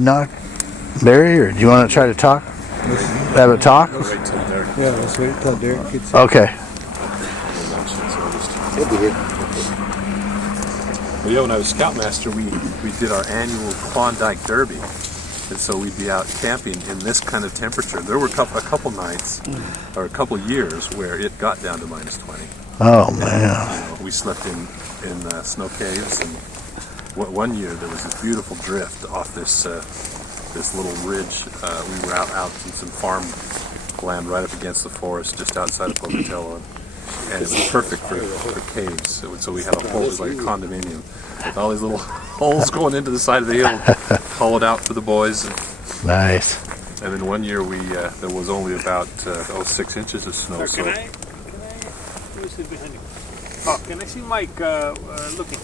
Not Barry, or do you want to try to talk? Have a talk? Yeah, let's wait until Derek gets here. Okay. Well, yeah, when I was Scoutmaster, we did our annual Klondike Derby. And so we'd be out camping in this kind of temperature. There were a couple nights, or a couple years, where it got down to -20. Oh, man. And, you know, we slept in snow caves, and one year there was this beautiful drift off this little ridge. We were out in some farm land right up against the forest, just outside of Pocatello, and it was perfect for caves. So we had a whole, it was like a condominium, with all these little holes going into the side of the hill, hollowed out for the boys. Nice. And then one year there was only about 6 inches of snow. Sir, let me sit behind you. Oh, can I see Mike looking?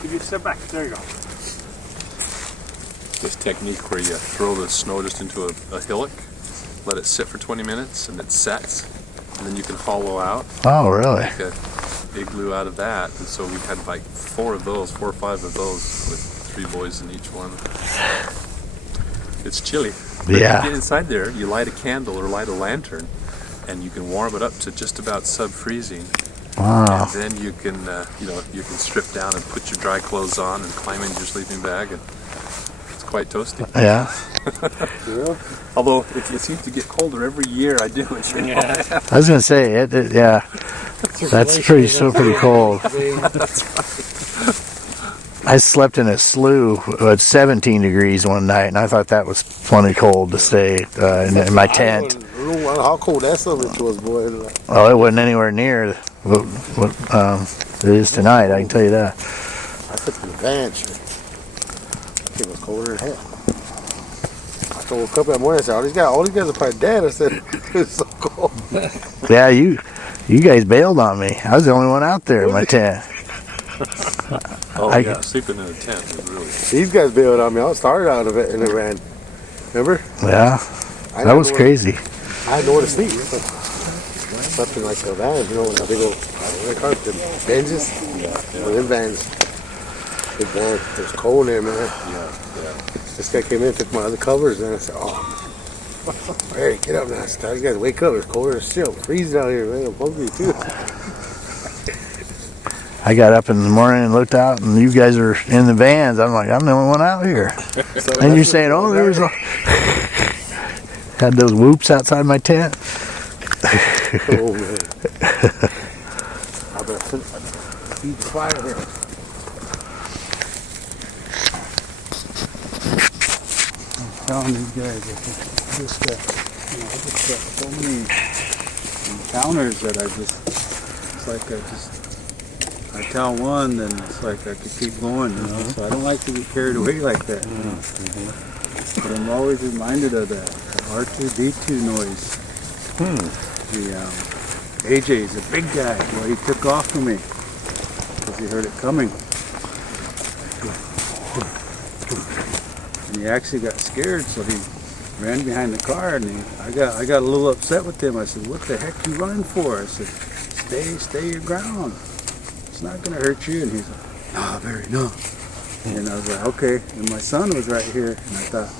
Could you step back? There you go. This technique where you throw the snow just into a hillock, let it sit for 20 minutes, and it sets, and then you can hollow out. Oh, really? Make a igloo out of that. And so we had like 4 or 5 of those with 3 boys in each one. It's chilly. But yeah. You get inside there, you light a candle or light a lantern, and you can warm it up to just about sub-freezing. Wow. And then you can, you can strip down and put your dry clothes on and climb into your sleeping bag, and it's quite toasty. Yeah. Although it seems to get colder every year I do it. You know? Yeah. I was gonna say it. Yeah. That's pretty cold. That's right. I slept in a slough at 17 degrees one night, and I thought that was plenty cold to stay in my tent. I don't know how cold that something was, boy. Well, it wasn't anywhere near what it is tonight, I can tell you that. I took the advantage. It was colder than hell. I woke up that morning and said, all these guys are probably dead. I said, it's so cold. Yeah, you guys bailed on me. I was the only one out there in my tent. Sleeping in a tent was really... These guys bailed on me. I started out of it and it ran. Remember? Yeah, that was crazy. I had nowhere to sleep. I slept in like the van, you know, when they go, the benches. Yeah. Them vans. Big van. It was cold in there, man. Yeah. This guy came in, took my other covers, and I said, oh, hey, get up now. I said, you guys wake up. It's colder than still. Freezing out here, man. I'm hungry, too. I got up in the morning and looked out, and you guys are in the vans. I'm like, I'm the only one out here. And you're saying, oh, there's a... Had those whoops outside my tent. Oh, man. I better feed the fire here. I'm telling these guys, I just got so many encounters that it's like I tell one, then it's like I could keep going, you know. So I don't like to get carried away like that, you know. But I'm always reminded of that R2D2 noise. The AJ's a big guy. Well, he took off from me because he heard it coming. And he actually got scared, so he ran behind the car, and I got a little upset with him. I said, "What the heck you running for?" I said, "Stay your ground. It's not gonna hurt you." And he's like, "No, Barry, no." And I was like, "Okay." And my son was right here, and I thought,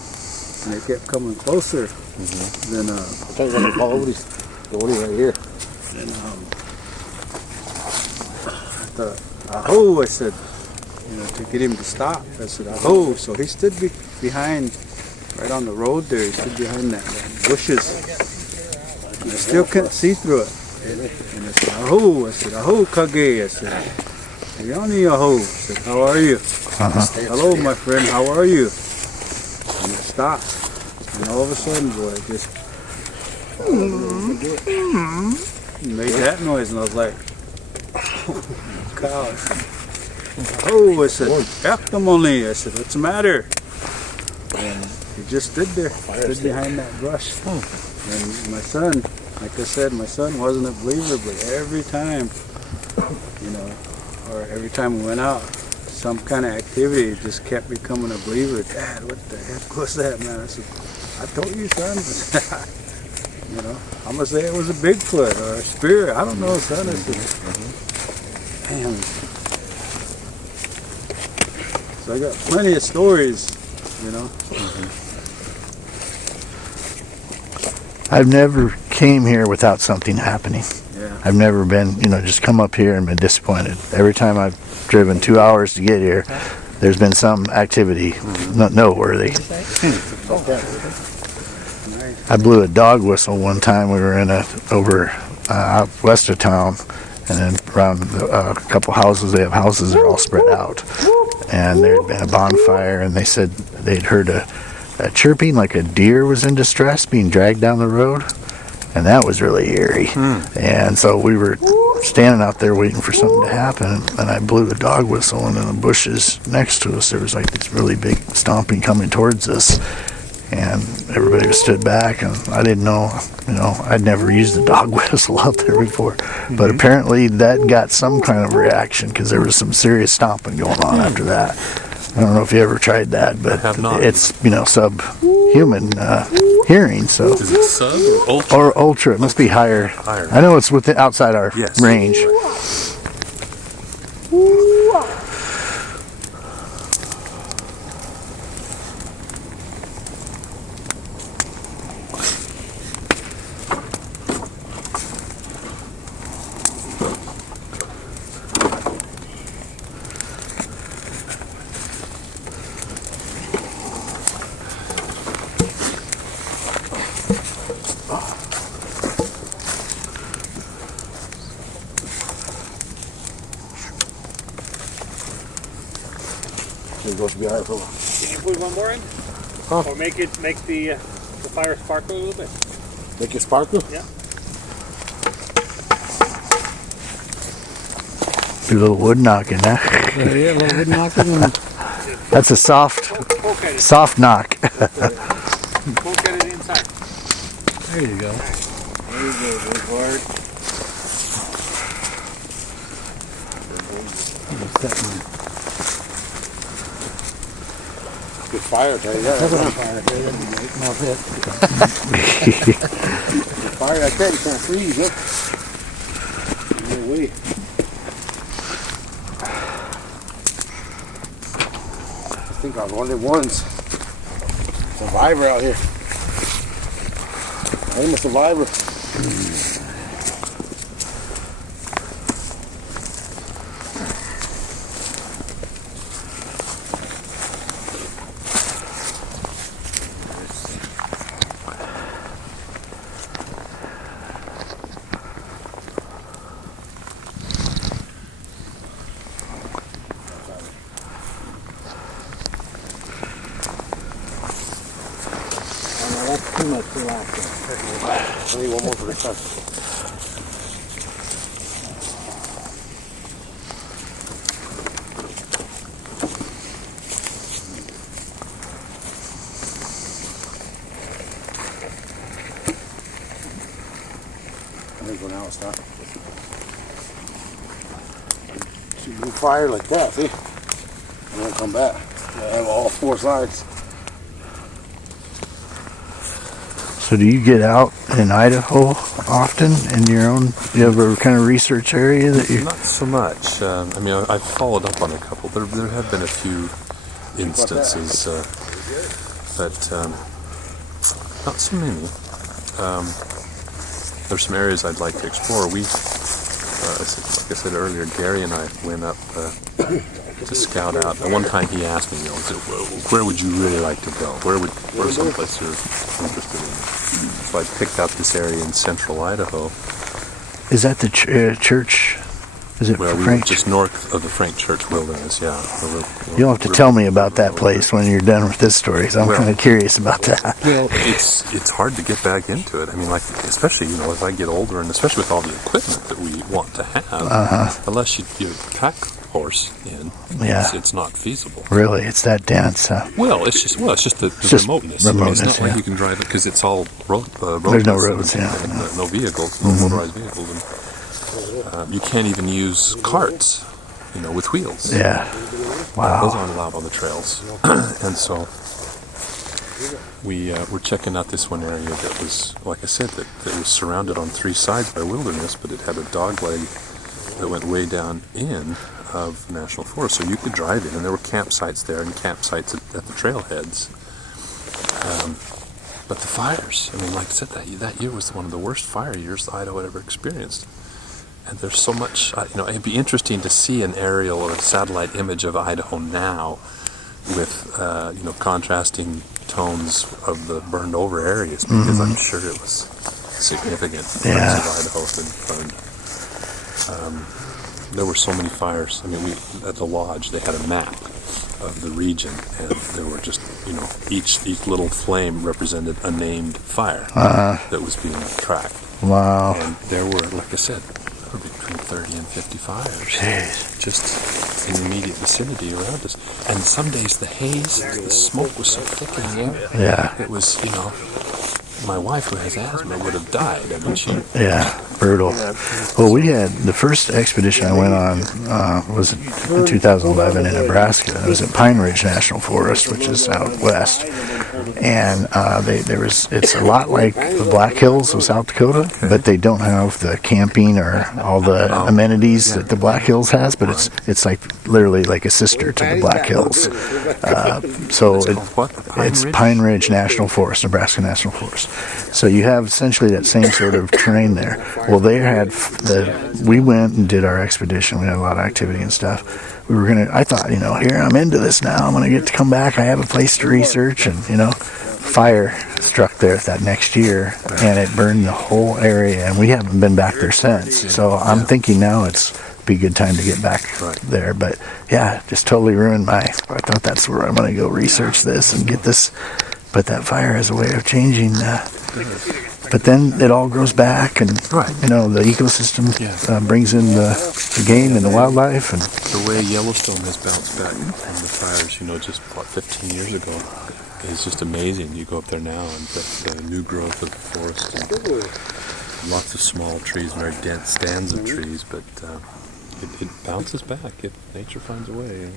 and they kept coming closer. Then I thought I call Odie's the one right here. And I thought, "Aho!" I said, to get him to stop. I said, "Aho!" So he stood behind, right on the road there. He stood behind that bushes, and I still couldn't see through it. And I said, "Aho!" I said, "Aho, Kage!" I said, "Yoni, aho!" I said, "How are you?" "Hello, my friend. How are you?" And it stopped. And all of a sudden, boy, it just made that noise, and I was like, "Oh, cow!" I said, "Oh," I said, "Ectomony." I said, "What's the matter?" And he just stood there, stood behind that brush. And my son, like I said, my son wasn't a believer, but every time, or every time we went out, some kind of activity just kept becoming a believer. "Dad, what the heck was that, man?" I said, "I told you, son." I'm gonna say it was a Bigfoot or a spirit. I don't know, son. I said, "Damn." So I got plenty of stories you know. I've never came here without something happening. Yeah. I've never been, just come up here and been disappointed. Every time I've driven 2 hours to get here, there's been some activity noteworthy. I blew a dog whistle one time. We were over out west of town, and then around a couple houses. They have houses that are all spread out, and there had been a bonfire, and they said they'd heard a chirping like a deer was in distress being dragged down the road, and that was really eerie. And so we were standing out there waiting for something to happen, and I blew the dog whistle, and in the bushes next to us there was like this really big stomping coming towards us, and everybody stood back, and I didn't know, I'd never used the dog whistle out there before, but apparently that got some kind of reaction, because there was some serious stomping going on after that. I don't know if you ever tried that, but it's, subhuman hearing. So is it sub or ultra? Or ultra. It must be higher. I know it's outside our range. Can you put one more in? Or make the fire sparkle a little bit? Make it sparkle? Yeah. Do a little wood knocking, huh? Yeah, a little wood knocking. That's a soft knock. Poke at it inside. There you go. There you go, big word. Good fire, tell you that. That's on fire. Mouth hit. Fire like that, you can't freeze, huh? No way. I think I was one of the ones. Survivor out here. I'm a survivor. That's too much to last. I need one more for the sun. I think now it's not. Should do fire like that, see? And then come back. I have all four sides. So do you get out in Idaho often in your own, you have a kind of research area that you... Not so much. I've followed up on a couple. There have been a few instances, but not so many. There's some areas I'd like to explore. Like I said earlier, Gary and I went up to scout out. At one time he asked me, where would you really like to go? Where's someplace you're interested in? So I picked out this area in central Idaho. Is that the church? Is it Well, we were Frank? just north of the Frank Church Wilderness, yeah. You'll have to tell me about that place when you're done with this story, because I'm kind of curious about that. Well, it's hard to get back into it. I mean, especially, as I get older, and especially with all the equipment that we want to have, unless you pack horse in, it's not feasible. Really? It's that dense, huh? Well, it's just the remoteness. It's not like you can drive it because it's all roadless. There's no roads, and no vehicles, no motorized vehicles. And, you can't even use carts, with wheels. Yeah. Wow. Those aren't allowed on the trails. And so we're checking out this one area that was, like I said, that was surrounded on three sides by wilderness, but it had a dog leg that went way down in. of national forest, so you could drive in, and there were campsites there and campsites at the trailheads. But the fires, I mean, like I said, that year was one of the worst fire years Idaho had ever experienced. And there's so much, it'd be interesting to see an aerial or a satellite image of Idaho now with, contrasting tones of the burned over areas, because I'm sure it was significant. Yeah. Parts of Idaho have been burned. There were so many fires. I mean, at the lodge, they had a map of the region, and there were just, each little flame represented a named fire that was being tracked. Wow. And there were, like I said, between 30 and 50 fires. Jeez. Just in the immediate vicinity around us. And some days the haze, the smoke was so thick in the air. Yeah. It was, my wife, who has asthma, would have died. I mean, she... Yeah, brutal. Well, we had the first expedition I went on was in 2011 in Nebraska. It was at Pine Ridge National Forest, which is out west. And it's a lot like the Black Hills of South Dakota, but they don't have the camping or all the amenities that the Black Hills has. But it's like literally like a sister to the Black Hills. It's Pine Ridge National Forest, Nebraska National Forest. So you have essentially that same sort of terrain there. Well, we went and did our expedition. We had a lot of activity and stuff. I thought, here, I'm into this now. I'm going to get to come back. I have a place to research. And, fire struck there that next year, and it burned the whole area. And we haven't been back there since. So I'm thinking now it's be a good time to get back there. But, yeah, just totally ruined I thought that's where I'm going to go research this and get this. But that fire has a way of changing. But then it all grows back, and the ecosystem brings in the game and the wildlife. And the way Yellowstone has bounced back from the fires, just 15 years ago, is just amazing. You go up there now, and the new growth of the forest, and lots of small trees, very dense stands of trees, but it bounces back if nature finds a way.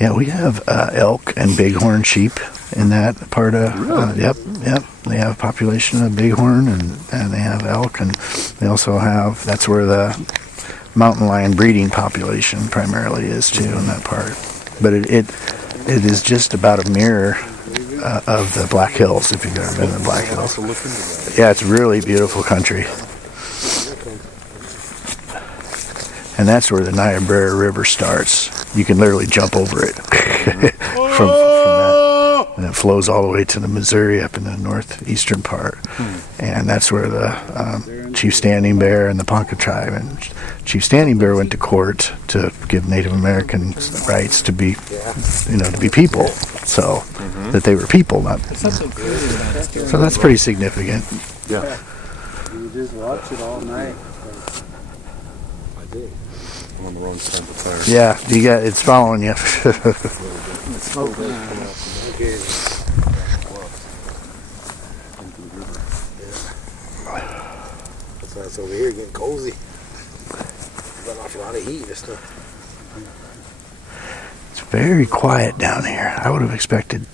Yeah, we have elk and bighorn sheep in that part of. Yep. They have a population of bighorn and they have elk, and they also have. That's where the mountain lion breeding population primarily is too in that part. But it is just about a mirror of the Black Hills, if you've ever been to the Black Hills. Yeah, it's really beautiful country. And that's where the Niobrara River starts. You can literally jump over it from that. And it flows all the way to the Missouri up in the northeastern part. And that's where the Chief Standing Bear and the Ponca tribe. And Chief Standing Bear went to court to give Native Americans rights to be, to be people. So that they were people, not. So that's pretty significant. Yeah. You just watch it all night. I'm on the wrong side of the fire. Yeah, it's following you. That's why it's over here getting cozy. Got off a lot of heat and stuff. It's very quiet down here. I would have expected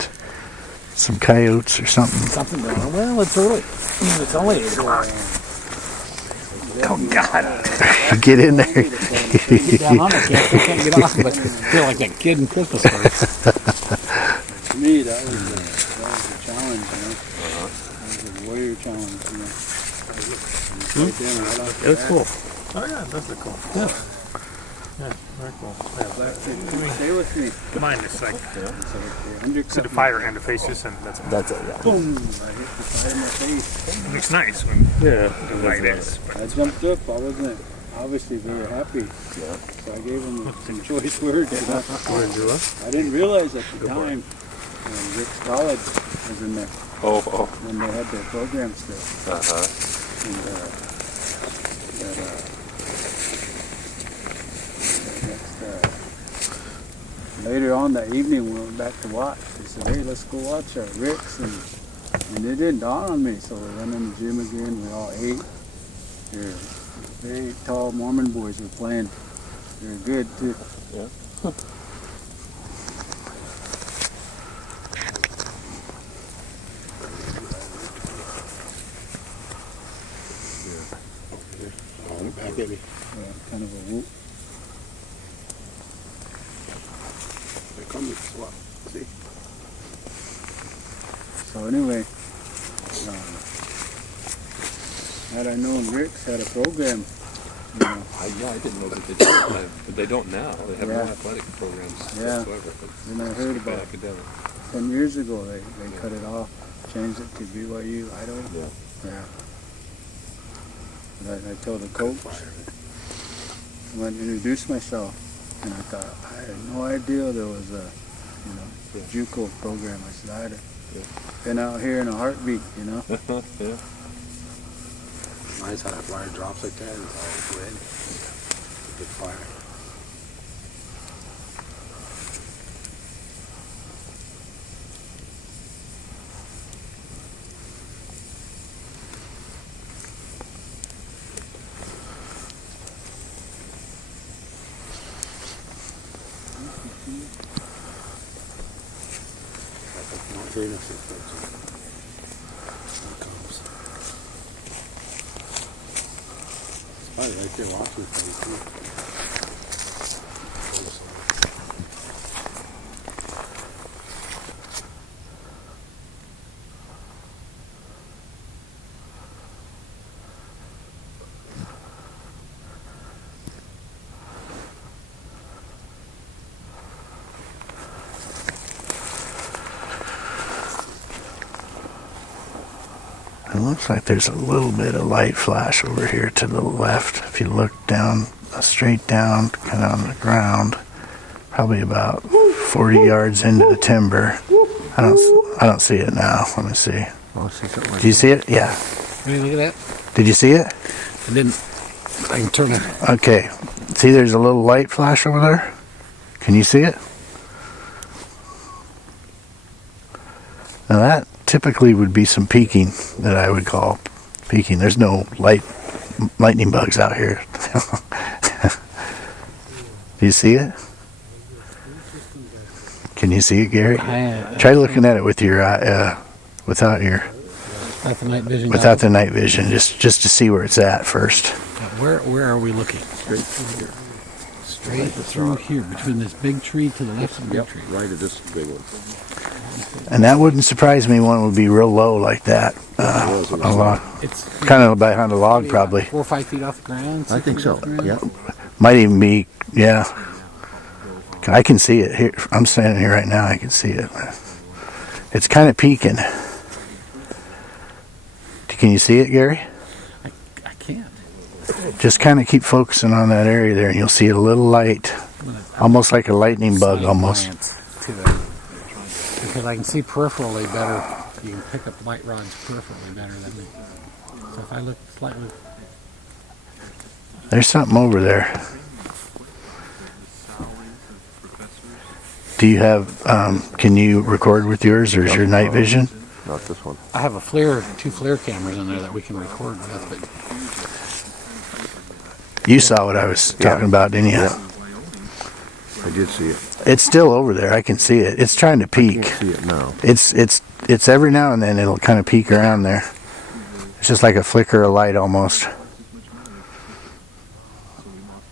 some coyotes or something. Something going on. Well, it's early. It's only 8 o'clock. Oh, God. Get in there. Get down on it. Can't get off, but I feel like that kid in Christmas story. To me, that was a challenge, That was a warrior challenge, It was cool. Oh yeah, that's cool. Yeah. Yeah, very cool. Stay with me. Mine is like see the fire and the faces, and that's it, yeah. Boom! I hit the fire in my face. it looks nice when Yeah. like this. But I jumped up. I wasn't obviously very happy. Yeah. So I gave him some choice words. I didn't realize at the time Rick Squatching was in there when they had their program still. Later on that evening, we went back to watch. They said, "Hey, let's go watch our Ricks," and it didn't dawn on me. So we went in the gym again. We all ate. They're very tall Mormon boys were playing. They're good too. Yeah. Back at me. Kind of a whoop. So anyway, had I known Rick's had a program, you know. I didn't know that they did, but they don't now. They have no athletic programs whatsoever. And I heard about academic. 10 years ago they cut it off, changed it to BYU Idaho. Yeah. And I told the coach, I went and introduced myself, and I thought, I had no idea there was a, JUCO program. I said, I'd have been out here in a heartbeat, you know. Yeah. Nice how that FLIR drops like that. It's all red. Good fire. Here it comes. Probably right there watching for you too. It looks like there's a little bit of light flash over here to the left. If you look down, straight down, kind of on the ground, probably about 40 yards into the timber. I don't see it now. Let me see. Oh, see something like Do you see it? Yeah. Hey, look at that. Did you see it? I didn't. I can turn it. Okay. See, there's a little light flash over there. Can you see it? Now that typically would be some peeking that I would call peeking. There's no lightning bugs out here. Do you see it? Can you see it, Gary? Try looking at it with your without the night vision. Without the night vision, just to see where it's at first. Where are we looking? Straight through here. Straight through here, between this big tree to the left of the big tree. Right at this big one. And that wouldn't surprise me. One would be real low like that. A log. It's kind of behind a log, probably. 4 or 5 feet off the ground. I think so. Yeah. Might even be, yeah. I can see it here. I'm standing here right now. I can see it. It's kind of peeking. Can you see it, Gary? I can't. Just kind of keep focusing on that area there, and you'll see a little light, almost like a lightning bug, almost. Because I can see peripherally better. You can pick up light rods peripherally better than me. So if I look slightly... There's something over there. Do you have, can you record with yours, or is your night vision? Not this one. I have a FLIR, 2 FLIR cameras in there that we can record with, but... You saw what I was talking about, didn't you? Yeah. I did see it. It's still over there. I can see it. It's trying to peek. I can't see it now. It's every now and then it'll kind of peek around there. It's just like a flicker of light almost.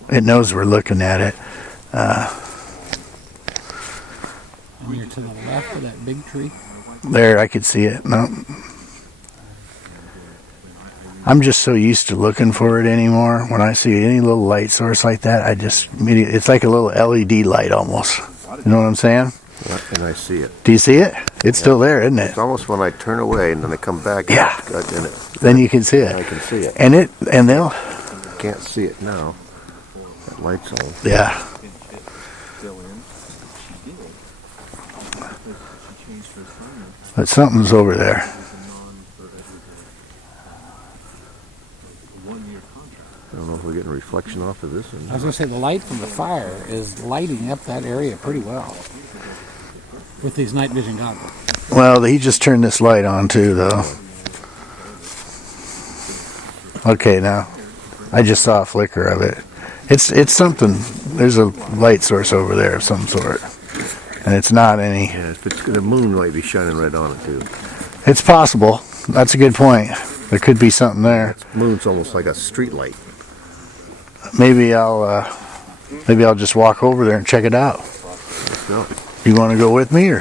It knows we're looking at it. And you're to the left of that big tree? There, I could see it. No. I'm just so used to looking for it anymore. When I see any little light source like that, I just immediately, it's like a little LED light almost. You know what I'm saying? And I see it. Do you see it? It's still there, isn't it? It's almost when I turn away and then I come back. Yeah. And Then you can see it. I can see it. And they'll. Can't see it now. That light's on. Yeah. But something's over there. I don't know if we're getting a reflection off of this. I was going to say the light from the fire is lighting up that area pretty well with these night vision goggles. Well, he just turned this light on too, though. Okay, now I just saw a flicker of it. It's something. There's a light source over there of some sort, and it's not any. Yeah, the moon might be shining right on it too. It's possible. That's a good point. There could be something there. The moon's almost like a street light. Maybe I'll just walk over there and check it out. Let's go. You want to go with me, or?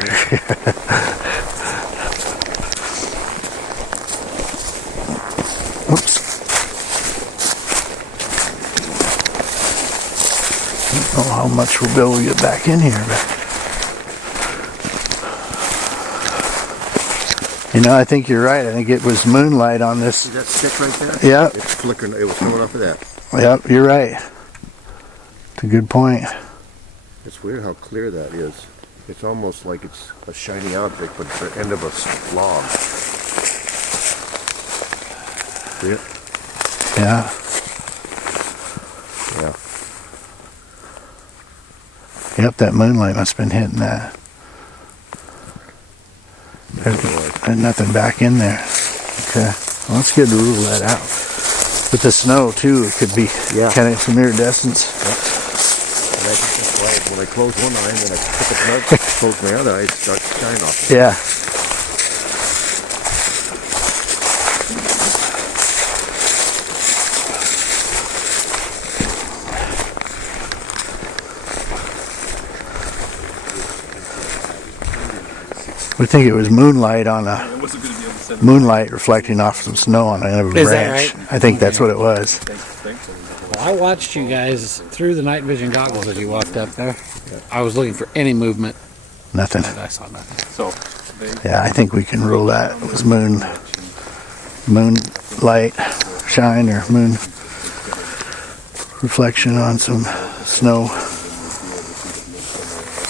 how much we'll be able to get back in here, but you know, I think you're right. I think it was moonlight on this. See that stick right there? Yeah. It's flickering. It was coming off of that. Yep, you're right. It's a good point. It's weird how clear that is. It's almost like it's a shiny object, but it's the end of a log. See it? Yeah. Yeah. Yep, that moonlight must have been hitting that. There's nothing back in there. Okay. Well, it's good to rule that out. With the snow, too, it could be kind of some iridescence. And I think that's why when I close one eye and then I pick up another, close my other eye, it starts to shine off. Yeah. We think it was moonlight on a moonlight reflecting off some snow on the end of a Is that branch. right? I think that's what it was. Well, I watched you guys through the night vision goggles as you walked up there. I was looking for any movement, Nothing. and I saw nothing. So Yeah, I think we can rule that. It was moonlight shine or moon reflection on some snow.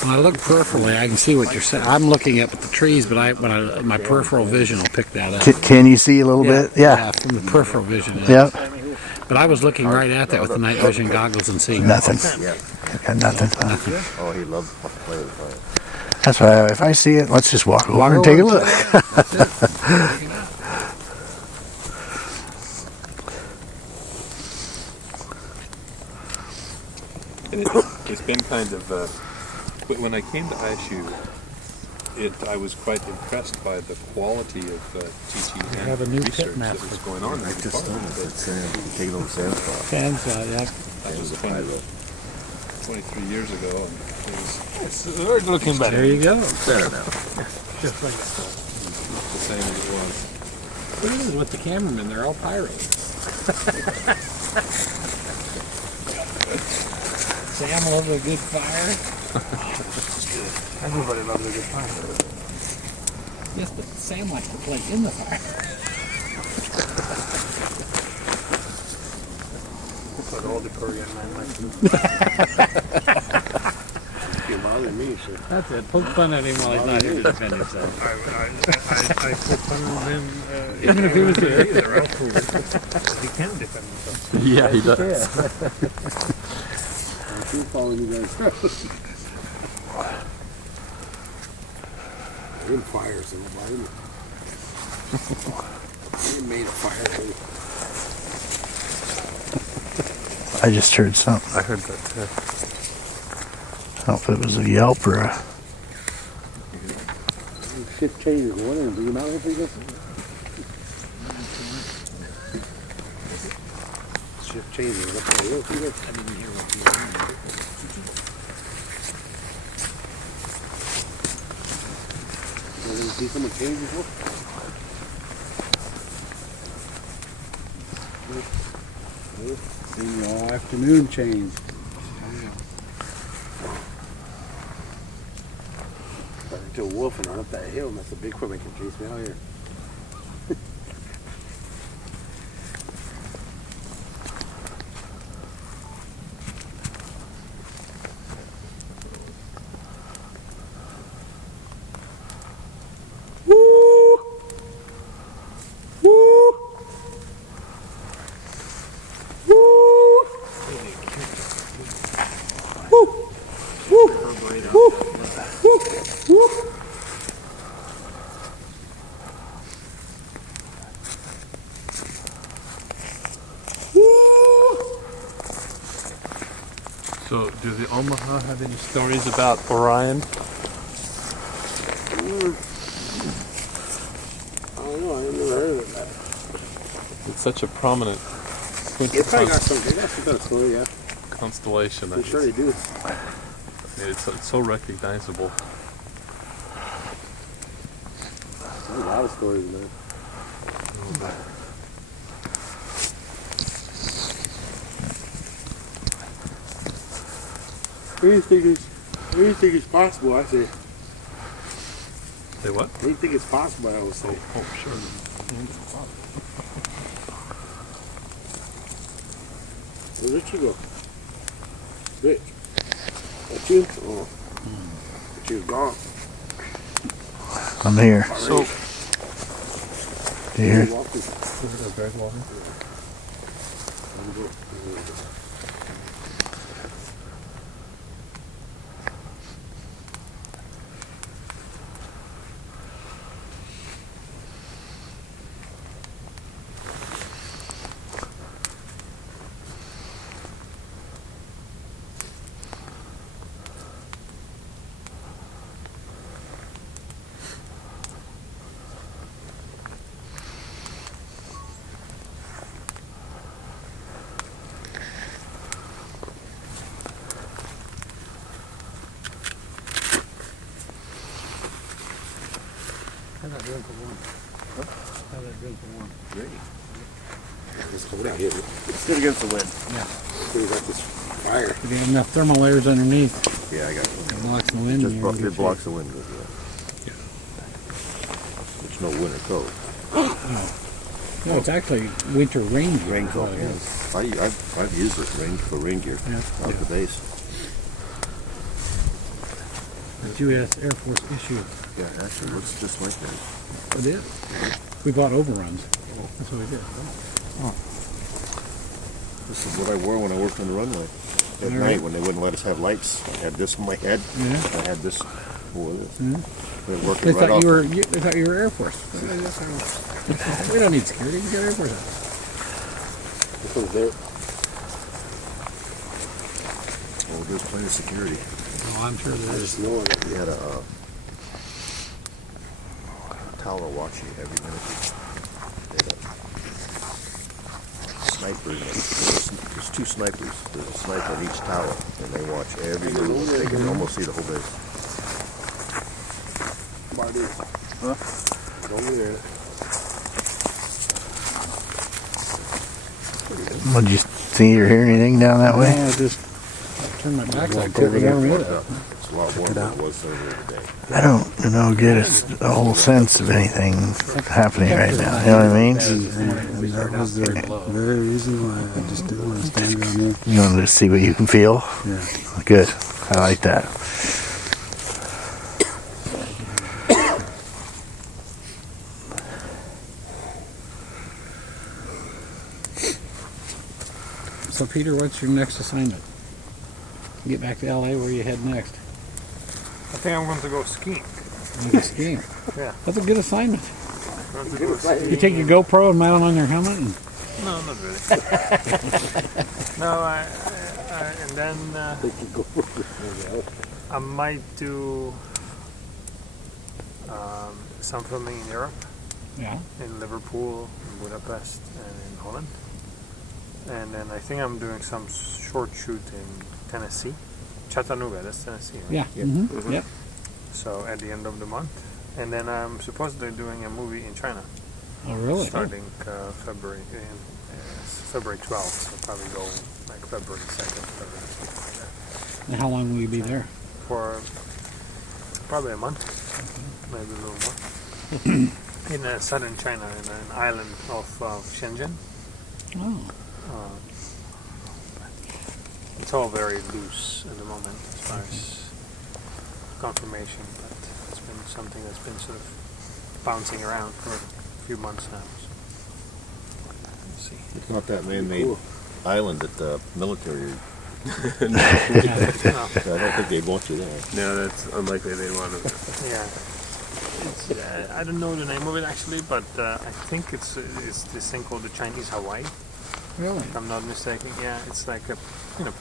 When I look peripherally, I can see what you're saying. I'm looking up at the trees, but my peripheral vision will pick that up. Can you see a little bit? Yeah. from the peripheral vision. Yep. But I was looking right at that with the night vision goggles and seeing Nothing. Yeah. Got nothing. Oh, he loved playing with fire. That's why if I see it, let's just walk over and take a look. it's been kind of, but when I came to ISU, I was quite impressed by the quality of teaching and have a new pit research map that was for- going on in the department. Taking over sand spot. That was 23 years ago, and it was We're looking better. There you go. Better now. Just like that. the same as it was. What is it with the cameramen? They're all pirates. Sam loves a good fire. Everybody loves a good fire. Yes, but Sam likes to play in the fire. But all the Korean men like to. You're bothering me, sir. That's it. Poke fun at him while he's not here to defend himself. I put fun on him. Even if he was here. They're all cool. He can defend himself. Yeah, he does. I'm following you guys. I didn't fire somebody. You made a fire. I just heard something. I heard that too. I don't know if it was a yelp or a... Shift changes. What is it? Do you not have to go? Shift changes. I didn't hear what you You see someone change before? Seen you all afternoon change. To a wolf and run up that hill, and that's a Bigfoot making chase me out here. So, do the Omaha have any stories about Orion? I don't know, I never heard of that. It's such a prominent They probably got some, they got some kind of story, yeah. constellation. I'm sure they do. It's so recognizable. There's a lot of stories, man. Anything is possible, I say. Say what? Anything is possible, I would say. Oh, sure. Where Rich you go? Rich. That's you? Oh. But you're gone. I'm here. So, You hear? It's cold out here. It's good against the wind. We got this fire. If you have enough thermal layers underneath, Yeah, I got it blocks the wind. just you're in good it blocks the wind. Yeah. It's no winter coat. shape. No, it's actually winter rain gear. Rain coat. Oh, Yeah. I've used it for rain gear Yeah. out the base. The U.S. Air Force issue. Yeah, it actually looks just like that. It is. We bought overruns. That's what we did. This is what I wore when I worked on the runway. At night when they wouldn't let us have lights, I had this on my head. Yeah. I had this. What is this? They're They working right thought off. they thought you were Air Force. We don't need security. We got Air Force. This one's there. Oh, there's plenty of security. Oh, I'm sure I there is. just know it. We had a tower watching every minute. They had a sniper. There's two snipers. There's a sniper in each tower, and they watch every move. They can almost see the whole base. Marty. Huh? Over there. Would you see or hear anything down that way? I just turned my back Walk like over there. warm Walk it up. up. It's a lot warmer than it was earlier today. I don't get a whole sense of anything happening right now. You know what I mean? And that was the very reason why I just didn't want to stand around here. You want to see what you can feel? Yeah. Good. I like that. So, Peter, what's your next assignment? Get back to LA. Where you head next? I think I'm going to go skiing. You go skiing. Yeah. That's a good assignment. I'm going to go skiing. You take your GoPro and mount it on your helmet. And No, not really. No, and then I might do some filming in Europe, yeah. in Liverpool, in Budapest, and in Holland. And then I think I'm doing some short shoot in Tennessee. Chattanooga, that's Tennessee, right? Yeah. Yep. Mm-hmm. Yep. So at the end of the month. And then I'm supposedly doing a movie in China. Oh, really? Starting February 12th. So probably go like February 2nd, something like that. And how long will you be there? For probably a month, maybe a little more. In southern China, in an island of Shenzhen. Oh. It's all very loose at the moment as far as confirmation, but it's been something that's been sort of bouncing around for a few months now. So we'll see. It's not that man-made island that the military. No. I don't think they'd want you there. No, that's unlikely they want to. Yeah. It's, I don't know the name of it actually, but I think it's this thing called the Chinese Hawaii. Really? If I'm not mistaken. Yeah, it's like a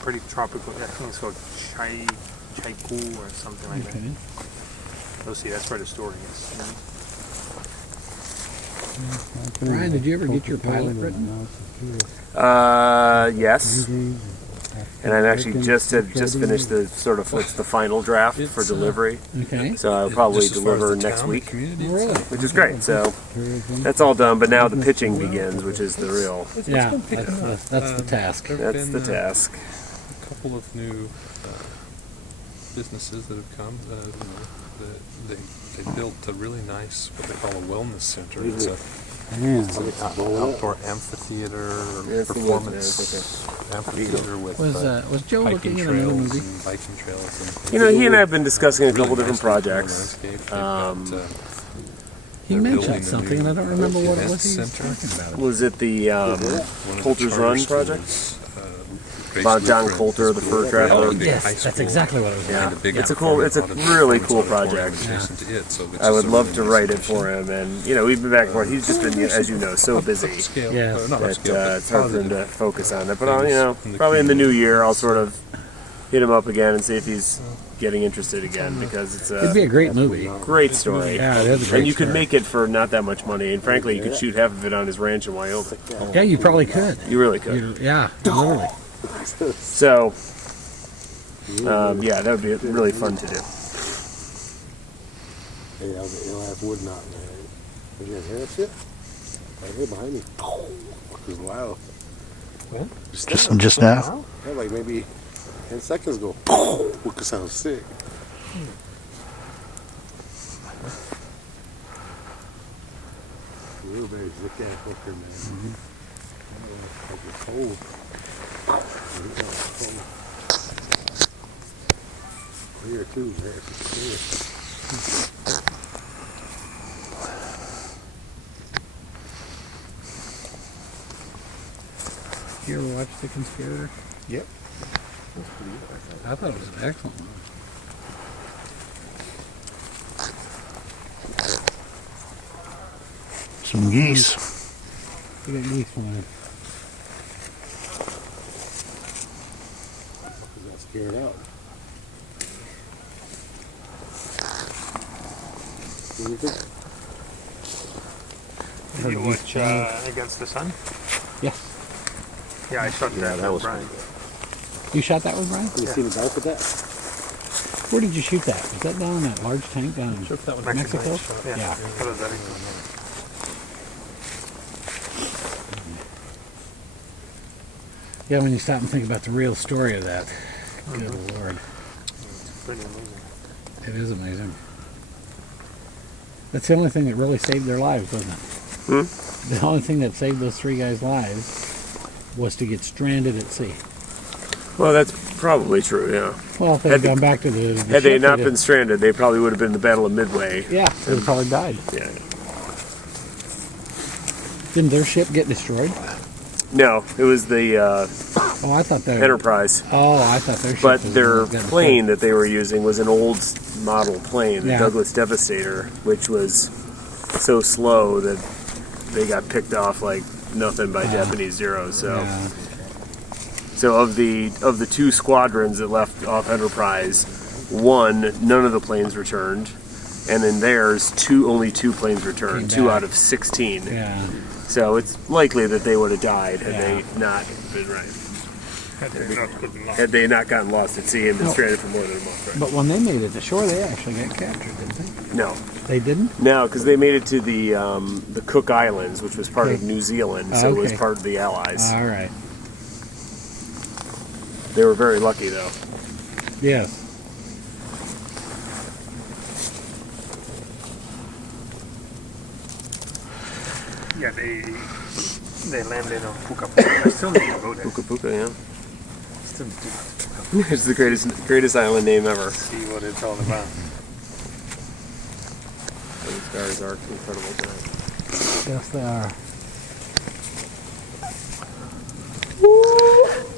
pretty tropical. I think it's called Chaiku or something like Okay. that. We'll see. That's where the story is. Brian, did you ever get your pilot written? Yes. And I've actually just finished the sort of what's the final draft for delivery. Okay. So I'll probably Just as far as deliver the next town, week, Really? which is great. So that's all done. But now the pitching begins, which is the real. Yeah, that's the task. That's the task. A couple of new businesses that have come. They built a really nice, what they call a wellness center. It's an outdoor amphitheater, performance amphitheater with Was Joe hiking looking at another trails movie? and biking trails. And You know, he and I have been discussing a couple really different nice outdoor projects. landscape. They've got, He they're mentioned building a something, and I don't new remember what it event was he was center. talking about. Was it the One of the Coulter's charter Run schools, project? based About John blueprint Coulter, is the built fur right traveler? on a big high Yes, that's school. exactly what it was. Yeah. And a big It's a cool- it's a really cool auditorium project. adjacent to it, so it's I would just a love really to nice write it addition. for him, and you know, we've been back and forth. He's just been, as you know, so busy Upscale, Yeah. not that upscale, but it's hard for him to positive. focus on it. But things you know, in the probably in the new community. year, I'll sort of hit him up again and see if he's getting interested again, because it's It'd be a great movie. great story. Yeah, it is a great And you could story. make it for not that much money, and frankly, you could shoot half of it on his ranch in Wyoming. Yeah, you probably could. You really could. Yeah, literally. So, yeah, that would be really fun to do. Hey, I'll have wood knot, man. Did you guys hear that shit? Right here behind me. It was loud. Just now? Yeah, like maybe 10 seconds ago. It sounds sick. Real very sick ass hooker, man. Like it's cold. Clear too, man. It's clear. You ever watch The Conspirator? Yep. I thought it was an excellent one. Some geese. You got geese flying. Got scared out. What do you think? Did you watch Against the Sun? Yeah. Yeah, I shot that with Brian. You shot that with Brian? You seen the dark with that? Where did you shoot that? Was that down in that large tank down in Mexico? Yeah. Yeah. That was that. Yeah, when you stop and think about the real story of that. Good Lord. It's pretty amazing. It is amazing. That's the only thing that really saved their lives, wasn't it? The only thing that saved those three guys' lives was to get stranded at sea. Well, that's probably true, yeah. Well, if they had gone back to the Had they ship, not they'd been stranded, they probably would have been in the Battle of Midway. have- yeah, they'd have probably died. Yeah. Didn't their ship get destroyed? No, it was the Oh, I thought their Enterprise. Oh, I thought their ship. But was their got destroyed. plane that they were using was an old model plane, the Yeah. Douglas Devastator, which was so slow that they got picked off like nothing by Japanese Zeros. So, Yeah. so of the two squadrons that left off Enterprise, none of the planes returned, and in theirs, only two planes returned, Came 2 back. out of 16. Yeah. So it's likely that they would have died had Yeah. they not been right. Had they not gotten lost. Had they not gotten lost at sea and been No. stranded for more than a month, right? But when they made it to shore, they actually got captured, didn't they? No. They didn't? No, because they made it to the Cook Islands, which was part of Okay. New Zealand, so it was Okay. part of the Allies. All right. They were very lucky, though. Yes. Yeah, they landed on Puka Puka. I still need to go there. Puka Puka, yeah. Still need to It's the greatest island name ever. see what it's all about. Those stars are incredible tonight. Yes, they are.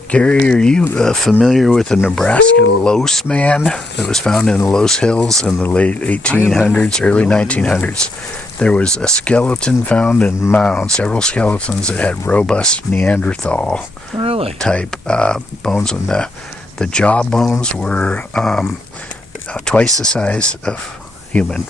Gary, are you familiar with the Nebraska Los Man that was found in the Los Hills in the late 1800s, early 1900s? There was a skeleton found in mounds, several skeletons that had robust Neanderthal Really? type bones, and the jaw bones were twice the size of human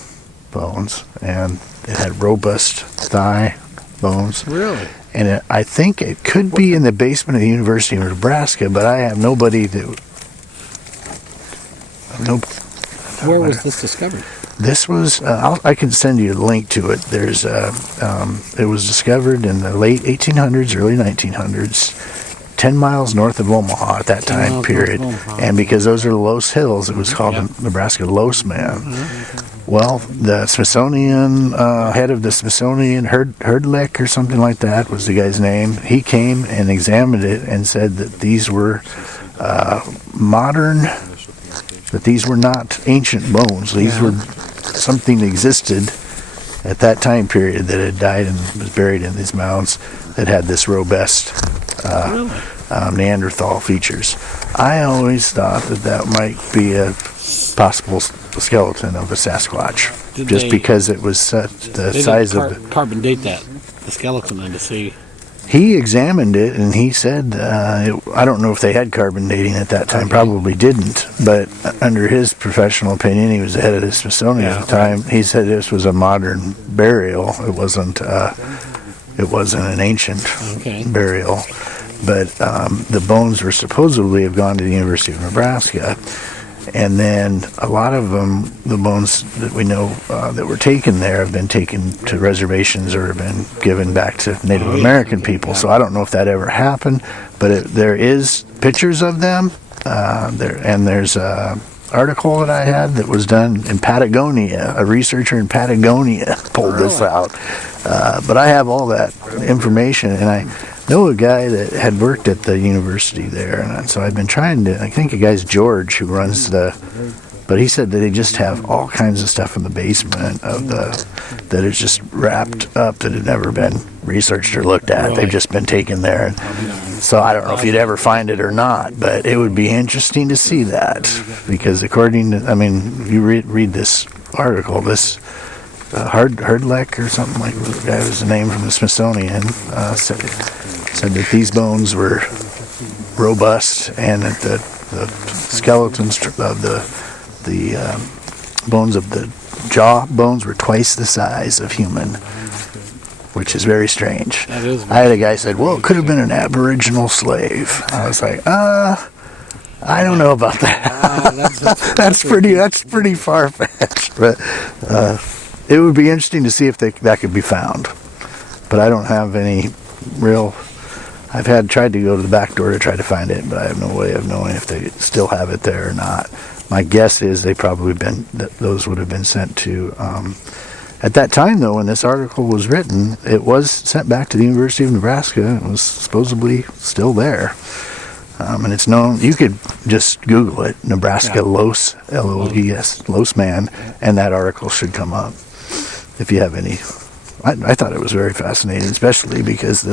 bones, and it had robust thigh bones. Really? And I think it could be in the basement of the University of Nebraska, but I have nobody that. Nope. Where was this discovered? This was. I can send you a link to it. It was discovered in the late 1800s, early 1900s. 10 miles north of Omaha at that 10 time miles period. north of Omaha. And because those are Los Hills, it was called the Nebraska Los Man. Well, the Smithsonian, head of the Smithsonian, Herdlick or something like that was the guy's name. He came and examined it and said that these were modern, that these were not ancient bones. These were something that existed at that time period that had died and was buried in these mounds that had this robust Neanderthal features. I always thought that that might be a possible skeleton of a Sasquatch, because it was the size of carbon date the skeleton then to see. He examined it and he said, I don't know if they had carbon dating at that time, probably didn't, but under his professional opinion, he was the head of the Smithsonian at the time, he said this was a modern burial. It wasn't an ancient burial, but the bones were supposedly have gone to the University of Nebraska. And then a lot of them, the bones that we know that were taken there have been taken to reservations or have been given back to Native American people. So I don't know if that ever happened, but there is pictures of them. There's an article that I had that was done in Patagonia. A researcher in Patagonia pulled this out. But I have all that information, and I know a guy that had worked at the university there, and so I've been trying to, I think a guy's George who runs but he said that they just have all kinds of stuff in the basement of that is just wrapped up that had never been researched or looked at. They've just been taken there. So I don't know if you'd ever find it or not, but it would be interesting to see that, because according to, if you read this article, this Herdlick or something like that was the name from the Smithsonian, said that these bones were robust and that the skeletons of the bones of the jaw bones were twice the size of human, which is very strange. I had a guy said, well, it could have been an Aboriginal slave. I was like, I don't know about that. That's pretty far-fetched, but it would be interesting to see if that could be found. But I don't have any real. I've tried to go to the back door to try to find it, but I have no way of knowing if they still have it there or not. My guess is those would have been sent to. At that time, though, when this article was written, it was sent back to the University of Nebraska. It was supposedly still there. And it's known, you could just Google it, Nebraska Los, L-O-E-S, Los Man, and that article should come up if you have any. I thought it was very fascinating, especially because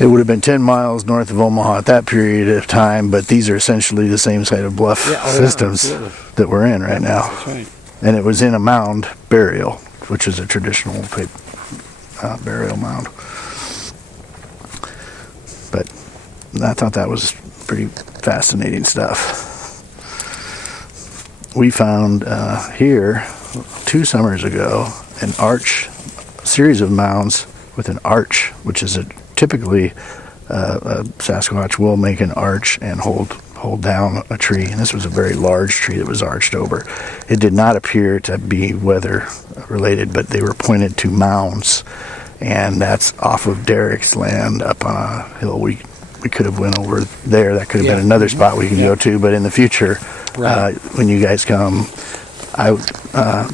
it would have been 10 miles north of Omaha at that period of time, but these are essentially the same side of bluff systems that we're in right now. That's right. And it was in a mound burial, which is a traditional burial mound. But I thought that was pretty fascinating stuff. We found here 2 summers ago an series of mounds with an arch, which is typically a Sasquatch will make an arch and hold down a tree. And this was a very large tree that was arched over. It did not appear to be weather related, but they were pointed to mounds, and that's off of Derek's land up on a hill. We could have went over there. That could have been another spot we could go to, but in the future, when you guys come,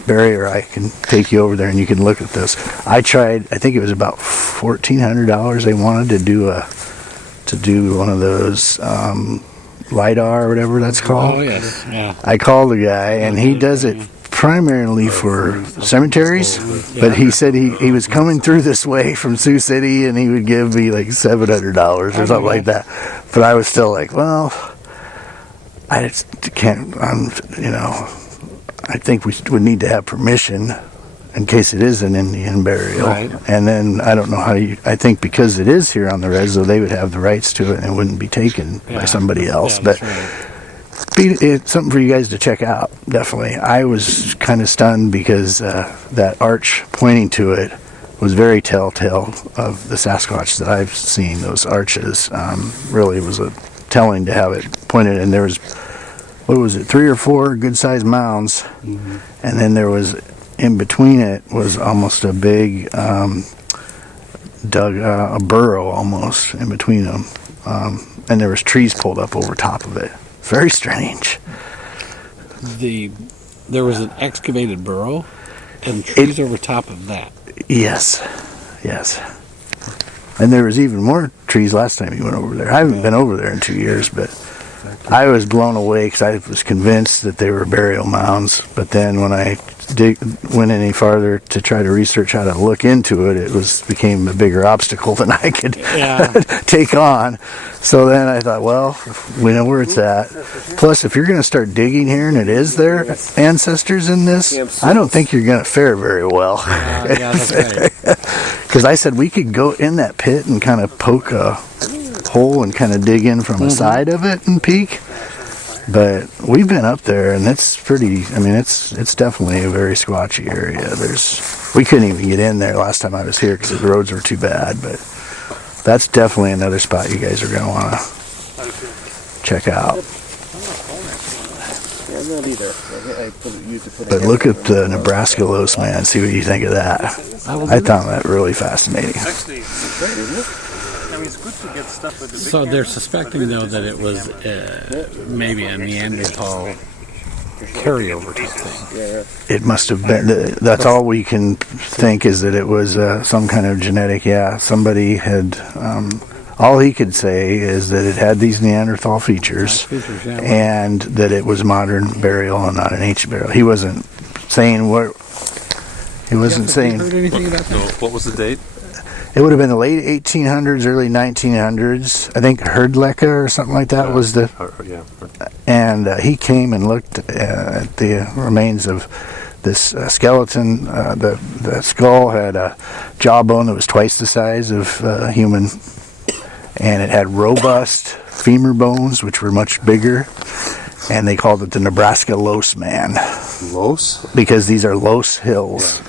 Barry or I can take you over there and you can look at this. I tried. I think it was about $1,400. They wanted to do one of those LIDAR or whatever that's called. Oh yes, yeah. I called the guy, and he does it primarily for cemeteries, but he said he was coming through this way from Sioux City, and he would give me like $700 or something like that. But I was still like, well, I just can't. I think we would need to have permission in case it is an Indian burial. Right. And then I don't know how I think because it is here on the res, though, they would have the rights to it and it wouldn't be taken by somebody else. Yeah, but right. it's something for you guys to check out, definitely. I was kind of stunned because that arch pointing to it was very telltale of the Sasquatch that I've seen. Those arches really was telling to have it pointed, and there was, 3 or 4 good-sized mounds, and then there was, in between it was almost a big dug a burrow almost in between them, and there was trees pulled up over top of it. Very strange. There was an excavated burrow and trees over top of that. Yes. And there was even more trees last time you went over there. I haven't been over there in 2 years, but I was blown away because I was convinced that they were burial mounds. But then when I went any farther to try to research how to look into it, it became a bigger obstacle than I could take on. So then I thought, well, we know where it's at. Plus, if you're going to start digging here and it is their ancestors in this, I don't think you're going to fare very well. That's right. Because I said we could go in that pit and kind of poke a hole and kind of dig in from the side of it and peek. But we've been up there, and it's pretty. I mean, it's definitely a very squatchy area. We couldn't even get in there last time I was here because the roads were too bad. But that's definitely another spot you guys are going to want to check out. I'm not either. But look at the Nebraska loess, man. See what you think of that. I found that really fascinating. Actually, I mean, it's good to get stuff with the big So they're camera, suspecting, but though, with that it was maybe a Neanderthal carryover type thing. It must have been. That's all we can think is that it was some kind of genetic. Yeah, somebody had. All he could say is that it had these Neanderthal features, and that it was modern burial and not an ancient burial. He wasn't saying what. He wasn't saying. Heard anything about that? No, what was the date? It would have been the late 1800s, early 1900s. I think Herdlecka or something like that was the. Yeah. And he came and looked at the remains of this skeleton. The skull had a jawbone that was twice the size of a human, and it had robust femur bones, which were much bigger. And they called it the Nebraska Loess Man. Loess? Because these are loess hills.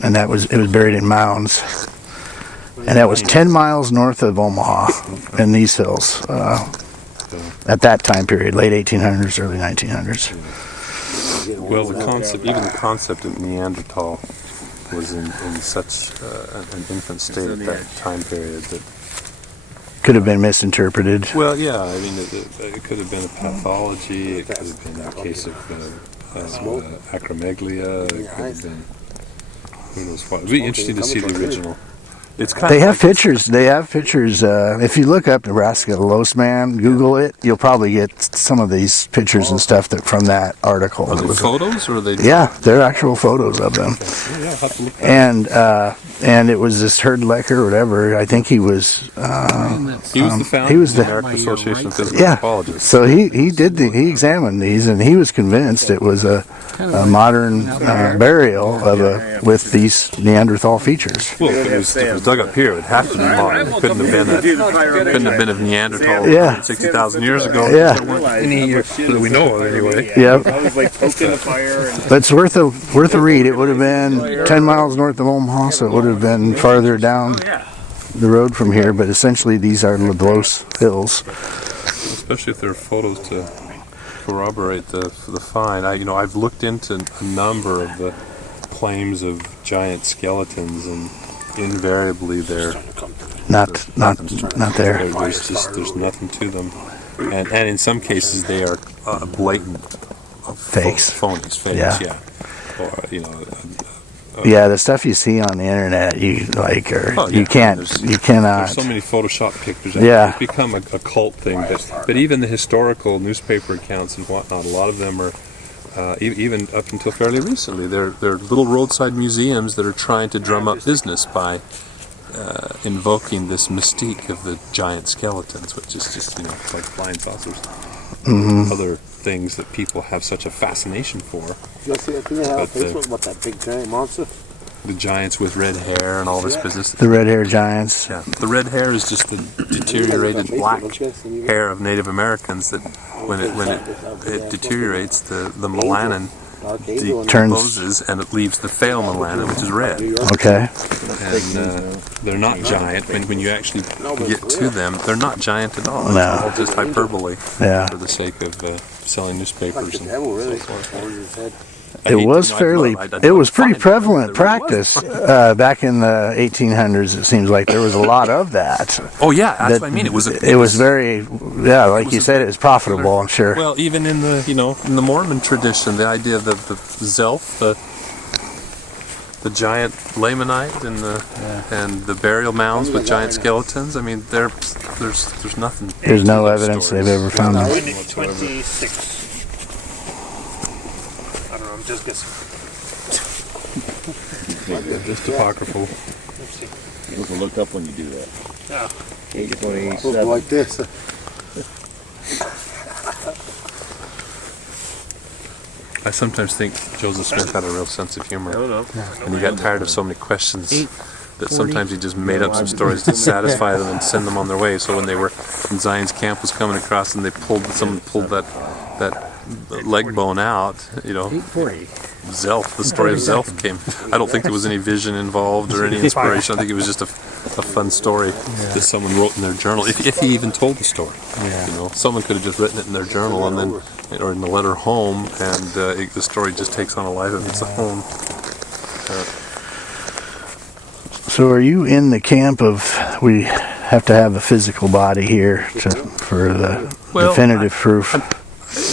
And it was buried in mounds. And that was 10 miles north of Omaha in these hills at that time period, late 1800s, early 1900s. Well, even the concept of Neanderthal was in such an infant state at that time period that could have been misinterpreted. Well, yeah, I mean, it could have been a pathology, it could have been a case of acromegalia, it could have been, who knows what. It would be interesting to see the original. It's kind They of have pictures. They have pictures. If you look up Nebraska Loess Man, Google it, you'll probably get some of these pictures and stuff from that article. Are they photos, or are they? Yeah, they're actual photos of them. Yeah, I'll have to look that up. And it was this Herdlecka or whatever. I think he was. He was the founder of the American Association of Physical Anthropologists. So he examined these, and he was convinced it was a modern burial of with these Neanderthal features. Well, if it was dug up here, it would have to be modern. It couldn't have been of Neanderthal Yeah. 60,000 years ago. Yeah. Any years that we know of, anyway. Yep. I was like poking the fire. And But it's worth a read. It would have been 10 miles north of Omaha, so it would have been farther down the road from here. But essentially, these are the Loess Hills. Especially if there are photos to corroborate the find. I've looked into a number of the claims of giant skeletons, and invariably they're Not there. There's nothing to them, and in some cases they are blatant Fakes. phonies, fakes. Yeah. Or Yeah, the stuff you see on the internet, you you cannot. There's so many Photoshop pictures. Yeah. It's become a cult thing. But even the historical newspaper accounts and whatnot, a lot of them are, even up until fairly recently, they're little roadside museums that are trying to drum up business by invoking this mystique of the giant skeletons, which is just like flying saucers. Mm-hmm. Other things that people have such a fascination for. You see that thing I have on Facebook about that big giant monster? The giants with red hair and all this business. The red hair giants. Yeah, the red hair is just the deteriorated black hair of Native Americans that, when it deteriorates, the melanin decomposes and it leaves the pale melanin, which is red. Okay. And they're not giant. When you actually get to them, they're not giant at all. No. It's all just hyperbole Yeah. for the sake of selling newspapers and so forth. It was fairly. It was pretty prevalent There really practice back in the 1800s. It seems like there was a lot of that. Oh yeah, that's what I mean. It was very, yeah, like you said, it was profitable. I'm sure. Well, even in the in the Mormon tradition, the idea of the Zelf, the giant Lamanite and the burial mounds with giant skeletons. I mean, there's nothing. There's no evidence they've ever found them. 26. I don't know. I'm just guessing. Just apocryphal. You have to look up when you do that. Yeah. 27. Like this. I sometimes think Joseph Smith had a real sense of humor, and he got tired of so many questions that sometimes he just made up some stories to satisfy them and send them on their way. So when Zion's camp was coming across and someone pulled that leg bone out, Zelf, the story of Zelf came. I don't think there was any vision involved or any inspiration. I think it was just a fun story that someone wrote in their journal, if he even told the story. Someone could have just written it in their journal and then, or in the letter home, and the story just takes on a life of its own. So are you in the camp of we have to have a physical body here for the definitive proof?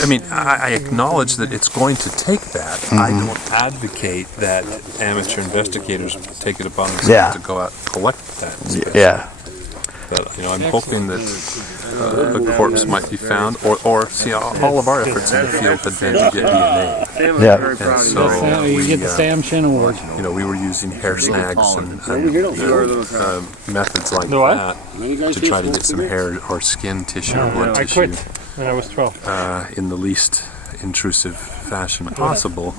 I mean, I acknowledge that it's going to take that. Mm-hmm. I don't advocate that amateur investigators take it upon themselves to go out and collect that. Yeah. But I'm hoping that a corpse might be found, or see, all of our efforts in the field had been to get DNA. Yeah. And so you get the Sam Shin Award. we were using hair snags and methods like that to try to get some hair or skin tissue or blood tissue. I quit when I was 12. In the least intrusive fashion possible,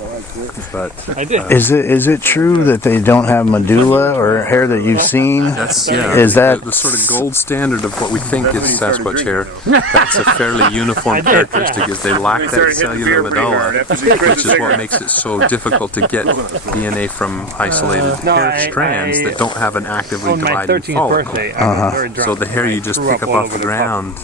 but I did. Is it true that they don't have medulla or hair that you've seen? that's Is that the sort of gold standard of what we think is Sasquatch hair? That's a fairly uniform characteristic. Is they lack that cellular medulla, which is what makes it so difficult to get DNA from isolated hair strands that don't have an actively On my dividing 13th follicle. birthday, I was very drunk. So the hair you just pick up off the ground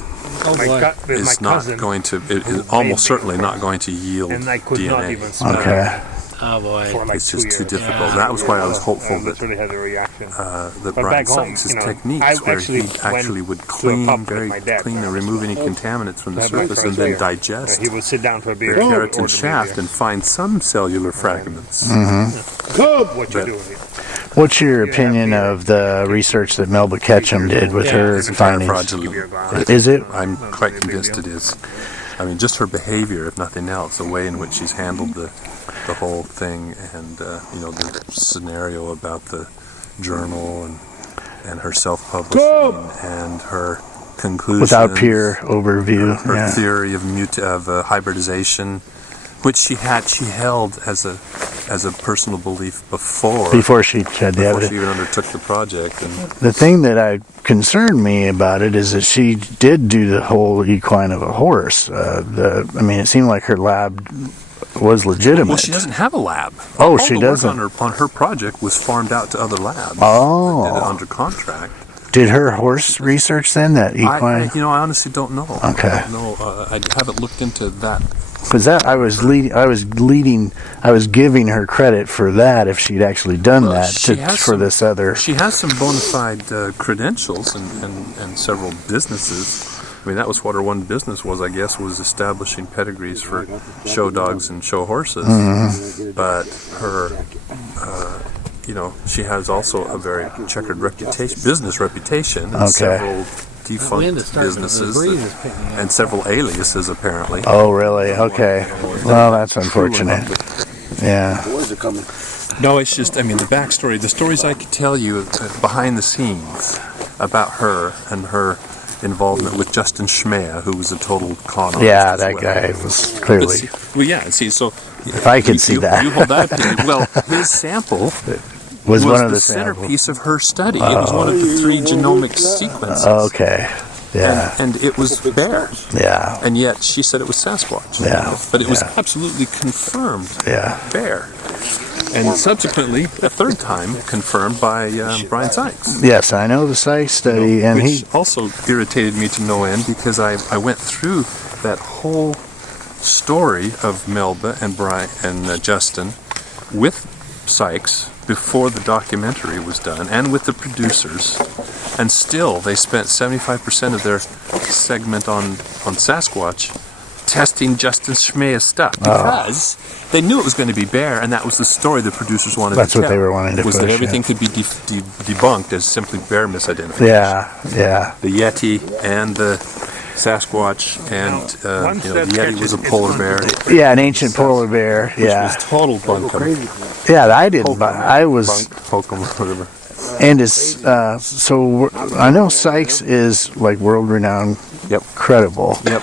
is not going to, it is almost certainly not going to yield and I could DNA. not even smell okay? Oh boy. for like It's 2 just too years. difficult. That was why I was hopeful that Literally had a reaction. that But Brian back home, Sykes' I techniques where he actually would to a clean, pub with very my dad clean when I and was remove any contaminants from the Have my surface and friends then there. digest He would sit down for a the beer. keratin order me a shaft beer. and find some cellular fragments. What you doing here? What's your opinion of the research that Melba Ketchum did with her findings? Fraudulent. Is it? I'm quite convinced it is. I mean, just her behavior, if nothing else, the way in which she's handled the whole thing, and the scenario about the journal and her self-publishing and her conclusions Without peer overview. her theory of hybridization, which she held as a personal belief Before she had the she evidence. even undertook the project. And The thing that concerned me about it is that she did do the whole equine of a horse. It seemed like her lab was legitimate. well, she doesn't have a lab. Oh, All she the work doesn't. on her project was farmed out to other labs. Oh. That did it under contract. Did her horse research then, that equine? I honestly don't know. Okay. I don't know. I haven't looked into that. Because I was giving her credit for that if she'd actually done Well, that she has for some- this other. She has some bona fide credentials and several businesses. I mean, that was what her one business was, I guess, was establishing pedigrees for show dogs and show horses. Mm-hmm. But her, she has also a very checkered business reputation, and several defunct businesses and several aliases, apparently. Oh, really? Okay. Well, that's unfortunate. Yeah. Where's it coming? No, it's just, the backstory, the stories I could tell you behind the scenes about her and her involvement with Justin Schmea, who was a total con artist. Yeah, as that well. guy was clearly. So If I could see that. You hold that opinion. Well, his sample was one of the the samples. centerpiece of her study. It was one of the 3 genomic sequences. Okay. Yeah. And it was bear. Yeah. And yet she said it was Sasquatch. Yeah. But it was absolutely confirmed bear. And subsequently, a third time, confirmed by Brian Sykes. Yes, I know the Sykes study, and which also irritated me to no end because I went through that whole story of Melba and Brian and Justin with Sykes before the documentary was done, and with the producers, and still they spent 75% of their segment on Sasquatch testing Justin Schmea's stuff because they knew it was going to be bear, and that was the story the producers wanted That's to tell. what they were wanting to was push, that everything could be debunked as simply bear misidentification. Yeah. The Yeti and the Sasquatch, and the Yeti was a polar bear. Yeah, an ancient polar bear. Yeah. Which was total bunkum. Yeah, I didn't. But I was. Hokum, whatever. And it's so I know Sykes is like world renowned. Yep. Credible. Yep.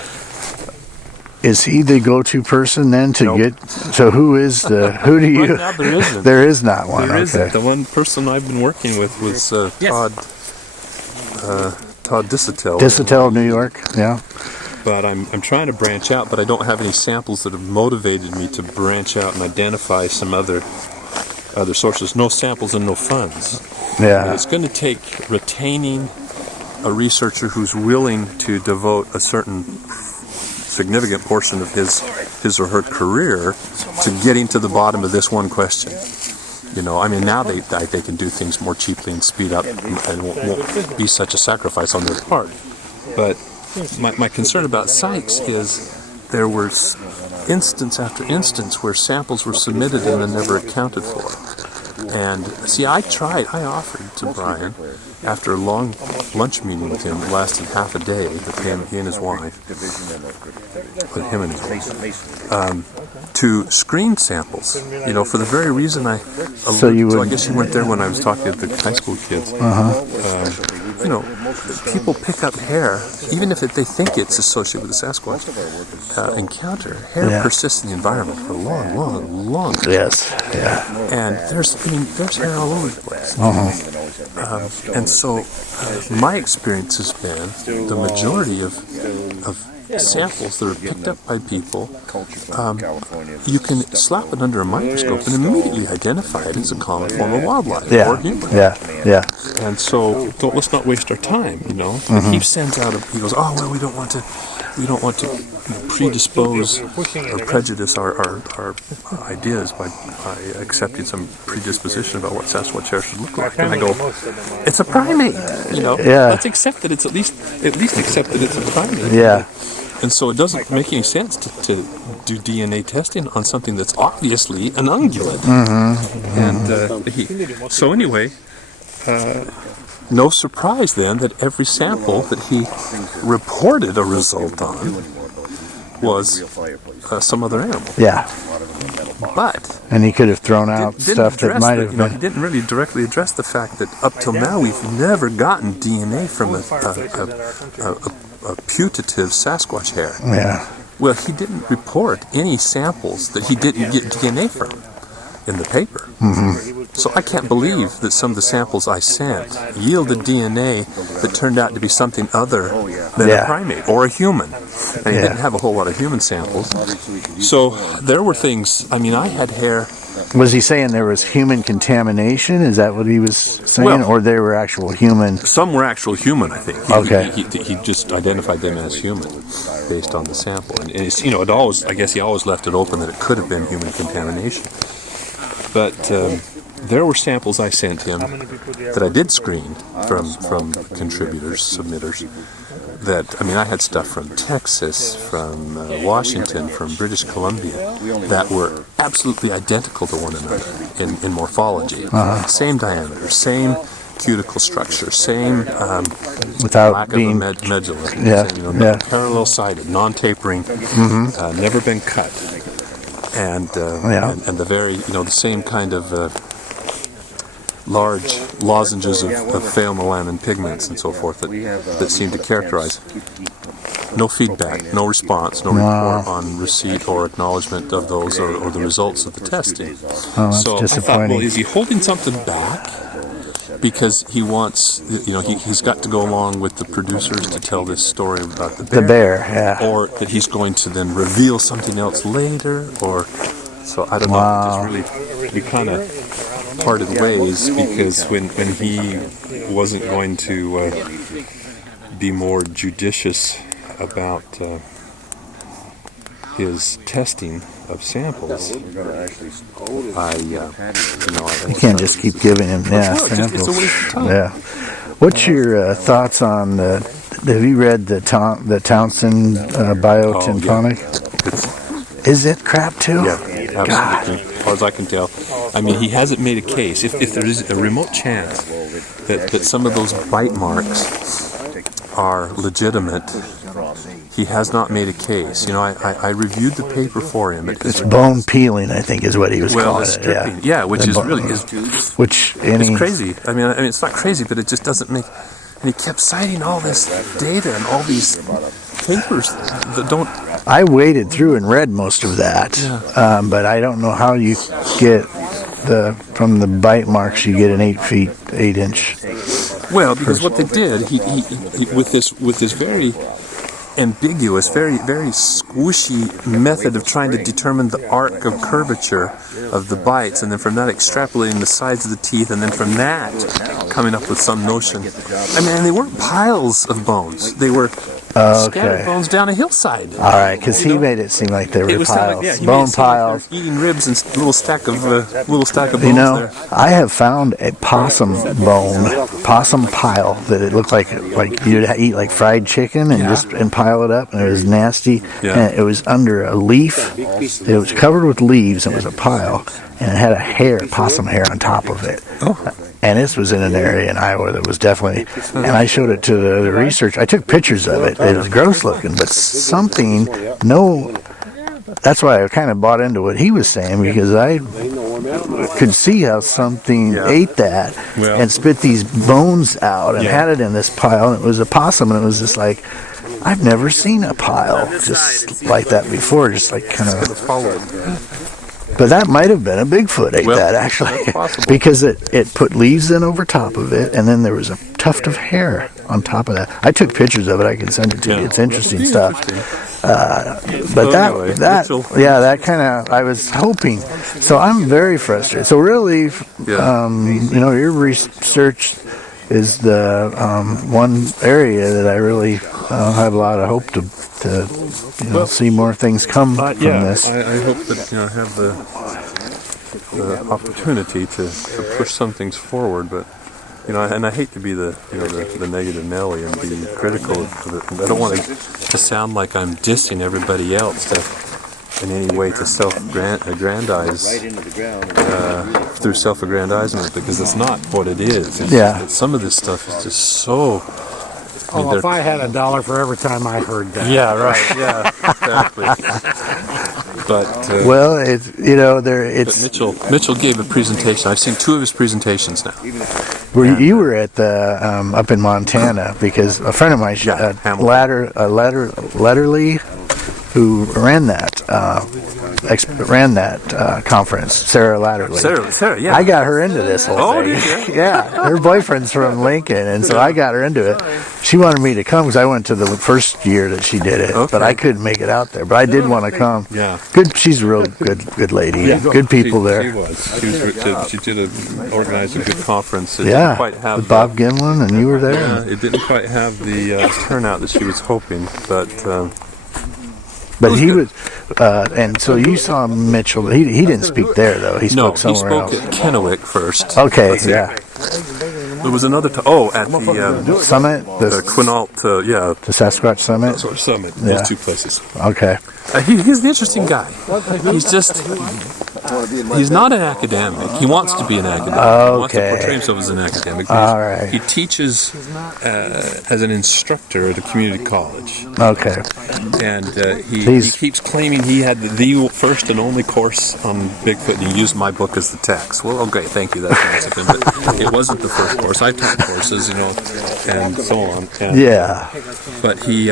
Is he the go-to person then to get? So who do you? Right now there isn't. There is not one. There okay. isn't. The one person I've been working with was Todd Dissatel. Dissatel, New York. Yeah. But I'm trying to branch out, but I don't have any samples that have motivated me to branch out and identify some other sources. No samples and no funds. Yeah. And it's going to take retaining a researcher who's willing to devote a certain significant portion of his or her career to getting to the bottom of this one question. I mean, now they can do things more cheaply and speed up, and won't be such a sacrifice on their part. But my concern about Sykes is there were instance after instance where samples were submitted and then never accounted for. And see, I offered to Brian, after a long lunch meeting with him that lasted half a day, he and his wife, to screen samples, for the very reason I guess you weren't there when I was talking to the high school kids. People pick up hair, even if they think it's associated with the Sasquatch encounter. Hair persists in the environment for a long time. Yes. Yeah. And there's hair all over the place. And so my experience has been the majority of samples that are picked up by people, you can slap it under a microscope and immediately identify it as a common form of wildlife or human. Yeah. And so let's not waste our time, And he sends out he goes, we don't want to predispose or prejudice our ideas by accepting some predisposition about what Sasquatch hair should look like. And I go, it's a primate, Let's accept that it's at least accept that it's a primate. Yeah. And so it doesn't make any sense to do DNA testing on something that's obviously an ungulate. And so anyway, no surprise then that every sample that he reported a result on was some other animal. Yeah. And he could have thrown out stuff that might have been. He didn't really directly address the fact that up till now we've never gotten DNA from a putative Sasquatch hair. Yeah. Well, he didn't report any samples that he didn't get DNA from in the paper. So I can't believe that some of the samples I sent yielded DNA that turned out to be something other than a primate or a human. And he didn't have a whole lot of human samples. So there were things, I had hair. Was he saying there was human contamination? Is that what he was saying? Or they were actual human? Some were actual human, I think. He just identified them as human based on the sample. And it's, it always, I guess he always left it open that it could have been human contamination. But there were samples I sent him that I did screen from contributors, submitters. That I had stuff from Texas, from Washington, from British Columbia that were absolutely identical to one another in morphology. Same diameter, same cuticle structure, same without lack being of a medulla. Parallel-sided, non-tapering, never been cut. And the very, the same kind of large lozenges of pheomelanin pigments and so forth that seem to characterize. No feedback, no response, no report on receipt or acknowledgement of those or the results of the testing. So I thought, well, is he holding something back? Because he wants, he's got to go along with the producers to tell this story about the bear. Or that he's going to then reveal something else later, or so I don't know. We kind of parted ways because when he wasn't going to be more judicious about his testing of samples, You can't just keep giving him samples. It's a waste of time. Yeah. What's your thoughts on the? Have you read the Townsend biotympanic? Is it crap too? Yeah, absolutely. As far as I can tell, I mean, he hasn't made a case. If there is a remote chance that some of those bite marks are legitimate, he has not made a case. You know, I reviewed the paper for him. It's bone peeling, I think, is what he was calling it. Yeah, which is really it's crazy. I mean, it's not crazy, but it just doesn't make. And he kept citing all this data and all these papers that don't. I waded through and read most of that, but I don't know how you get from the bite marks. You get an 8 inch. Well, because what they did, he with this very ambiguous, very squishy method of trying to determine the arc of curvature of the bites, and then from that extrapolating the sides of the teeth, and then from that coming up with some notion. I mean, and they weren't piles of bones; they were scattered bones down a hillside. All right, because he made it seem like they were piles, bone piles, eating ribs and little stack of bones. You know, there. I have found a possum pile that it looked like you'd eat like fried chicken and pile it up, and it was nasty. Yeah. And it was under a leaf. It was covered with leaves. And it was a pile, and it had a possum hair on top of it. Oh. And this was in an area in Iowa that was definitely, and I showed it to the research. I took pictures of it. It was gross looking, but that's why I kind of bought into what he was saying, because I could see how something ate that and spit these bones out and had it in this pile. And it was a possum, and it was just like, I've never seen a pile just like that before, just like kind of. But that might have been a Bigfoot ate that, actually, because it put leaves in over top of it, and then there was a tuft of hair on top of that. I took pictures of it. I can send it to you. It's interesting stuff. But that kind of, I was hoping. So I'm very frustrated. So really, your research is the one area that I really have a lot of hope to see more things come from this. I hope that I have the opportunity to push some things forward, but and I hate to be the negative Nelly and be critical of it. I don't want to sound like I'm dissing everybody else in any way to self-aggrandize through self-aggrandizement, because it's not what it is. Some of this stuff is just so. If I had $1 for every time I heard that. Yeah, right. Yeah, exactly. But But Mitchell gave a presentation. I've seen 2 of his presentations now. You were at the up in Montana, because a friend of mine, Latterly, who ran that conference, Sarah Latterly. Sarah, yeah. I got her into this whole thing. Yeah, her boyfriend's from Lincoln, and so I got her into it. She wanted me to come because I went to the first year that she did it, but I couldn't make it out there. But I did want to come. Yeah, good. She's a real good lady. Yeah. Good people there. She did organize a good conference. It didn't quite have with Bob Gimlin, and you were there. Yeah, it didn't quite have the turnout that she was hoping, but he was, and so you saw Mitchell. He didn't speak there though. He spoke somewhere else. He spoke at Kennewick first. Okay, yeah. There was another. At the summit, the Quinault. The Sasquatch Summit. Summit. Those 2 places. Okay. He's an interesting guy. He's not an academic. He wants to be an academic. He wants to portray himself as an academic. All right. He teaches as an instructor at a community college. Okay. And he keeps claiming he had the first and only course on Bigfoot, and he used my book as the text. Well, okay, thank you. That's nice of him. But it wasn't the first course. I taught courses, and so on. And, but he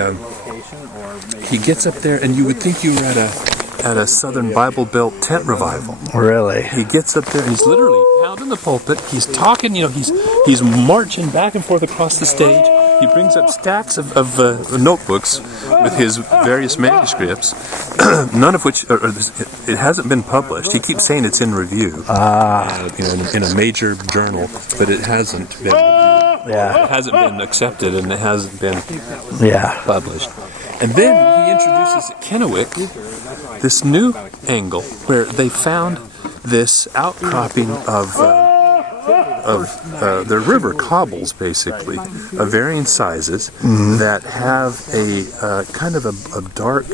gets up there, and you would think you were at a Southern Bible Belt tent revival. Really? He gets up there and he's literally pounding the pulpit. He's talking, he's marching back and forth across the stage. He brings up stacks of notebooks with his various manuscripts, none of which, it hasn't been published. He keeps saying it's in review, in a major journal, but it hasn't been reviewed. Yeah. It hasn't been accepted, and it hasn't been published. And then he introduces Kennewick this new angle where they found this outcropping of the river cobbles, basically, of varying sizes that have a kind of a dark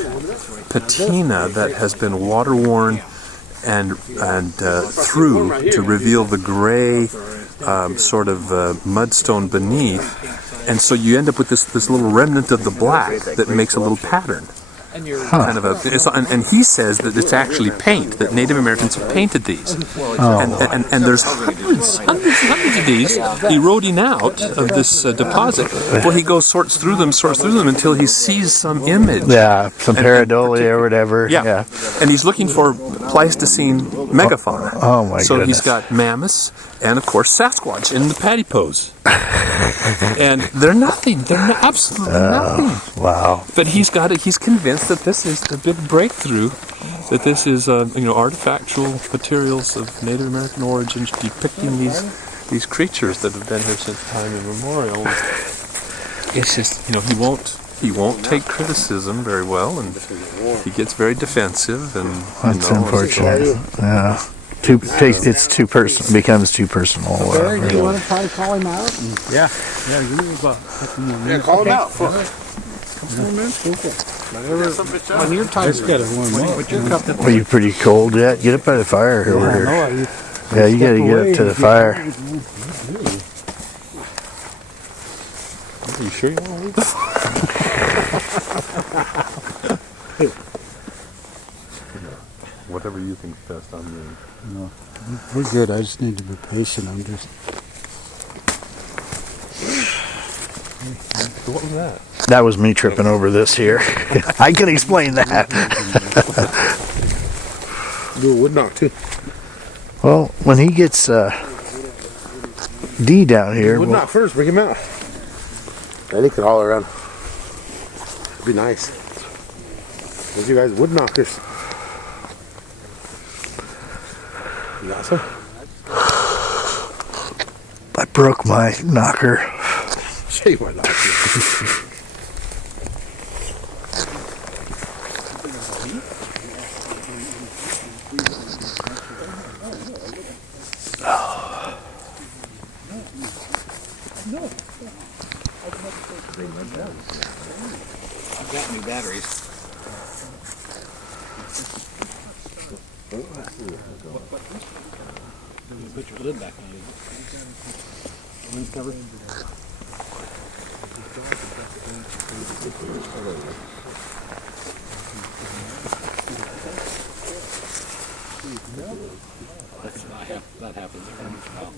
patina that has been water worn and through to reveal the gray sort of mudstone beneath, and so you end up with this little remnant of the black that makes a little pattern. Kind of and he says that it's actually paint, that Native Americans have painted these. And there's hundreds of these eroding out of this deposit, where he goes, sorts through them until he sees some image. Yeah, some pareidolia or whatever. Yeah. And he's looking for Pleistocene megafauna. Oh my goodness. So he's got mammoths and, of course, Sasquatch in the patty pose. And they're nothing. They're absolutely nothing. Wow. But he's convinced that this is the big breakthrough, that this is artifactual materials of Native American origins depicting these creatures that have been here since time immemorial. It's just, he won't take criticism very well, and he gets very defensive, and that's unfortunate. Yeah. It's too personal. Becomes too personal. Barry, do you want to try to call him out? Yeah, give me about. Yeah, call him out. On your time, It's got to warm up. Are you pretty cold yet? Get up by the fire over here. Yeah, you got to get up to the fire. Are you sure you want to leave? Whatever you think's best, I'm doing. No, we're good. I just need to be patient. I'm just. What was that? That was me tripping over this here. I can explain that. Do a wood knock too. Well, when he gets D down here, Wood knock first, bring him out. Then he could haul around. It'd be nice. Those you guys wood knockers. You got some? I broke my knocker. Show you my knocker. got new batteries. Put your lid back on. Wind's covered. That happens every once in a while.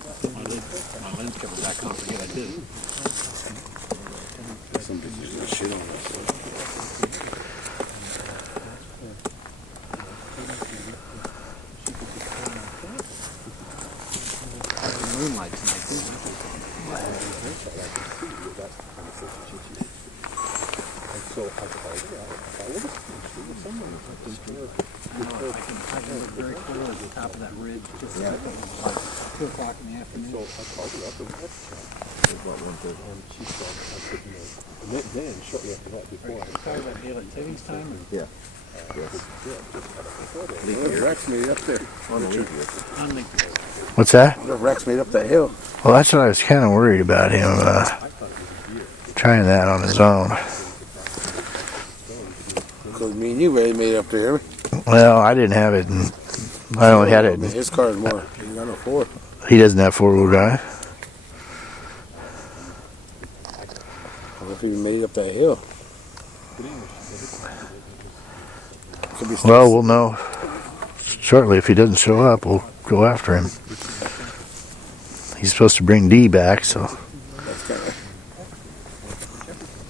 My lens covered back on. Forget I did. Somebody's using shit on that. Moonlight tonight too. I can look very clearly at the top of that ridge. Just like 2 o'clock in the afternoon. Then shortly after that, before. Talking about daylight savings time? Yeah. Rex made it up there. What's that? Rex made up that hill. Well, that's what I was kind of worried about him trying that on his own. Because me and you really made it up there. Well, I didn't have it, and I only had it. His car is more. He got no 4. He doesn't have 4-wheel drive. What if he made it up that hill? Well, we'll know shortly. If he doesn't show up, we'll go after him. He's supposed to bring D back, so. That's kind of.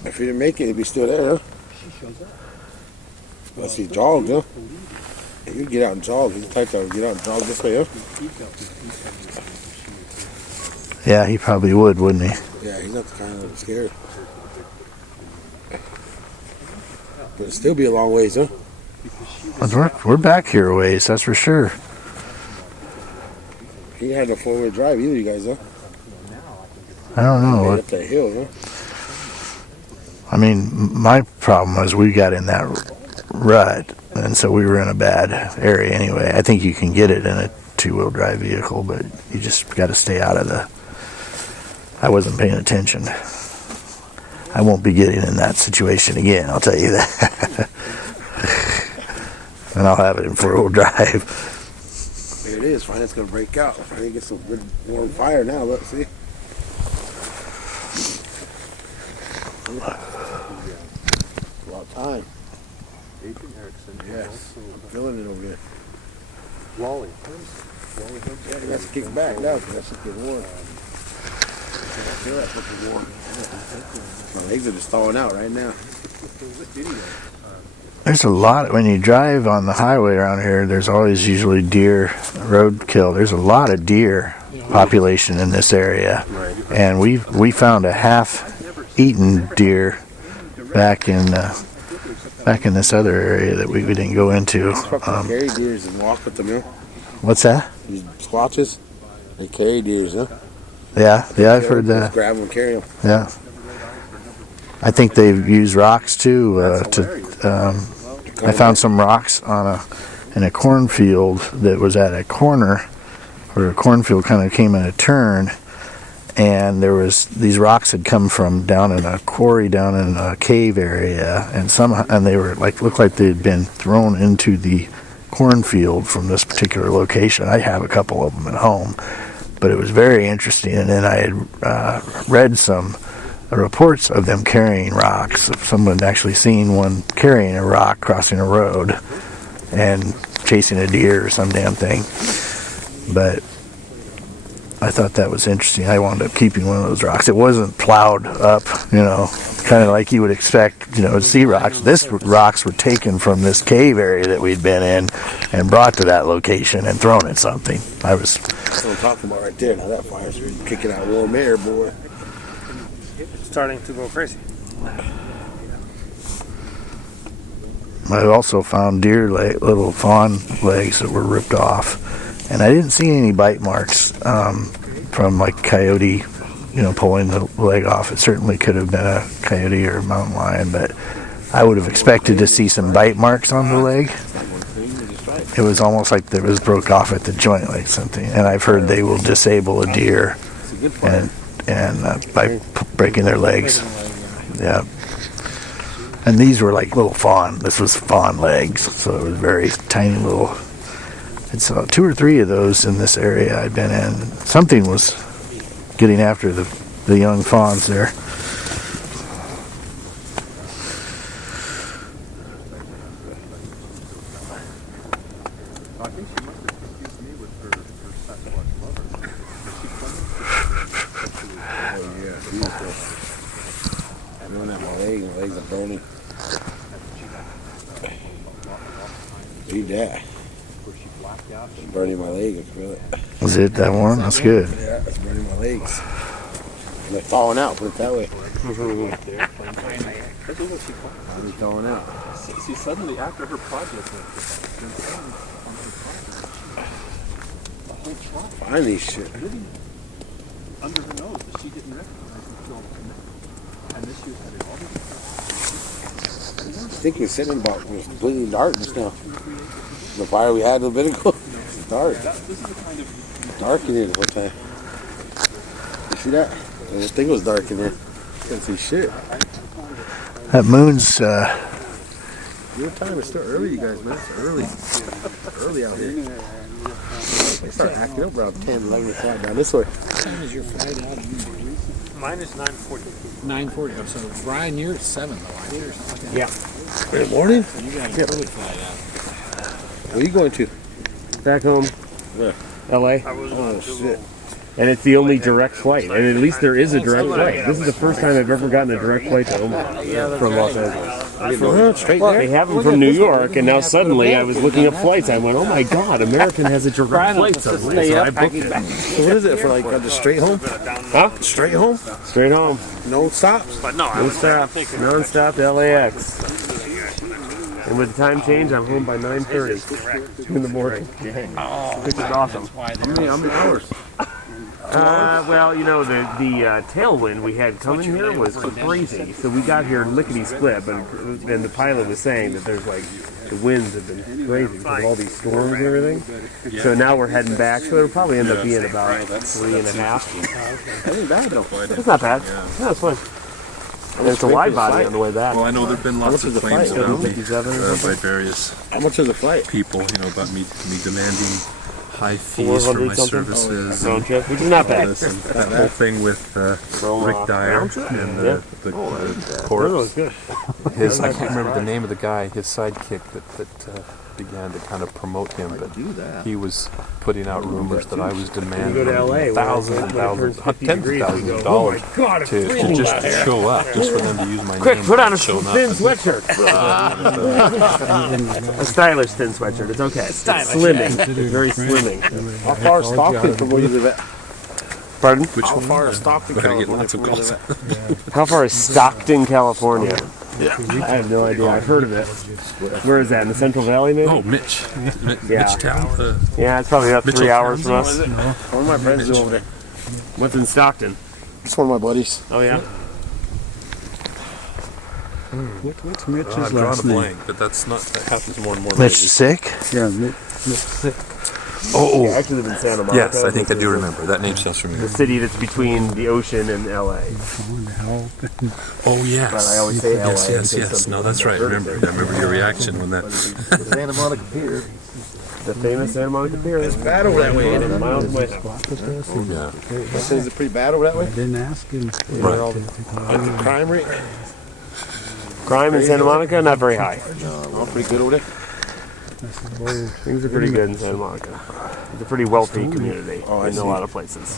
If he didn't make it, he'd be still there, huh? Unless he jogged, huh? He'd get out and jog. He's the type that would get out and jog this way, huh? Yeah, he probably would, wouldn't he? Yeah, he's not the kind that's scared. But it'd still be a long ways, huh? We're back here a ways, that's for sure. He had no 4-wheel drive either, you guys, huh? I don't know. Made up that hill, huh? I mean, my problem was we got in that rut, and so we were in a bad area anyway. I think you can get it in a two-wheel drive vehicle, but you just got to stay out of the... I wasn't paying attention. I won't be getting in that situation again, I'll tell you that. And I'll have it in four-wheel drive. There it is. Finally, it's going to break out. Finally, get some good warm fire now. Look, see? A lot of time. Yes. I'm feeling it over there. Wally. Yeah, he has to kick back now because that's getting warm. I feel that fucking warm. My legs are just thawing out right now. There's a lot, when you drive on the highway around here, there's always usually deer roadkill. There's a lot of deer population in this area. And we found a half-eaten deer back in this other area that we didn't go into. Carry deers and walk with them, you know? What's that? These squatches, they carry deers, huh? Yeah, I've heard that. Just grab them and carry them. Yeah. I think they've used rocks too. I found some rocks in a cornfield that was at a corner, where a cornfield kind of came in a turn, and these rocks had come from down in a quarry down in a cave area, and they were looked like they'd been thrown into the cornfield from this particular location. I have a couple of them at home, but it was very interesting. And then I had read some reports of them carrying rocks, of someone actually seeing one carrying a rock crossing a road and chasing a deer or some damn thing. But I thought that was interesting. I wound up keeping one of those rocks. It wasn't plowed up, kind of like you would expect, to see rocks. Rocks were taken from this cave area that we'd been in and brought to that location and thrown at something. That's what I'm talking about right there. Now that fire's kicking out warm air, boy. Starting to go crazy. I also found little fawn legs that were ripped off, and I didn't see any bite marks from coyote, pulling the leg off. It certainly could have been a coyote or a mountain lion, but I would have expected to see some bite marks on the leg. It was almost like it was broke off at the joint, like something. And I've heard they will disable a deer by breaking their legs. Yeah. And these were like little fawn. This was fawn legs, so it was very tiny little. It's 2 or 3 of those in this area I'd been in. Something was getting after the young fawns there. Burning my leg, I feel it. Was it that warm? That's good. Yeah, it's burning my legs. And they're thawing out, put it that way. They're thawing out. See, suddenly after her project, find these shit. Under her nose, but she didn't recognize it. And this year's had all I think we're sitting about completely darkness now. The fire we had a little bit ago. Dark. Dark in here one time. You see that? This thing was dark in there. Can't see shit. That moon's Your time is still early, you guys, man. It's early. Early out here. They start acting up around 10, 11 o'clock down this way. What time is your flight out in the morning? Mine is 9:40. 9:40. So Brian, you're at 7 though, aren't you? Or something like that? In the morning? So you got an early flight out. Where are you going to? Back home. Where? LA. Oh, shit. And it's the only direct flight. And at least there is a direct flight. This is the first time I've ever gotten a direct flight to Omaha from Los Angeles. Straight there? They have them from New York, and now suddenly I was looking up flights. I went, oh my God, American has a direct flight suddenly. So I booked it. So what is it for, just straight home? Huh? Straight home? Straight home. No stops? But no, No stop. Non-stop to LAX. And with the time change, I'm home by 9:30 in the morning. Which is awesome. How many hours? Well, you know, the tailwind we had coming here was crazy. So we got here lickety split, but then the pilot was saying that there's like the winds have been crazy because of all these storms and everything. So now we're heading back. So it'll probably end up being about 3.5. That ain't bad though. It's not bad. No, it's fine. And it's a wide body on the way back. Well, I know there've been lots of claims around me 57 or by various How much is the flight? people, you know, about me demanding high fees for my services. Round trip, which is not bad. That whole thing with Rick Dyer and the corpse. His, I can't remember the name of the guy, his sidekick that began to kind of promote him, but he was putting out rumors that I was demanding go to LA, thousands and thousands, $10,000 to just show up, just for them to use my Quick, name. put on a and show thin up. sweatshirt. A stylish thin sweatshirt. It's okay. It's slimming. It's very slimming. How far is Stockton from where you live at? Pardon? How far is Stockton, Better get California lots of from where you calls. live at? How far is Stockton, California? I have no idea. I've heard of it. Where is that? In the Central Valley, maybe? Oh, Mitch. Yeah. Mitchtown? Yeah, it's probably about 3 Mitchell hours from us. One of my friends live over there. What's in Stockton? It's one of my buddies. Oh, yeah? What's Mitch's I've drawn a last name? blank, but that's not, that happens more and more. Mitch lately. Sick? Yeah, Mitch Sick. I actually live in Santa Monica. Yes, I think I do remember. That name sounds familiar. The city that's between the ocean and LA. Oh, yes. But I always say LA. Yes. No, that's right. I remember your reaction when that. Santa Monica Pier. The famous Santa Monica Pier. It's bad over that way, isn't it? Miles away. Yeah. Is it pretty bad over that way? I didn't ask him. Right. Like the crime rate? Crime in Santa Monica, not very high. No, pretty good over there. Things are pretty good in Santa Monica. It's a pretty wealthy community in a lot of places.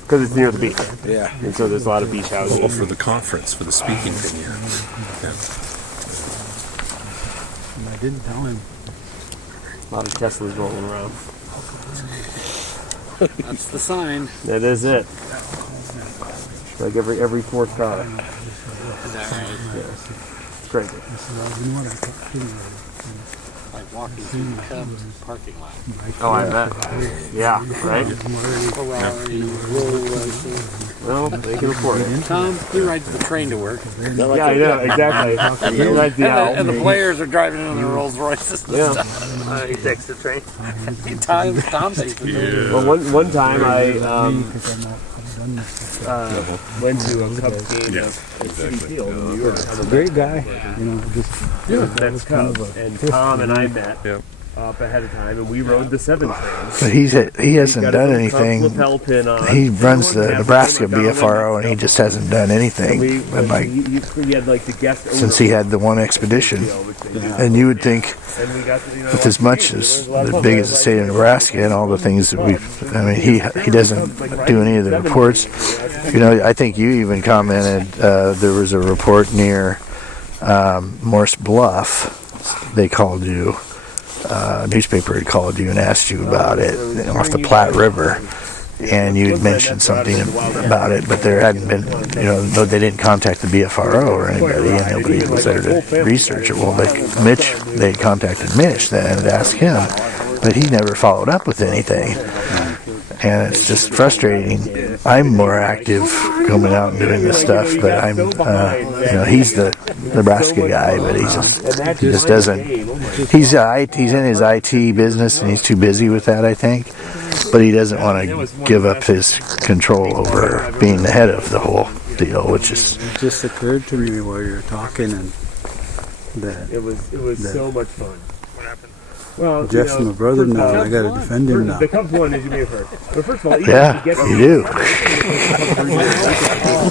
Because it's near the beach. Yeah. And so there's a lot of beach houses. Oh, for the conference, for the speaking venue. Yeah. I didn't tell him. A lot of Teslas rolling around. That's the sign. That is it. Like every fourth car. Is that right? It's crazy. I said, well, you know what, I kept kidding him. Like walking through the Cubs parking lot. Oh, I bet. Yeah, right? Well, they can afford it. Tom, he rides the train to work. Yeah, I know, exactly. He rides the owl. And the players are driving in their Rolls Royces. Yeah. He takes the train. Tom takes the train. Well, one time I went to a Cubs game at City Field in New York. A great guy. You know, just That's Cubs. And Tom and I met up ahead of time, and we rode the 7 train. But he hasn't done anything. Lapel pin on. He runs the Nebraska BFRO, and he just hasn't done anything. And like, He had like the guest since he had the one expedition, and you would think, with as much as big as the state of Nebraska and all the things that he doesn't do any of the reports. You know, I think you even commented there was a report near Morse Bluff. They called you. Newspaper had called you and asked you about it off the Platte River, and you had mentioned something about it, but there hadn't been, they didn't contact the BFRO or anybody, and nobody was there to research it. Well, they contacted Mitch then and asked him, but he never followed up with anything, and it's just frustrating. I'm more active coming out and doing this stuff, but he's the Nebraska guy, but he just doesn't. He's in his IT business, and he's too busy with that, I think. But he doesn't want to give up his control over being the head of the whole deal, which is. It just occurred to me while you were talking, and that it was so much fun. What happened? Well, Jeff's my brother now, and I got to defend him now. The Cubs won, as you may have heard. But first of all, You do.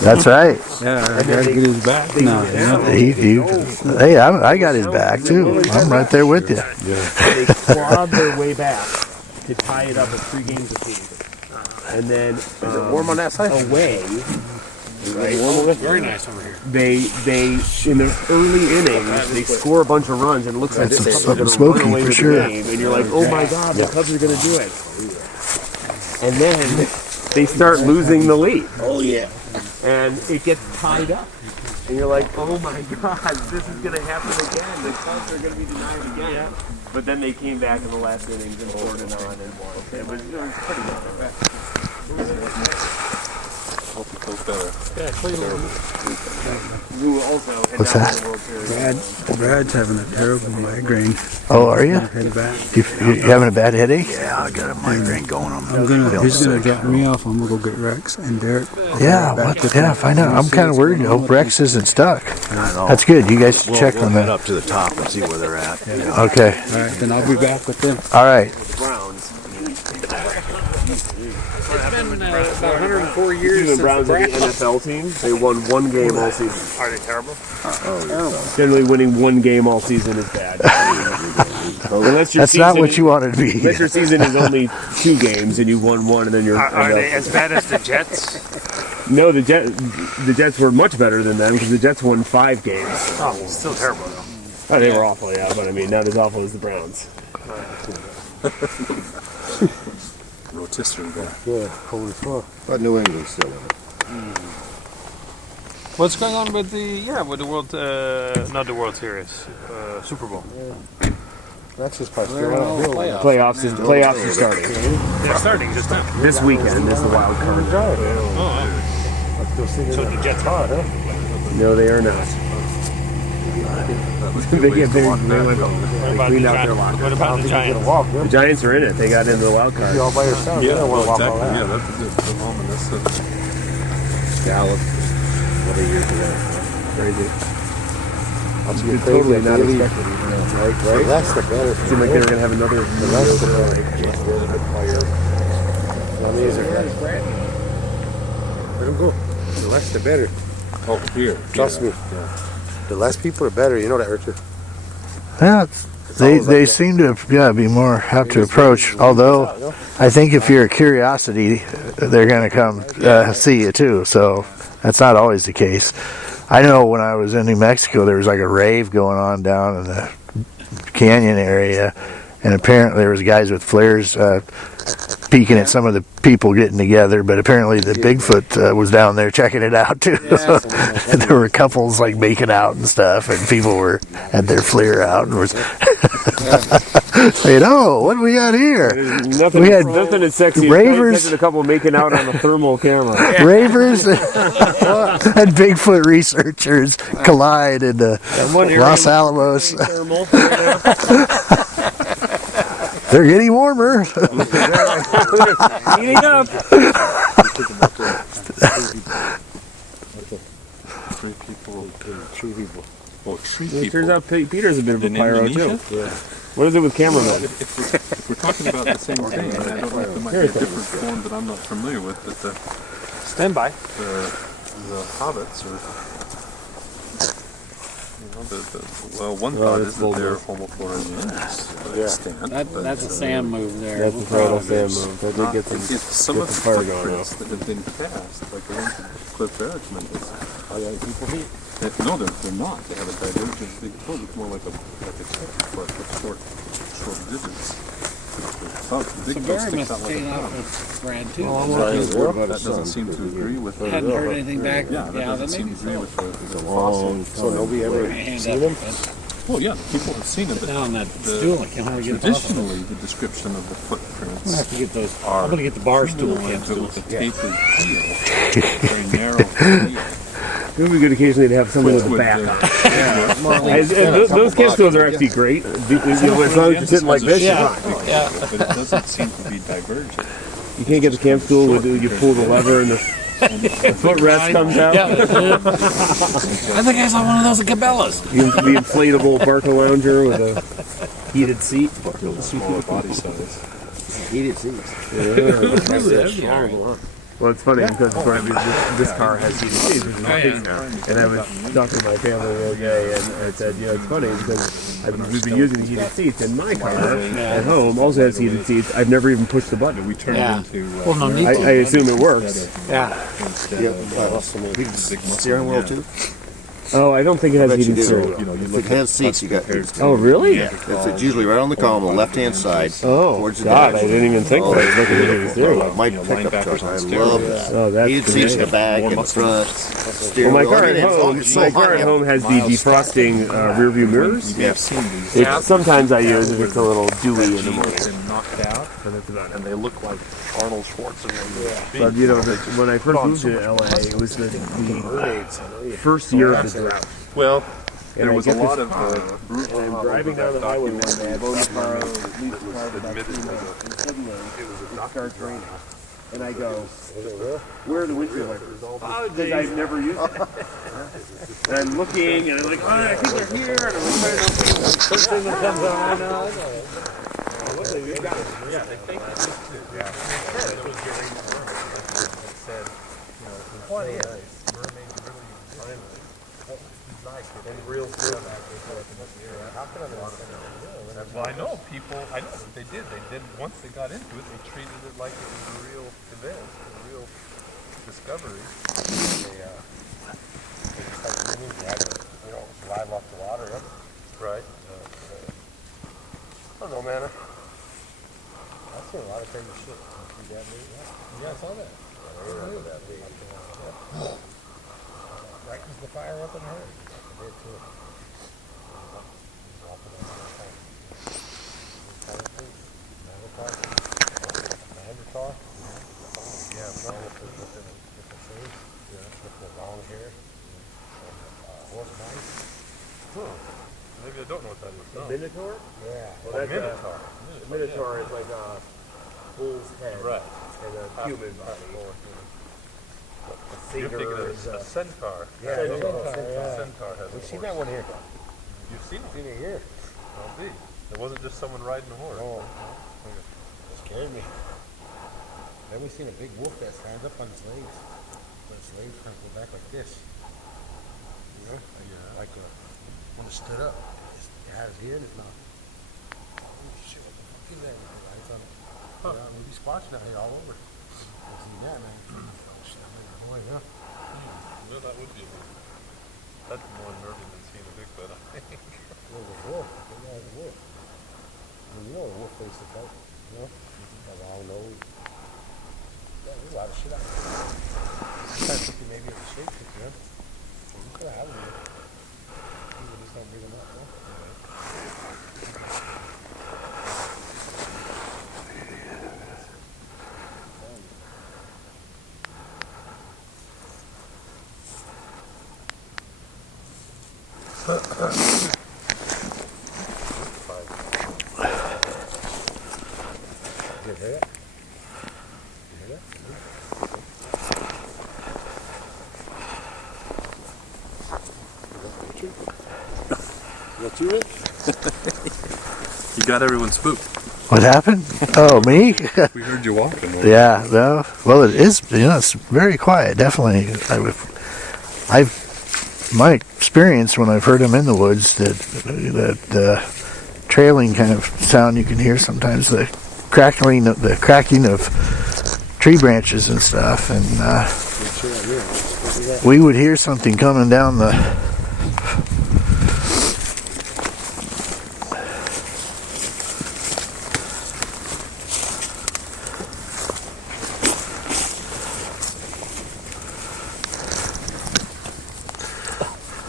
That's right. Yeah, I got to get his back now. Hey, I got his back too. I'm right there with you. They clawed their way back to tie it up at 3 games apiece, and then Warm on that side? away. Right. Very nice over here. They in the early innings they score a bunch of runs and it looks like the Cubs are going to smoky run away for with sure. the game, and you're like, oh my God, the Cubs are going to do it. And then they start losing the lead. Oh, yeah. And it gets tied up. And you're like, oh my God, this is going to happen again. The Cubs are going to be denied again. But then they came back in the last innings and poured it on and won. It was pretty good. Hope he feels better. Yeah, clearly. Who also had What's not that? won the World Series. Brad's having a terrible migraine. Oh, are you? Head back. You having a bad headache? Yeah, I got a migraine going on. He's gonna drop me off. I'm gonna go get Rex and Derek. Yeah, find out. I'm kind of worried. I hope Rex isn't stuck. That's good. You guys check on head that. up to the top and see where they're at. Okay. All right, then I'll be back with them. All right. Browns. It's been about 104 years The since Browns the are the Browns. NFL team. They won one game all season. Are they terrible? Generally, winning one game all season is bad. Unless your That's not season- what you wanted to be. Unless your season is only 2 games and you won 1, and then you're. Are they as bad as the Jets? No, the Jets were much better than them because the Jets won 5 games. Oh, still terrible though. Oh, they were awful, yeah, but I mean, not as awful as the Browns. Rotisserie there. Good, holy fuck. But New England's still in it. What's going on with the World, not the World Series, Super Bowl? That's just by still on a hill. Playoffs are starting. They're starting just now. This weekend is the wild card. So the Jets are. No, they are not. They get big. What about the Giants? What about the Giants? The Giants are in it. They got into the wild card. All by yourself. Yeah, well, exactly. Yeah, that's a good moment. That's it. Gallup. What a year today. Crazy. That's Totally not expected. Right? That's the better. Seemed like they were going to have another. The less the better. Let him go. The less the better. Oh, here. Trust me. The less people are better. You know that, Richard. Yeah, they seem to be more apt to approach. Although I think if you're a curiosity, they're going to come see you too. So that's not always the case. I know when I was in New Mexico, there was like a rave going on down in the canyon area, and apparently there was guys with flares peeking at some of the people getting together, but apparently the Bigfoot was down there checking it out too. There were couples like making out and stuff, and people had their FLIR out and was saying, "Oh, what do we got here?" We had Nothing as sexy ravers, as a couple making out on a thermal camera. ravers, and Bigfoot researchers collide in Los Alamos. They're getting warmer. Heating up. Three people. Oh, three It people. turns out Peter's a bit of a In pyro Indonesia? too. What is it with cameramen? If we're talking about the same thing, and I don't know if there might be a different form that I'm not familiar with, but Stand by. the hobbits are. Well, one thought is that they're Homo floresiensis to an extent. That's a Sam move there. That's a total Sam move. That Not, gets it's some of the fire going footprints that have been cast, like the ones that Cliff Erickman has. No, they're not. They have a divergent big foot. It's more like a foot with short digits. Oh, big toe Barry sticks must out have like a stayed out thumb. with Brad too. That doesn't seem to agree with the... Hadn't heard anything back. Yeah, that doesn't then seem maybe to agree so. with the fossil. So nobody ever seen him? Oh yeah, people have seen it, but Down that stool, I can't hardly get the traditionally the description of the I'm footprints gonna have to get those. are I'm gonna get the bar stool. like Camp stool. with a tapered heel, very narrow heel. It would be good occasionally to have someone with a back on. Those camp stools are actually great. As long as you're sitting like this, you're fine. But it doesn't seem to be divergent. You can't get the camp stool with you pull the lever and the footrest comes out. I think I saw one of those at Cabela's. The inflatable Barca lounger with a heated seat. Smaller body size. Heated seats. Well, it's funny because this car has heated seats, which is nice now. And I was talking to my family the other day, and I said, it's funny because we've been using the heated seats, and my car at home also has heated seats. I've never even pushed the button. We turned into... Well, no need I to. assume it works. Steering wheel too? Oh, I don't think it has Bet you heated do. steering. If it has seats, you got. Oh, really? It's usually right on the column, on the left-hand side. Oh, towards the God, I dash. didn't even think about it. Look at the heated steering. My pickup truck, I love that. Oh, that's Heated seats in the great. back and the front. Well, Steering my wheel. car I mean, at it's all- home, it's so my hot, car at yeah. home has the defrosting rear view mirrors. Yeah. I've seen these. Sometimes I use it. It's a little dewy in the morning. been knocked out, and they look like Arnold Schwarzenegger. But you know, when I first moved to LA, it was the first year of the drought. Well, And there I was get a lot this of car, and I'm driving down the highway one day, I load the car, leave the car about 2 minutes, and suddenly it starts raining. And I go, where are the windshield wipers? Because I've never used it. And I'm looking, and I'm like, oh, I think they're here. And I'm like, trying to open it. First thing that comes on, Well, I know people. I know what they did. They did once they got into it. They treated it like it was a real event, a real discovery. They just like really had to, live off the water. Right. I don't know, man. I've seen a lot of crazy shit. Yeah, I saw that. Right as the fire up in the head. I did too. Yeah, with the face, with the long hair, horse mice. Maybe I don't know what that is. No. Minotaur? Yeah. Well, that's Minotaur. The Minotaur is like a bull's head Right. and a human body. You're thinking of a centaur. Yeah, Centaur has We've a seen horse. that one here. You've seen it? Seen it here. I'll be. It wasn't just someone riding a horse. Oh, it scared me. Then we seen a big wolf that stands up on slaves. The slaves kind of go back like this. You know? Like when it stood up. It had his ear in his mouth. Oh shit, what the fuck is that? It's on maybe Squatching out here all over. I've seen that, man. Oh shit, I'm like, boy, yeah. Well, that would be that's more unnerving than seeing a Bigfoot, I think. It was a wolf. It was a wolf. I mean, you know what a wolf face looks like. You know? A long nose. Yeah, there's a lot of shit out there. I started thinking maybe it was shape picture. You could have one. People just don't bring them up, huh? You hear that? You hear that? Is that you, Rick? You got everyone spooked. What happened? Oh, me? We heard you walking. Yeah, no. Well, it is, it's very quiet, definitely. My experience when I've heard them in the woods, that trailing kind of sound you can hear sometimes, the cracking of tree branches and stuff, and we would hear something coming down the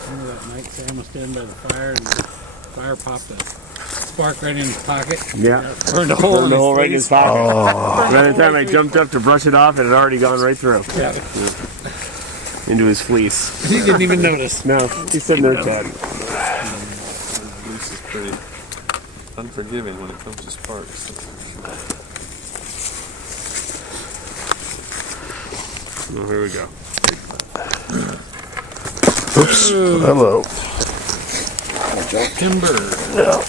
Remember that night Sam was standing by the fire and the fire popped a spark right in his pocket? Yeah. Burned a hole right in his pocket. By the time I jumped up to brush it off, it had already gone right through. Yeah. Into his fleece. He didn't even notice. No, he's sitting there chatting. This is pretty unforgiving when it comes to sparks. Oh, here we go. oops, hello. Timber. Yeah.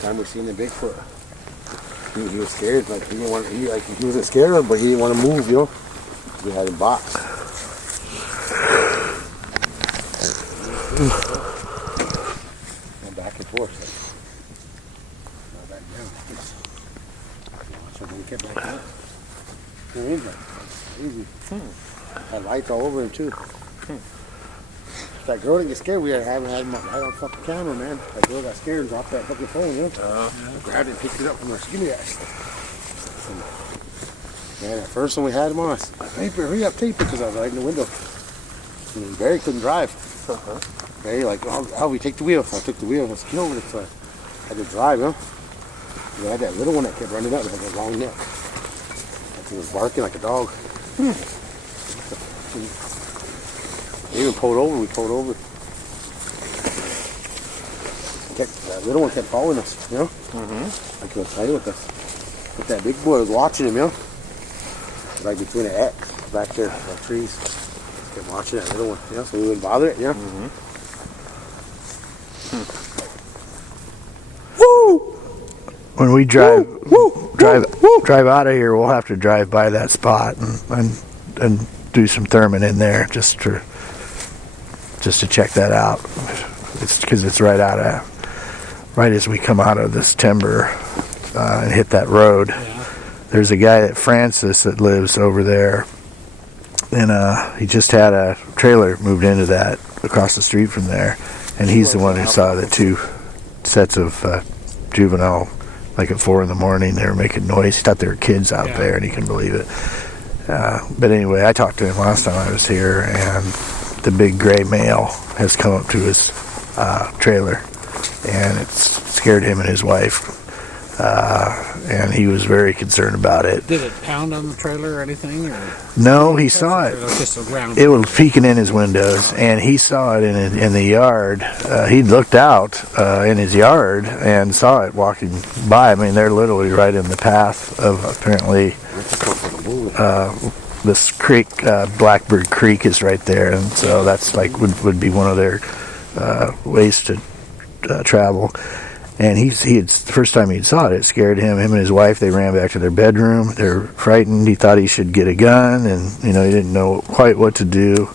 time we seen the Bigfoot, he was scared. Like he didn't want. He wasn't scared, but he didn't want to move. You know, we had him boxed. And back and forth. Not back down. So we kept backing up. Easy. Had lights all over him too. That girl didn't get scared. We had him right on fucking camera, man. That girl got scared and dropped that fucking phone, you know? Grabbed it and picked it up from her. Give me that. Man, at first when we had him on, I said, hurry up, tape it, because I was right in the window. And Barry couldn't drive. Barry, like, Elvie, take the wheel. So I took the wheel and I was killing it, so I had to drive, you know? We had that little one that kept running up and had that long neck. He was barking like a dog. They even pulled over. We pulled over. That little one kept following us, you know? I couldn't play with us. But that big boy was watching him, you know? Right between the X back there, the trees. Kept watching that little one, you know? So we wouldn't bother it, you know? When we drive out of here, we'll have to drive by that spot and do some therming in there just to check that out. It's because it's right as we come out of this timber and hit that road. Yeah. There's a guy at Francis that lives over there, and he just had a trailer moved into that across the street from there, and he's the one who saw the two sets of juvenile. Like at 4 a.m, they were making noise. He thought there were kids out there, and he couldn't believe it. But anyway, I talked to him last time I was here, and the big gray male has come up to his trailer, and it's scared him and his wife. And he was very concerned about it. Did it pound on the trailer or anything? Or? No, he saw it. It was peeking in his windows, and he saw it in the yard. He looked out in his yard and saw it walking by. I mean, they're literally right in the path of apparently this creek. Blackbird Creek is right there, and so that's like would be one of their ways to travel. And he had the first time he saw it, it scared him. Him and his wife, they ran back to their bedroom. They're frightened. He thought he should get a gun, and he didn't know quite what to do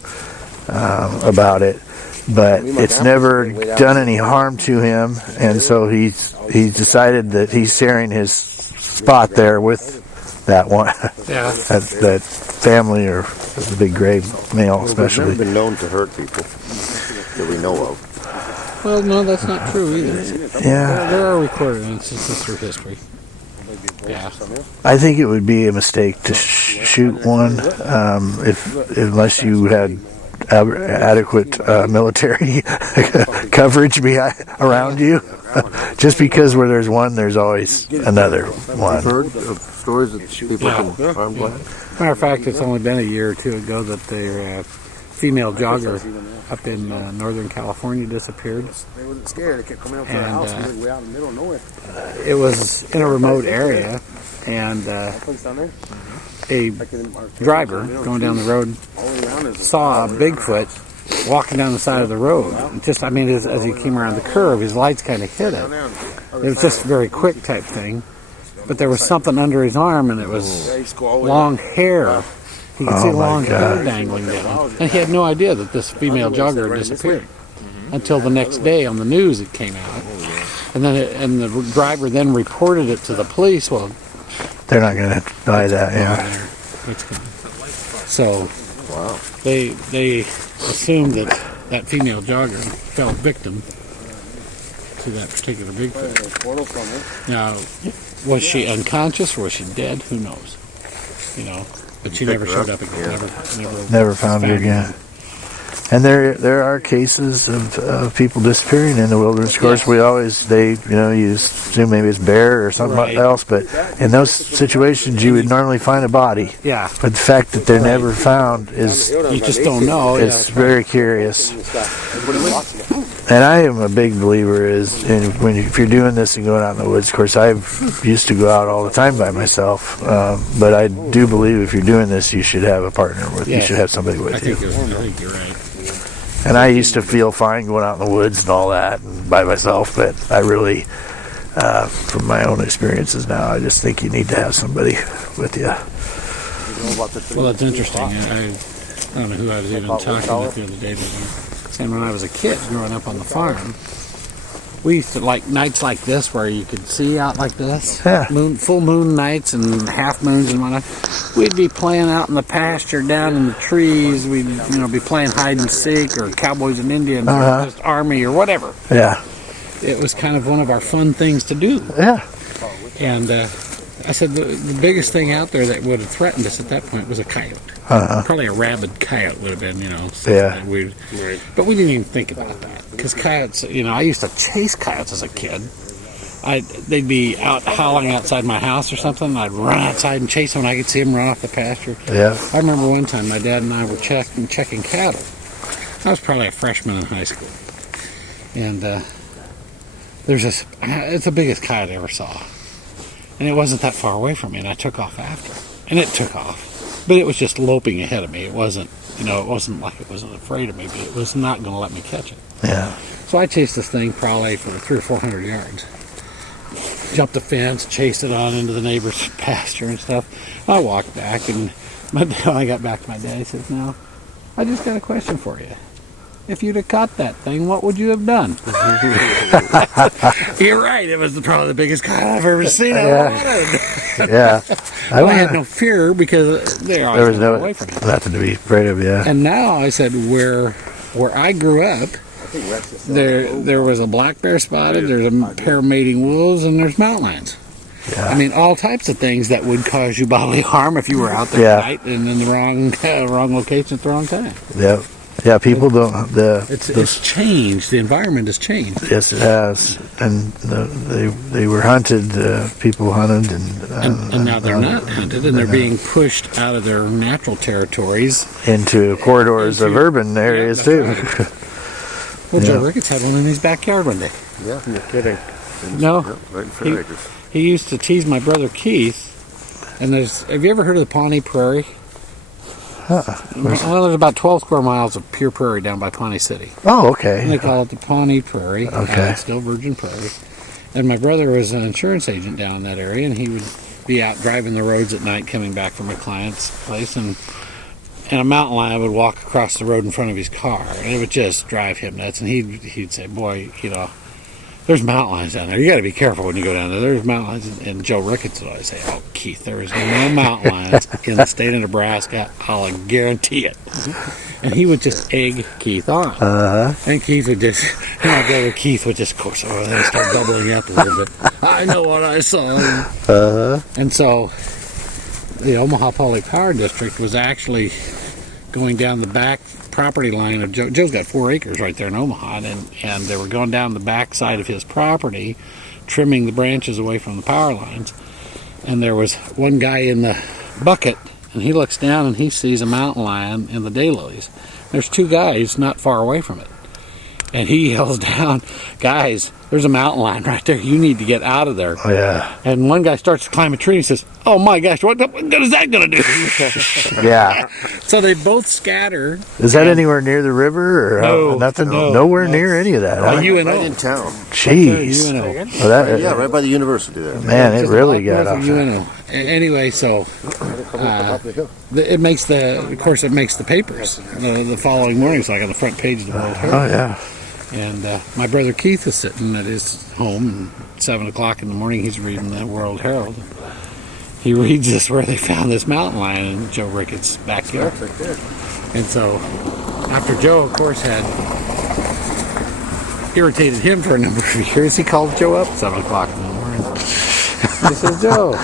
about it. But it's never done any harm to him, and so he decided that he's sharing his spot there with that one, that family or the big gray male, especially. We've never been known to hurt people that we know of. Well, no, that's not true either. Yeah. There are recorded instances through history. Yeah. I think it would be a mistake to shoot one unless you had adequate military coverage around you. Just because where there's one, there's always another one. I've heard of stories that people can harm black. Matter of fact, it's only been a year or two ago that their female jogger up in Northern California disappeared. They wasn't scared. They kept coming up to our house. We were way out in the middle of nowhere. It was in a remote area, and a driver going down the road saw a Bigfoot walking down the side of the road. Just, I mean, as he came around the curve, his lights kind of hit it. It was just a very quick type thing. But there was something under his arm, and it was long hair. He could see long hair dangling down. And he had no idea that this female jogger had disappeared. Until the next day on the news it came out. And then the driver then reported it to the police. Well, they're not going to buy that, So they assumed that female jogger fell victim to that particular Bigfoot. Now, was she unconscious or was she dead? Who knows? But she never showed up again. Never found her again. And there are cases of people disappearing in the wilderness. Of course, you assume maybe it's bear or something else, but in those situations you would normally find a body. Yeah. But the fact that they're never found is, you just don't know. It's very curious. And I am a big believer if you're doing this and going out in the woods. Of course, I used to go out all the time by myself, but I do believe if you're doing this, you should have a partner with you. You should have somebody with you. I think you're right. And I used to feel fine going out in the woods and all that and by myself, but I really from my own experiences now, I just think you need to have somebody with you. Well, it's interesting. I don't know who I was even talking with the other day, but saying when I was a kid growing up on the farm, we used to like nights like this where you could see out like this, Yeah. full moon nights and half moons and whatnot. We'd be playing out in the pasture, down in the trees. We'd be playing hide and seek or cowboys and Indians or just army or whatever. Yeah. It was kind of one of our fun things to do. Yeah. And I said the biggest thing out there that would have threatened us at that point was a coyote. Probably a rabid coyote would have been, Yeah. weird. But we didn't even think about that because coyotes. I used to chase coyotes as a kid. They'd be out howling outside my house or something. I'd run outside and chase them, and I could see them run off the pasture. Yeah. I remember one time my dad and I were checking cattle. I was probably a freshman in high school, and there's this. It's the biggest coyote I ever saw. And it wasn't that far away from me, and I took off after it. And it took off. But it was just loping ahead of me. It wasn't, it wasn't like it wasn't afraid of me, but it was not going to let me catch it. Yeah. So I chased this thing probably for 300 or 400 yards. Jumped the fence, chased it on into the neighbor's pasture and stuff. I walked back, and when I got back to my dad, he says, "Now, I just got a question for you. If you'd have caught that thing, what would you have done?" You're right. It was probably the biggest coyote I've ever seen. Yeah. I had no fear because there was away from me. Nothing to be afraid of. Yeah. And now I said where I grew up, there was a black bear spotted. There's a pair of mating wolves, and there's mountain lions. Yeah. I mean, all types of things that would cause you bodily harm if you were out there at night and in the wrong location at the wrong time. Yeah. Yeah, people don't. It's changed. The environment has changed. Yes, it has. And they were hunted. People hunted, and now they're not hunted, and they're being pushed out of their natural territories into corridors of urban areas too. Well, Joe Ricketts had one in his backyard one day. Yeah, You're kidding. No, right in Fair Acres. he used to tease my brother Keith. And have you ever heard of the Pawnee Prairie? Well, there's about 12 square miles of pure prairie down by Pawnee City. Oh, okay. And they call it the Pawnee Prairie. Okay. It's still virgin prairie. And my brother was an insurance agent down in that area, and he would be out driving the roads at night coming back from a client's place, and a mountain lion would walk across the road in front of his car, and it would just drive him nuts. And he'd say, "Boy, there's mountain lions down there. You got to be careful when you go down there. There's mountain lions." And Joe Ricketts would always say, "Oh, Keith, there is no mountain lions in the state of Nebraska. I'll guarantee it." And he would just egg Keith on. And Keith would just, my brother Keith would just course over there and start bubbling up a little bit. "I know what I saw." And so the Omaha Public Power District was actually going down the back property line of Joe. Joe's got 4 acres right there in Omaha, and they were going down the back side of his property, trimming the branches away from the power lines. And there was one guy in the bucket, and he looks down and he sees a mountain lion in the daylilies. There's 2 guys not far away from it. And he yells down, "Guys, there's a mountain lion right there. You need to get out of there." Oh, yeah. And one guy starts to climb a tree and says, "Oh my gosh, what good is that going to do?" Yeah. So they both scatter. Is that anywhere near the river or No, nothing? no. Nowhere near any of that. Huh? UNO. Right in town. Jeez. UNO. Well, that, Yeah, right by the university there. Man, it Just really north got of off. UNO. Anyway, so Up the hill. it makes the papers the following morning. It's like on the front page of the World Herald. Oh, yeah. And my brother Keith is sitting at his home, and 7 o'clock in the morning he's reading the World Herald. He reads this where they found this mountain lion in Joe Ricketts' backyard. And so after Joe, of course, had irritated him for a number of years, he called Joe up at 7 o'clock in the morning. He says, "Joe,"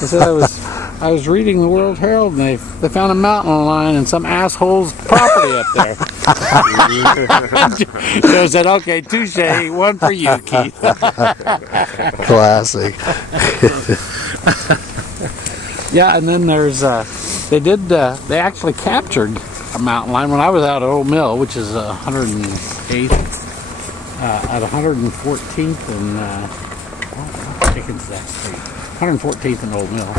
he said, I was reading the World Herald, and they found a mountain lion in some asshole's property up there." Joe said, "Okay, touche, one for you, Keith." Classic. Yeah, and then there's they actually captured a mountain lion when I was out at Old Mill, which is 108th at 114th and Dickens that street, 114th and Old Mill.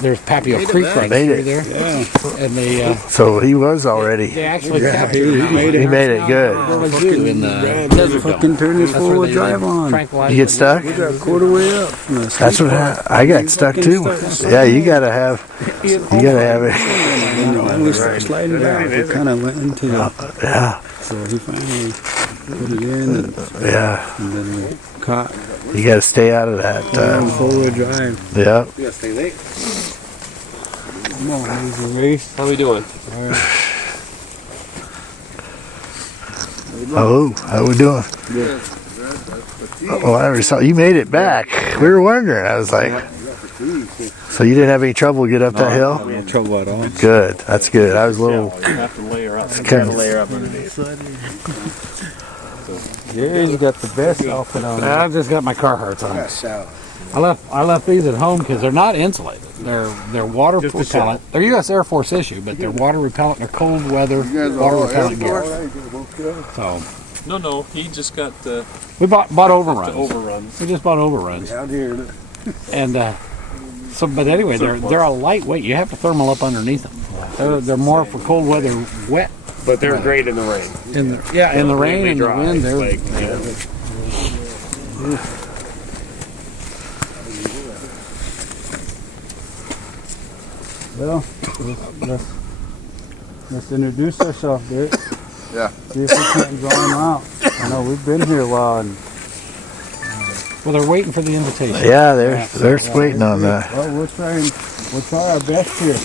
there's Papio Creek right Made through it. there. Yeah. And they So he was already. they actually Yeah, captured he made it. He made it good. Where was you in the desert Fucking dome? turn his That's where four-wheel they drive on. tranquilized You get stuck? We got a quarter way up. That's what I got stuck too. Yeah, you gotta have it. When we started sliding down, we kind of went into it. Yeah, So he finally put it in, and yeah. then we caught You gotta stay out of that. four-wheel drive. Yeah. You gotta stay late. Come on, there's a race. How we doing? Oh, how we doing? Oh, I already saw you made it back. We were wondering. I was like, so you didn't have any trouble to get up that hill? No trouble at all. Good. That's good. I was a little. You have to layer up. Kind of- Layer up underneath. Yeah, you got the best outfit on. I've just got my Carhartts on. I left these at home because they're not insulated. They're water repellent. They're U.S. Air Force issue, but they're water repellent. They're cold weather water repellent gear. So No, he just got we bought overruns. overruns. We just bought overruns. Out here. And so, but anyway, they're a lightweight. You have to thermal up underneath them. They're more for cold weather, wet. But they're great in the rain. In the rain and the wind, they're Like, you know, Well, let's introduce ourselves, Dick. Yeah. See if we can't draw them out. I know we've been here a while, and well, they're waiting for the invitation. Yeah, they're waiting on that. well, we'll try our best here.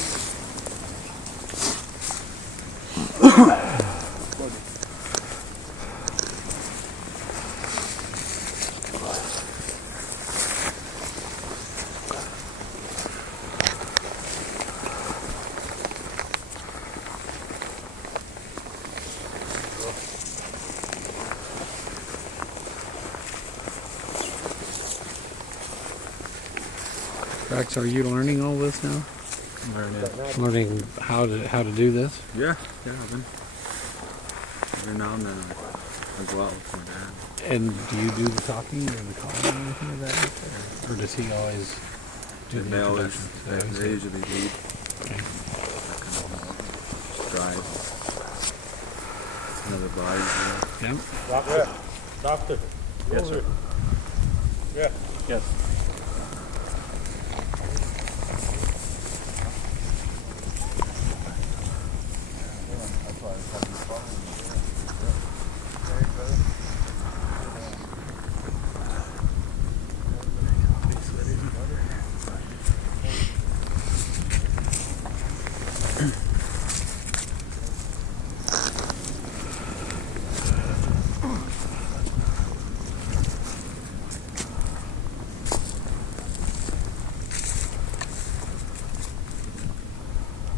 Rex, are you learning all this now? Learning how to do this? Yeah, I've been. Every now and then I go out with my dad. And do you do the talking or the calling or anything of that nature? Or does he always do the They always, introductions? they usually lead. Okay. That kind of drive. Another body. Yep. Doctor. Yes, sir. Yes.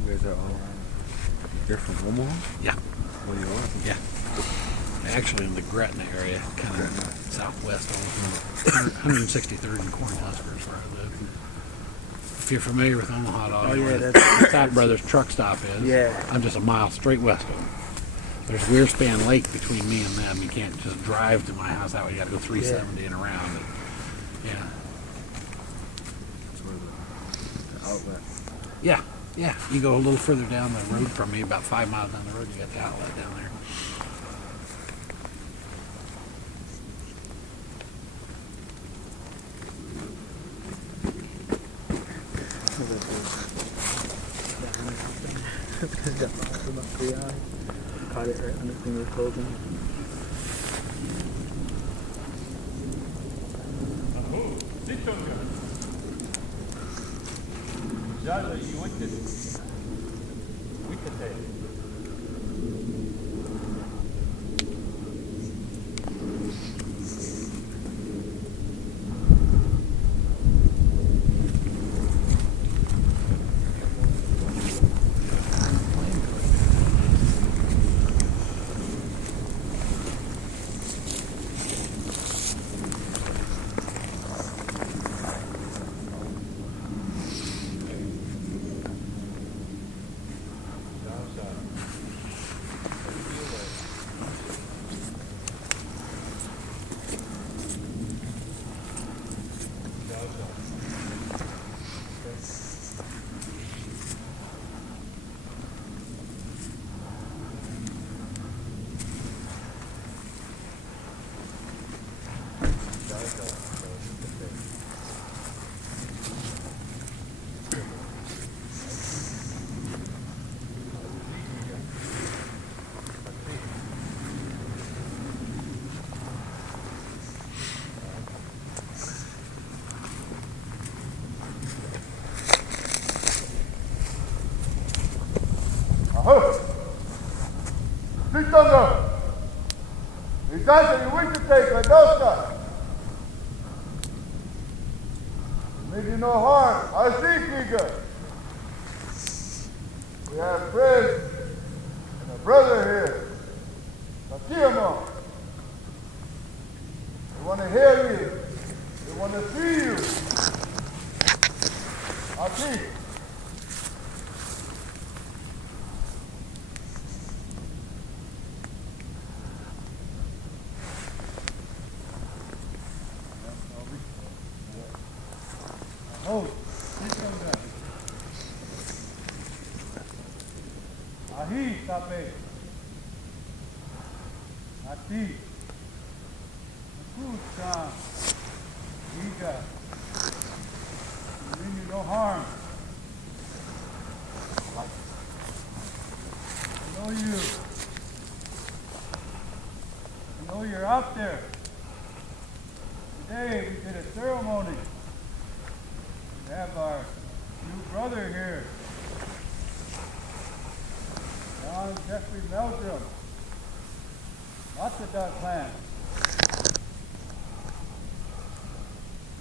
You guys are all You're from Omaha? Yeah. Where you are? Yeah. Actually in the Gretna area, kind of southwest, almost 163rd and Cornhuskers where I live. If you're familiar with Omaha, where the Stott Brothers truck stop is, I'm just a mile straight west of them. There's Wearspan Lake between me and them. You can't just drive to my house that way. You got to go 370 and around. And, yeah. That's where the outlet. Yeah. Yeah. You go a little further down the road from me, about 5 miles down the road, you got the outlet down there. Caught it right under finger clothing. Citonga. Jale i wicked. Wicked. Muchachos, you wish to take la dosa. Mean you no harm. I see, Giga. We have friends and a brother here. Nakiyama. They want to hear you. They want to see you. Aki. Oh, Citonga. Ahi, tape. Ati. Kusa. Giga. Mean you no harm. I know you. I know you're out there. Today we did a ceremony. We have our new brother here, Jeffery Meldrum. Lots of duck clan.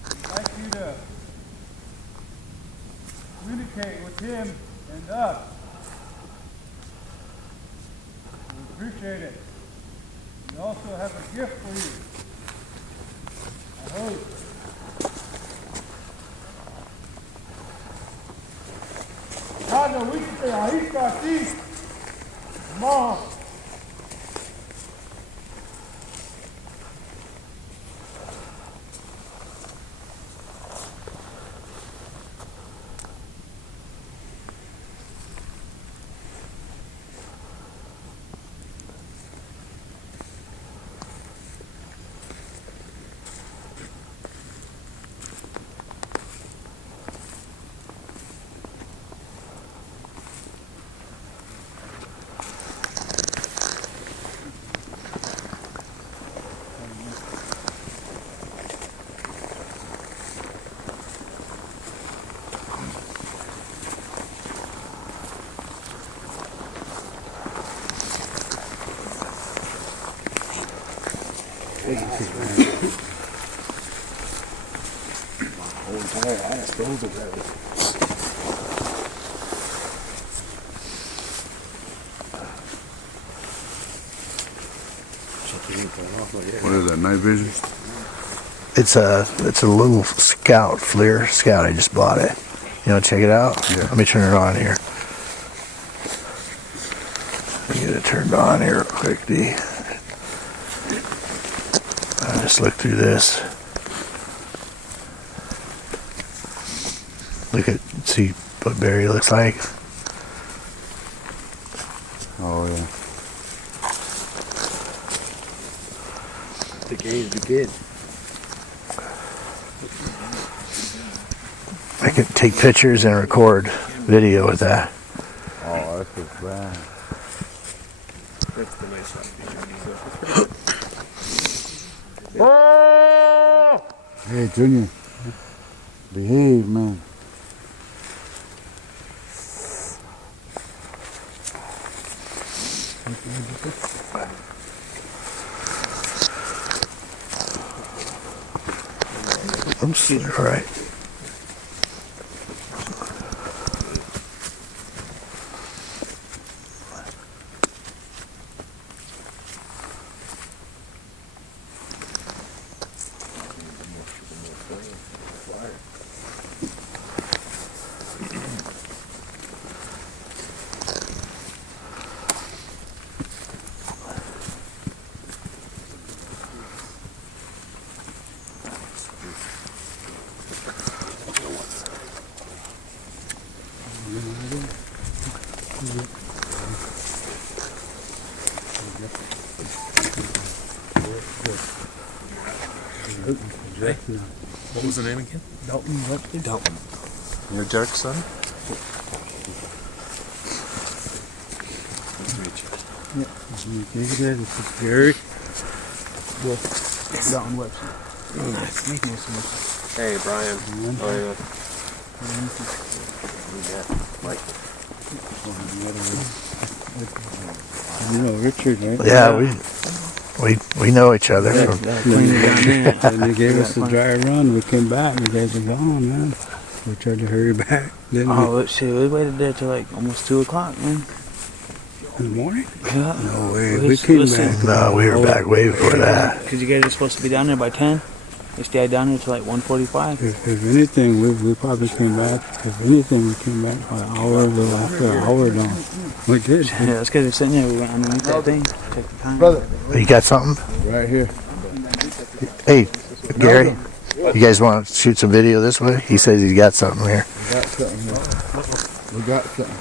We'd like you to communicate with him and us. We appreciate it. We also have a gift for you. I hope. Cada week, ahí está así. Mom. Whole entire ass frozen already. What is that, night vision? It's a little Scout, FLIR Scout. I just bought it. You know, check it out? Yeah. Let me turn it on here. Let me get it turned on here real quick, D. I just look through this. See what Barry looks like. Oh, yeah. The game's begin. I can take pictures and record video with that. Oh, that's just bad. That's the nice one. Oh! Hey, Junior. Behave, man. Oops, all right. What was the name again? Dalton. Your Dirk son? Nice to meet you. Yeah, this is Gary. Yes. Dalton Webster. Nice to meet you. Hey, Brian. How are you? You know Richard, right? Yeah, we We know each other. Yeah, from, clean it down there. And they gave us a dry run. We came back. You guys are gone, man. We tried to hurry back. Didn't Oh, shit, we waited there till like almost 2 o'clock, man. we? In the morning? Yeah. No way. We came back. No, we were back way before that. Because you guys are supposed to be down there by 10. We stayed down there till like 1:45. If anything, we probably came back. If anything, we came back by an hour, a little after an hour long. We did. Yeah, that's because we're sitting there. We went underneath that thing. Check the time. Brother, You got something? right here. Hey, Gary, you guys want to shoot some video this way? He says he's got something here. We got something here. We got something.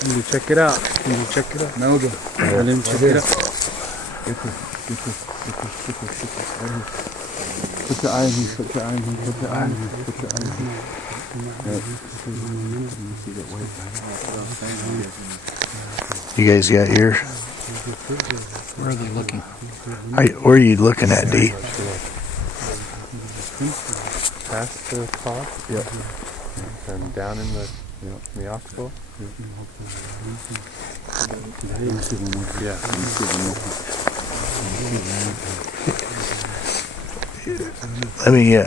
Can you check it out? Can you check it out? Meldrum. Let him check it out. Get this. Right here. Put the eye in here. Put the eye in here. Put the eye in here. Put the eye in here. You guys got your... Where are they looking? Where are you looking at, D? Past the top? Yep. And down in the optical? Yeah. I mean,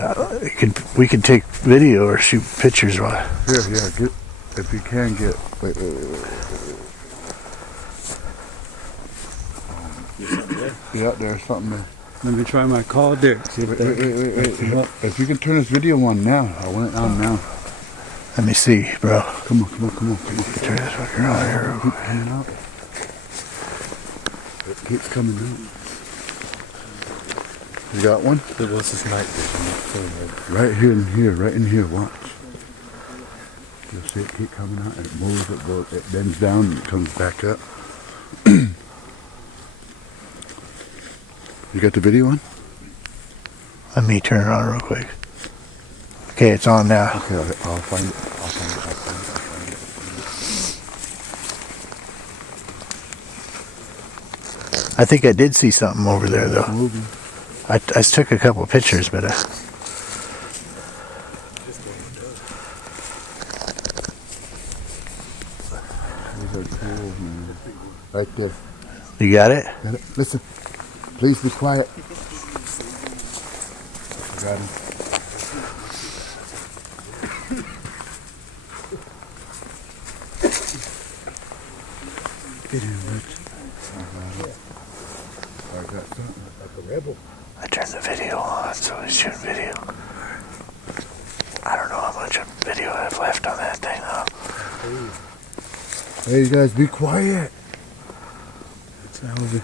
we could take video or shoot pictures. Here, get, if you can get, wait. Yeah, there's something there. Let me try my call there. See if Wait. If you can turn this video on now, I want it on now. Let me see, bro. Come on. Turn this fucker on here. Keep coming out. It keeps coming out. You got one? This is night vision. Right in here, watch. You'll see it keep coming out, and it moves, it bends down, and it comes back up. You got the video on? Let me turn it on real quick. Okay, it's on now. Okay, I'll find it. I think I did see something over there, though. Moving. I took a couple of pictures, but Right there. you got it? Got it? Listen. Please be quiet. I got him. Get in, Rich. I got something like a rebel. I turned the video on, so he's shooting video. I don't know how much video I have left on that thing, though. Hey, you guys, be quiet. It's Elvie.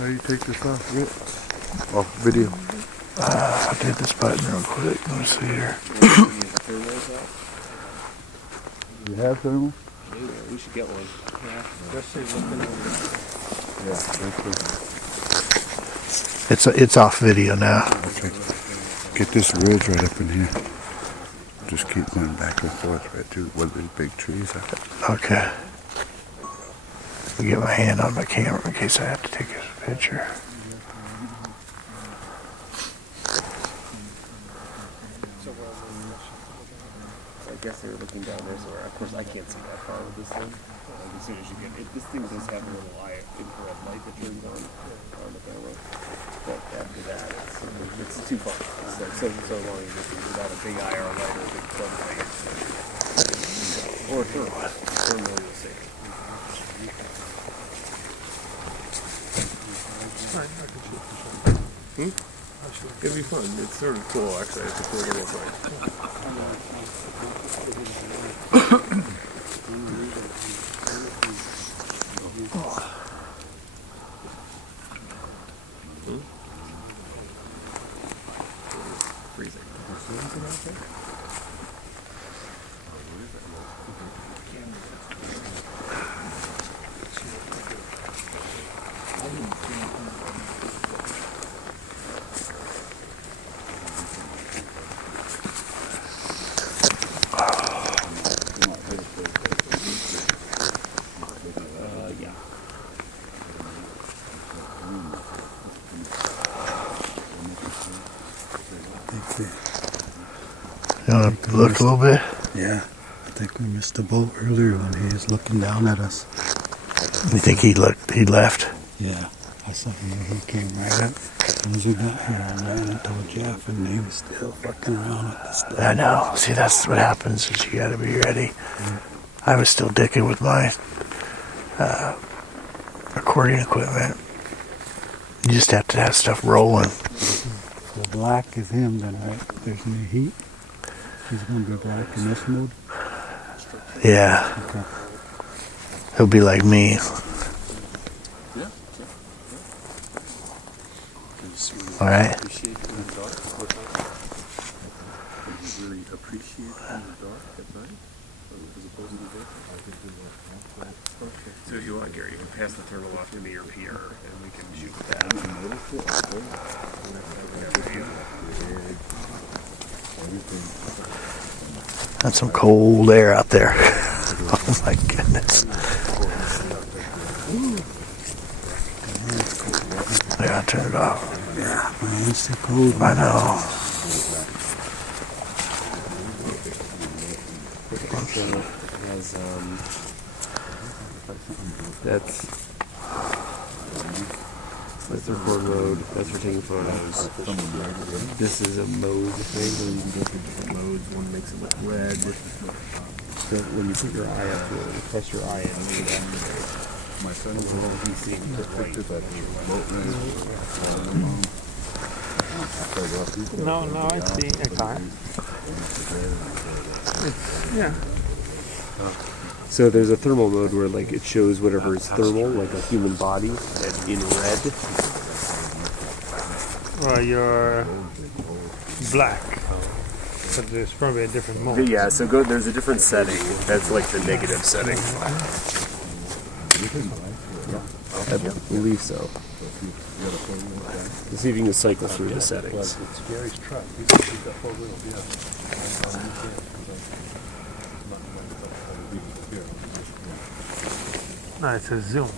How do you take this off? Off video. I'll hit this button real quick. Let me see here. You have thermal? We should get one. It's off video now. Okay. Get this ridge right up in here. Just keep going back and forth right through one of these big trees. Okay. I'll get my hand on my camera in case I have to take a picture. I guess they were looking down there somewhere. Of course, I can't see that far with this thing. As soon as you get it, this thing does have a little infrared light that turns on the camera. But after that, it's too far. It's like so long as it's without a big IR light or a big floodlight. Or a thermal, you'll see. It'd be fun. It's sort of cool, actually. It's a cool little thing. Freezing. You want to look a little bit? Yeah. I think we missed the boat earlier when he was looking down at us. You think he left? Yeah. I saw him when he came right up. As soon as we got here, I ran and told Jeff, and he was still fucking around with this stuff. I know. See, that's what happens is you got to be ready. I was still dicking with my recording equipment. You just have to have stuff rolling. The black is him then, right? There's no heat. He's going to be black in this mode. Yeah. Okay. He'll be like me. All right. Really appreciate the dark at night, as opposed to the day. So if you want, Gary, you can pass the thermal off to me or Pierre, and we can shoot with that. That's some cold air out there. Oh my goodness. Yeah, turn it off. Yeah, man, it's too cold. I know. Has, that's record mode. That's for taking photos. This is a mode thing. You can go through different modes. One makes it look red. So when you put your eye up to it, you press your eye into that. My son will be seeing the white. No, I see a car. Yeah. So there's a thermal mode where like it shows whatever is thermal, like a human body, in red. Well, you're black. But there's probably a different mode. Yeah, so there's a different setting. That's like the negative setting. I believe so. Let's see if you can cycle through the settings. It's Gary's truck. He's got 4 wheels, yeah. No, it's a zoom.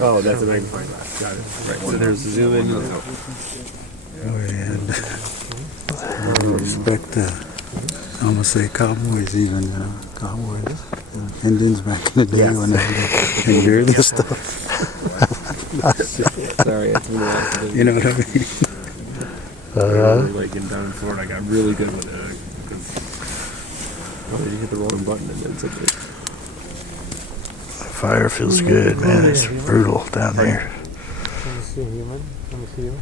Oh, that's a magnifying glass. Got it. Right. So there's zoom in. And I respect I almost say cowboys, even cowboys, Indians back in the day when they hear this stuff. Sorry, I threw that. You know what I mean? Like in down in Florida, I got really good with it. Oh, you hit the wrong button and then something. Fire feels good, man. It's brutal down there. Let me see a human. Let me see you.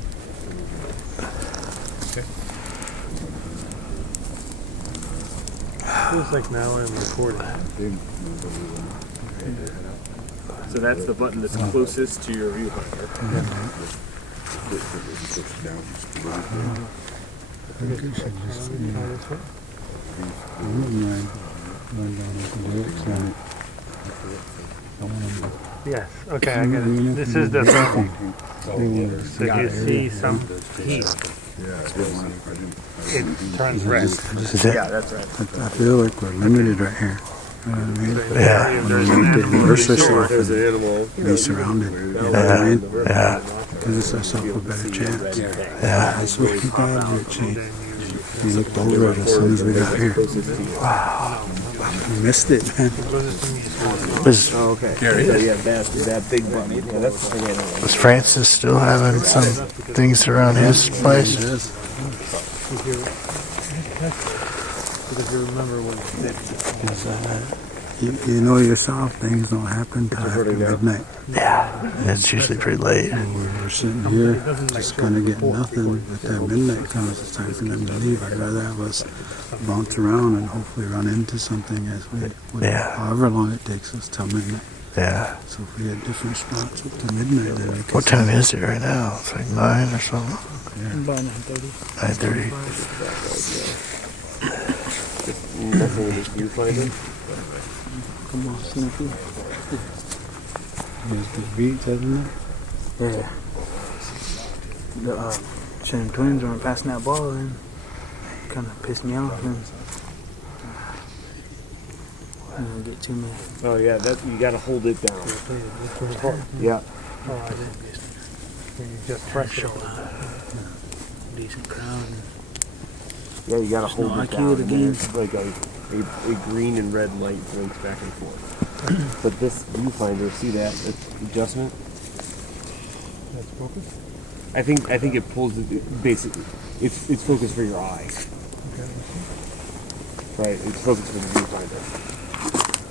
Okay. Feels like now I'm recording. So that's the button that's closest to your viewfinder. Yes. Okay, I get it. This is the thermal. So you see some heat. It turns red. Yeah, that's right. I feel like we're limited right here. You know what I mean? Yeah. There's an animal. Immerse yourself There's and an animal. be surrounded. You know what I mean? Yeah. Gives yourself a better chance. Yeah. I swear to God, Richie, he looked over it as soon as we got here. Wow. We missed it, man. Was Gary. Yeah, that big button. Yeah, that's the thing. was Francis still having some things around his place? Because you remember when You know yourself, things don't happen till after midnight. Yeah. It's usually pretty late. We're sitting here just kind of getting nothing. At that midnight comes, it's time for them to leave. I'd rather have us bounce around and hopefully run into something as we, Yeah. however long it takes us till midnight. Yeah. So if we had different spots up to midnight, then we could. What time is it right now? It's like 9 or something. About 9:30. 9:30. Nothing in this viewfinder. Come on, Snoopy. There's the beats, hasn't it? Yeah. The Shannon twins aren't passing that ball, and kind of pissed me off. And I don't get too many. Oh yeah, that you got to hold it down. Yeah. oh, I didn't get when you just press it. Decent crowd. Yeah, you got to hold no it IQ down. of the And game. there's like a green and red light blinks back and forth. But this viewfinder, see that adjustment? That's focus. I think it pulls it basically. It's focused for your eye. Okay. Right, it's focused for the viewfinder.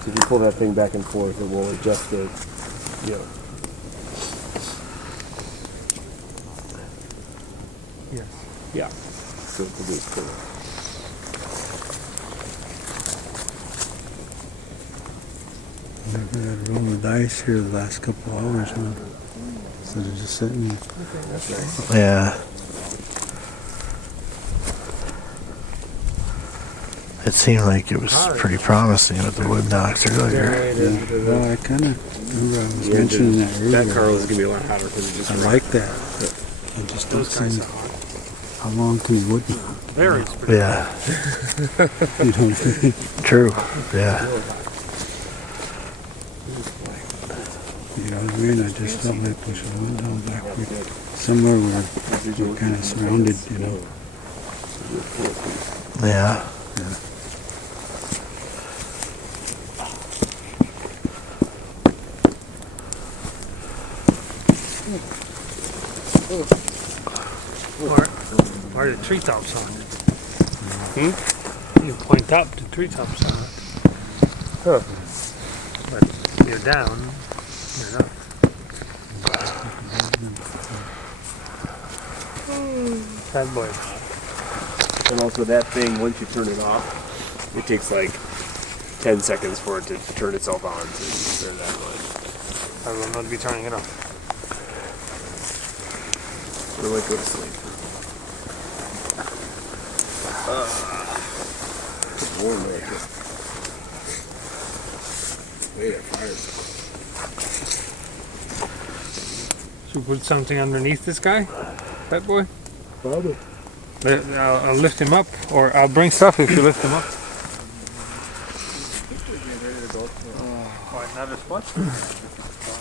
So if you pull that thing back and forth, it will adjust it. You know. Yes. Yeah. So it produces clear. We had a roll of dice here the last couple of hours, huh? Instead of just sitting. That's right. Yeah. It seemed like it was pretty promising with the wood knocks earlier. Well, I kind of remember I was mentioning that earlier. That Carl is gonna be a lot hotter because it just. I like that. I just don't see how long can he wood knock. Very. Yeah. You know what I mean? True. Yeah. You know what I mean? I just felt like we should went down back somewhere where we're kind of surrounded, you know. Yeah. Or the treetops on it. You point up to treetops on it. Huh. But you're down, you're up. Bad boy. And also that thing, once you turn it off, it takes like 10 seconds for it to turn itself on. So you turn that much. I will not be turning it off. Or like go to sleep. It's warm right here. Wait, that fire's. Should we put something underneath this guy? That boy? Probably. I'll lift him up, or I'll bring stuff if you lift him up. Another spot?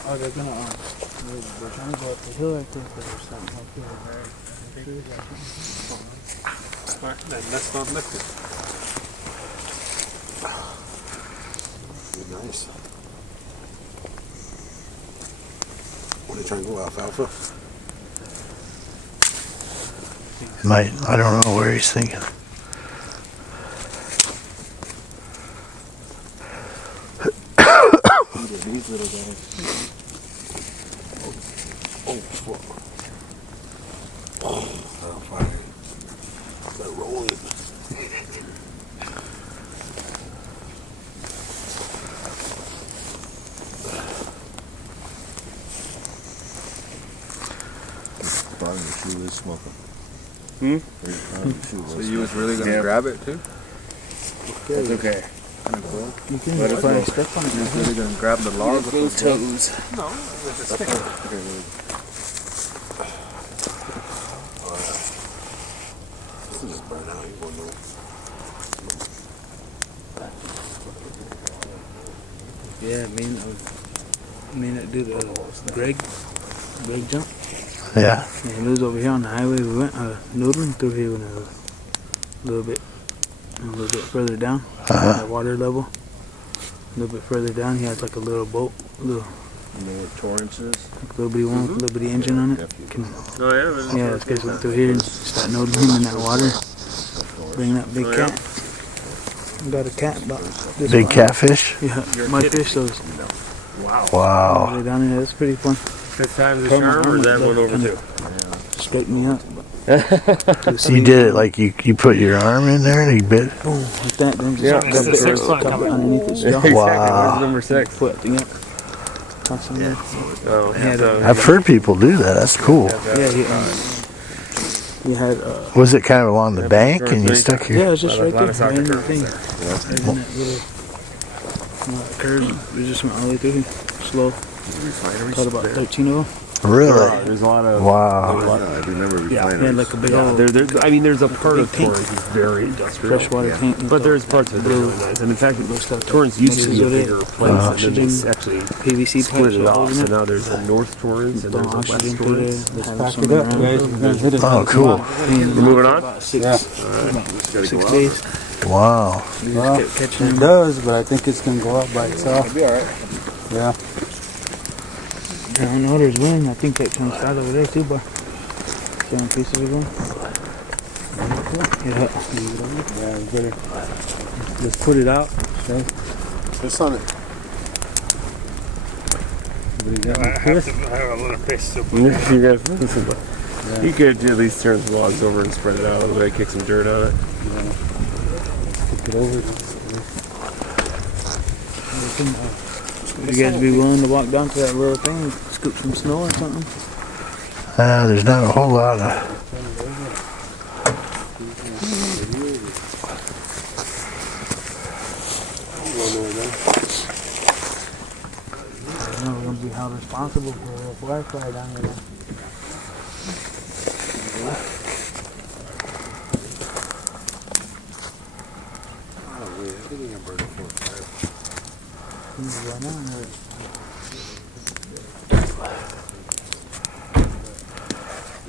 Oh, they're gonna, they're trying to go up the hill, I think, but there's something up here. Alright, then let's not lift it. Nice. Want to try and go alfalfa? Might. I don't know where he's thinking. These little guys. Oh, fuck. Oh, fire. They're rolling. shoe is smoking. So you was really gonna grab it too? It's okay. Kind of cool. You can Let it put a go. step on it. You was really gonna grab the log? Little toes. No, with a stick. This is just burn out. You won't know. Yeah, me and that dude, Greg jump. Yeah. Yeah, he lives over here on the highway. We went noodling through here when it was a little bit further down, that water level. A little bit further down, he has like a little boat, You know what torrents is? like a little bitty one with a little bitty engine on it. Oh yeah. Yeah, this guys went through here and start noodling in that water, bringing that big cat. We got a cat about this Big wide. catfish? Yeah, my fish those. Wow. Way down there, that's pretty fun. Fifth time's the charm, or that one over too? Straighten me up. You did it like you put your arm in there and he bit. Oh, like that. Then just Yeah, grab that's the the first sixth one cup coming. underneath its jaw. Exactly. Wow. Where's number 6? Foot thing up. Toss him there. Oh, Yeah, so I've heard people do that. That's cool. Yeah, he had Was it kind of along the bank and you stuck yeah, it your... was just right lot there, of right in the soccer thing. Right in that little curve. We just went all the way through here, slow. Caught about 13 of them. Really? there's a lot of Wow. I remember He had like a big old I mean, there's a part of tank. Torrance that's very industrial. freshwater tank. But there's parts of it that are really nice. And in fact, Torrance used to be a bigger place, and then they actually PVC split it pipes all off. in So it. now there's a North Torrance and there's a West Oxygen through there. Torrance. Let's Pack pack it up, guys. We're gonna hit it. Oh, cool. We're moving on? About 6 days. Wow. We Well, just kept catching it them. does, but I think it's gonna go up by itself. It'll be alright. Yeah. I don't know, there's wind. I think that comes out over there too, but 7 pieces are going. Yeah. Yeah, we better just put it out. Okay. It's on it. Everybody got I my have fish? to have a little fish to You could at least turn some logs over and spread it out a little bit, kick some dirt on it. Kick it over. Would you guys be willing to walk down to that little thing and scoop some snow or something? There's not a whole lot of... I know we're going to be held responsible for a Wi-Fi down here. Right now,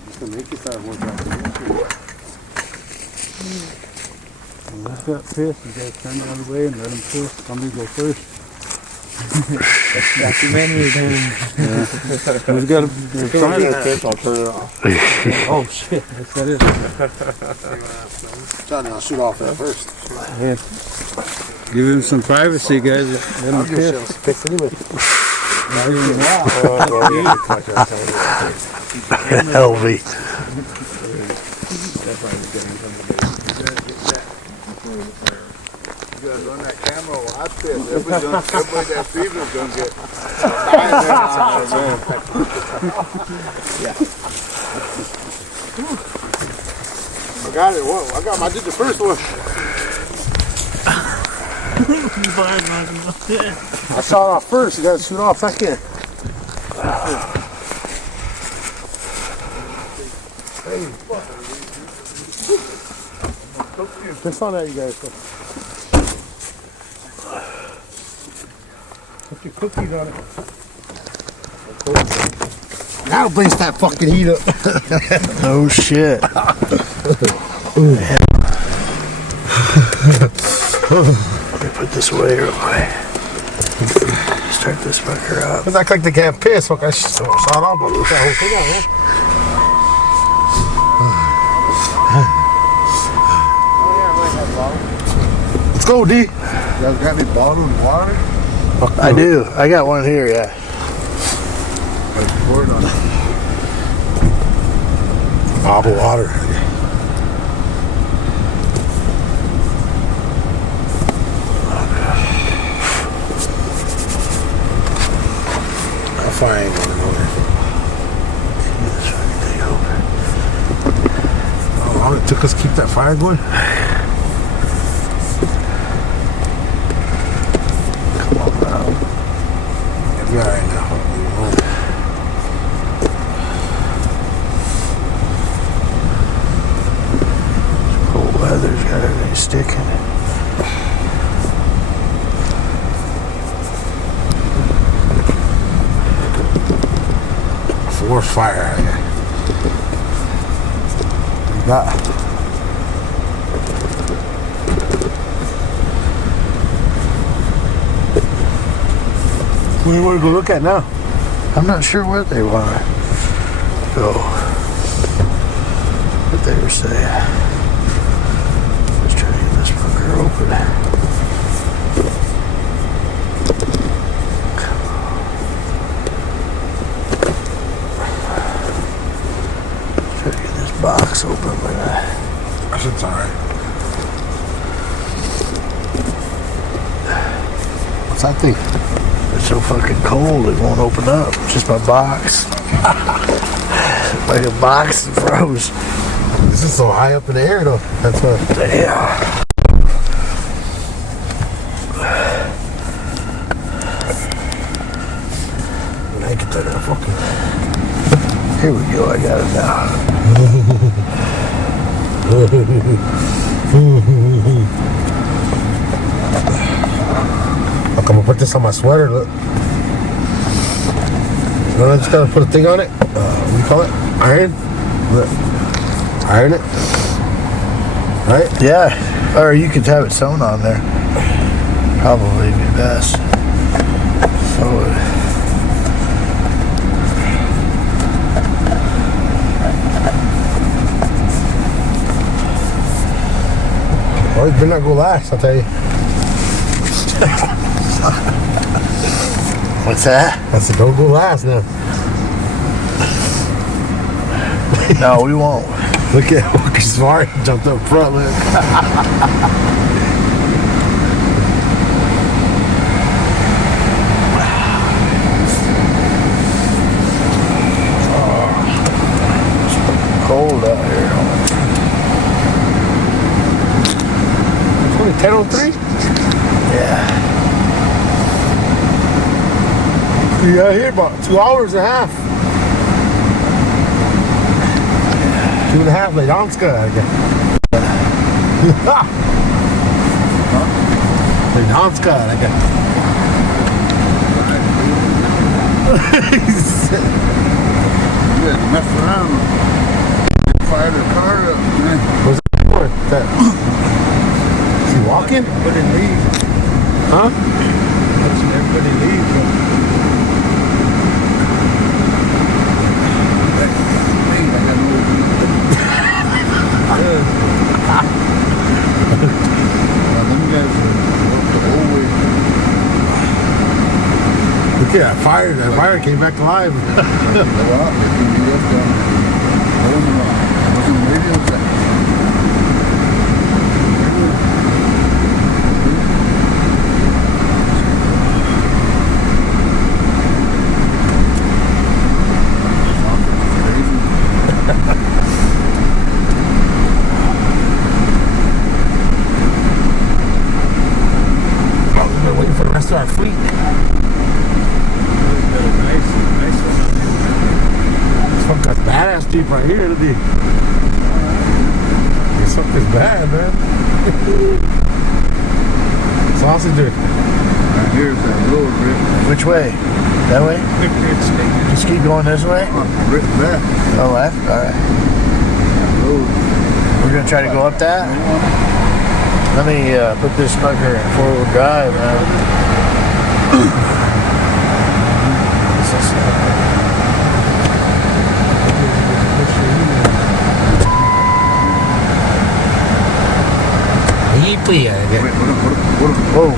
It's gonna make you start working out. When this got pissed, you guys turn the other way and let them piss. Somebody go first. documentary time. We've got to... Fish, I'll turn it off. Oh, shit. That's that it. Johnny, I'll shoot off that first. Give him some privacy, guys. Let him piss. Piss anyway. Elvie. You gotta run that camera while I piss. Everybody that feeds is gonna get dying I got it. Whoa, I did the first one. I shot off first. You gotta shoot off second. Piss on that, you guys. Put your cookies on it. Now brings that fucking heat up. Oh, shit. Let me put this away real quick. Start this fucker up. It's not like they can't piss. Fuck, I shot off. But put that whole thing out, man. Let's go, D. You guys got any bottled water? I do. I got one here, yeah. Pour it on. Bottled water. How far I ain't going over? This fucking thing over. it took us to keep that fire going? Come on now. It'll be alright now. Cold weather's got everything sticking. Forest fire out here. You got. What do you want to go look at now? I'm not sure where they want to go. What they were saying. Let's try to get this fucker open. Try to get this box open, but That shit's alright. What's that thing? it's so fucking cold it won't open up. Just my box. Like a box that froze. This is so high up in the air though. That's what. Yeah. I get that fucking. Here we go, I got it now. Look, I'm gonna put this on my sweater. Look. No, I just gotta put a thing on it. What do you call it? Iron. Look. Iron it. Right? Yeah, or you could have it sewn on there. Probably be best. Sew it. Oh, it better not go last, I'll tell you. What's that? I said, don't go last now. No, we won't. Look at Volker smart. Jumped up front, look. Cold out here. It's only 10:03? Yeah. You got here about 2 hours and a half. 2.5 Ledanska, I guess. Ledanska, I guess. You had to mess around. Fire the car up, man. What's that for? Is he walking? Everybody leave. Huh? Everybody leave. Look at that fire. That fire came back alive. We're waiting for the rest of our fleet. This fuck got badass Jeep right here, look at this something's bad, man. Sausager. Here's that road, Rick. Which way? That way? Just keep going this way? Rick back. Oh, left? Alright. We're gonna try to go up that? Let me put this fucker in four-wheel drive, man. Whoa.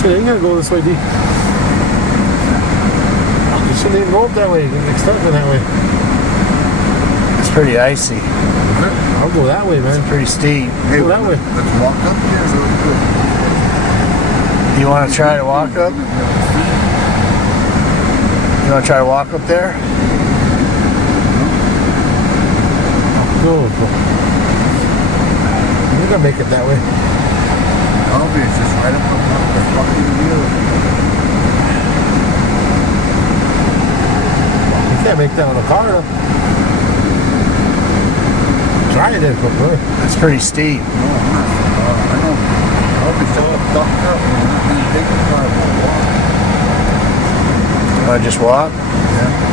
Shit, you ain't gotta go this way, D. You shouldn't even go up that way. Get started that way. It's pretty icy. I'll go that way, man. It's pretty steep. Hey, go that way. Let's walk up here. You want to try to walk up? You want to try to walk up there? go. You're gonna make it that way. Elvie, it's just right up the fucking hill. You can't make that on a car, though. Try it then, bro. It's pretty steep. No, I'm not. I know. Elvie's all fucked up. I'm not gonna take the car. I just walk? Yeah.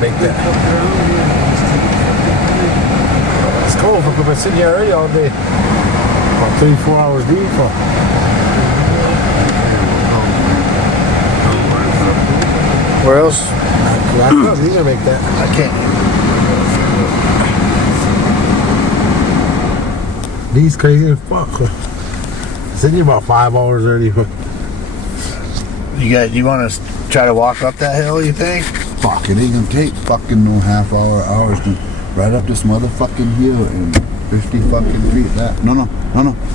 Make that. It's cold. We've been sitting here already all day. About 3-4 hours deep. Where else? You're gonna make that. I can't. These crazy as fuck. Sitting here about 5 hours already. You want to try to walk up that hill, you think? Fuck, it ain't gonna take fucking no hours to right up this motherfucking hill and 50 fucking feet. No,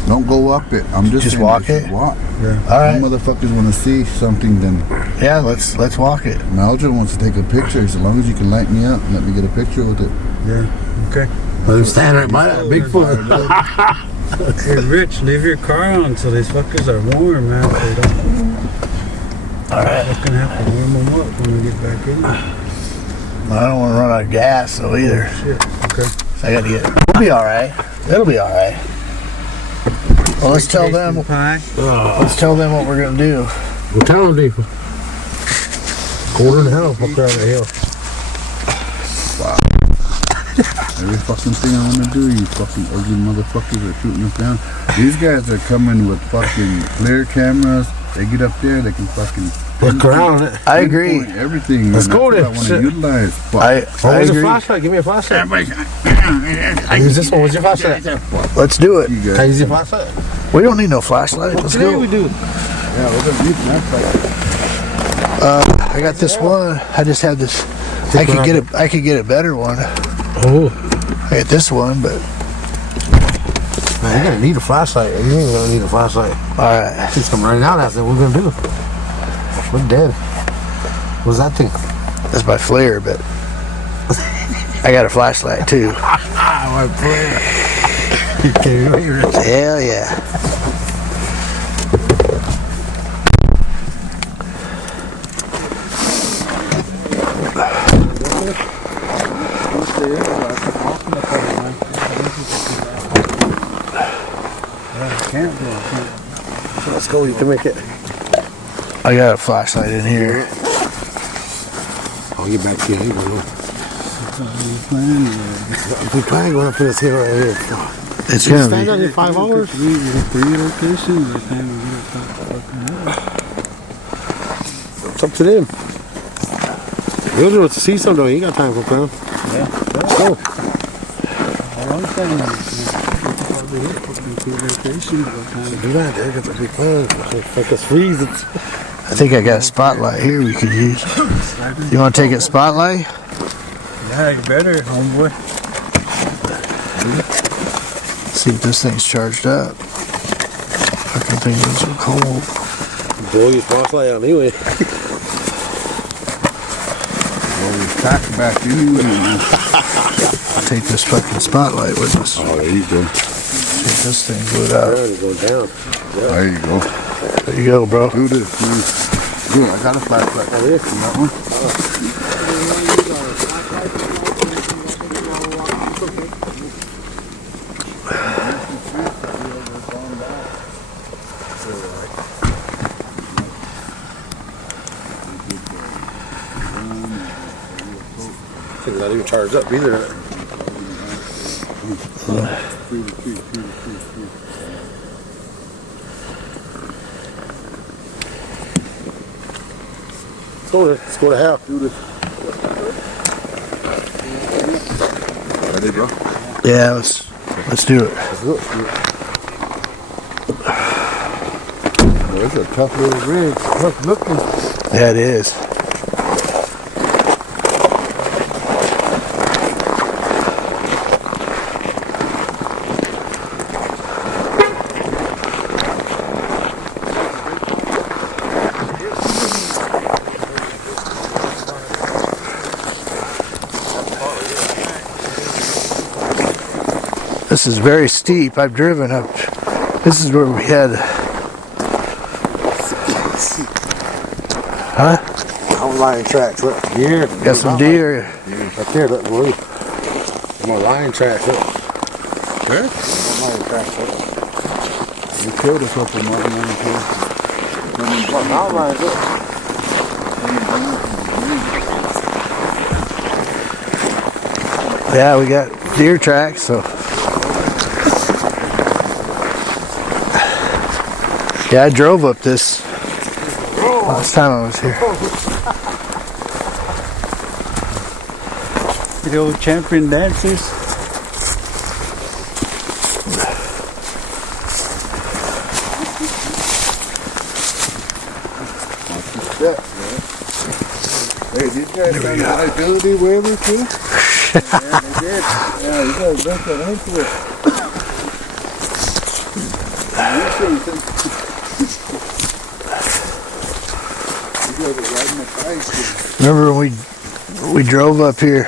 don't go up it. I'm just saying, walk it. Walk. Yeah. All right. Some motherfuckers want to see something. Then yeah, let's walk it. Meldrum wants to take a picture. As long as you can light me up, let me get a picture with it. Yeah. Okay. Let him stand right by that Bigfoot. Hey, Rich, leave your car on until these fuckers are warm, man. They don't. All right. We're gonna have to warm them up when we get back in. I don't want to run out of gas though either. Shit. Okay. So I gotta get. We'll be all right. It'll be all right. Well, let's tell them. Pie. Let's tell them what we're gonna do. Well, tell them, Dave. Colder than hell up there on the hill. Every fucking thing I want to do, you fucking ugly motherfuckers are shooting us down. These guys are coming with fucking FLIR cameras. They get up there, they can fucking look around it. I agree. Everything. Let's go there. I want to utilize. I Where's agree. your flashlight? Give me a flashlight. Use this one. Where's your flashlight? Let's do it. Can I use your flashlight? We don't need no flashlight. Let's Today go. we do. Yeah, we're gonna use that. I got this one. I just had this. I could get a better one. Oh. I got this one, but Man, you're gonna need a flashlight. You ain't gonna need a flashlight. all right. See some running out. That's what we're gonna do. We're dead. What's that thing? That's my FLIR, but I got a flashlight too. My FLIR. You can't even reach. Hell yeah. Let's go. You can make it. I got a flashlight in here. I'll get back to you. You go. We plan going up to this hill right here. It's You gonna stand be. on here 5 hours? We get 3 locations. Every time we get up fucking hill. It's up to them. Meldrum wants to see something though. He ain't got time for clown. Yeah. Let's go. All I'm saying is, probably hit fucking 3 locations. By the time Do that. There gets a big clown. Like us freeze. I think I got a spotlight here we could use. You want to take it spotlight? yeah, you better, homeboy. See if this thing's charged up. Fucking thing is so cold. Blow your flashlight out anyway. Well, we pack back anyway. Take this fucking spotlight with us. Oh, there you go. See if this thing blew out. It's going down. There you go. There you go, bro. Do this, man. Good, I got a flashlight. Oh, yeah. You got one? It's not even charged up either. Let's go to half. Do this. Ready, bro? Yeah, let's do it. Let's do it. Oh, it's a tough little rig. Tough looking. Yeah, it is. This is very steep. I've driven up. This is where we had. Huh? I'm lion tracks. Look, deer. Got some deer. Right there, look, blue. I'm on lion tracks. Look. Where? Lion tracks. Look. We killed a couple mountain lions here. Mountain lions, look. Yeah, we got deer tracks. So. Yeah, I drove up this last time I was here. The old champion dances. Hey, these guys got a liability waiver too? Yeah, they did. Yeah, you guys got that into it. Remember when we drove up here?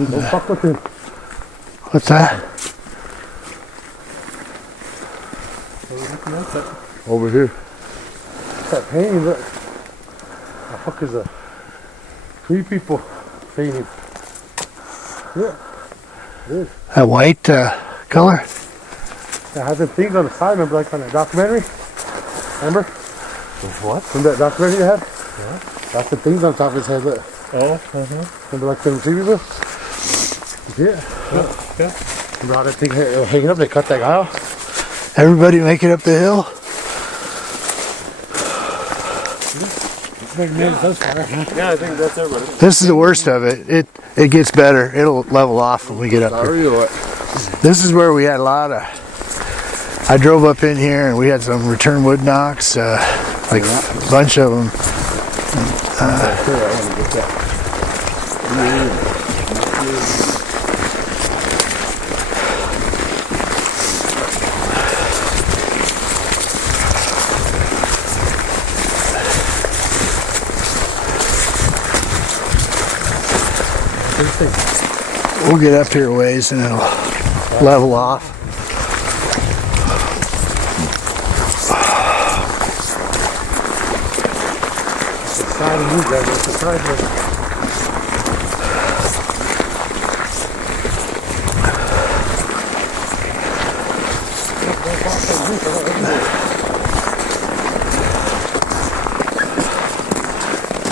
Don't fuck with him. What's that? Over here. That painting, look. The fuck is that? 3 people painting. Yeah. This. That white color? It had the things on the side, remember, like on that documentary? Remember? What? Remember that documentary you had? Yeah. That's the things on top of his head, look. Oh, Remember like them 3 people? Yeah. yeah. Remember how that thing hanging up, they cut that guy off? Everybody make it up the hill? Yeah, I think that's everybody. This is the worst of it. It gets better. It'll level off when we get up here. This is where we had a lot of. I drove up in here and we had some return wood knocks, like a bunch of them. We'll get up here a ways and it'll level off.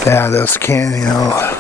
Yeah, those can, you know.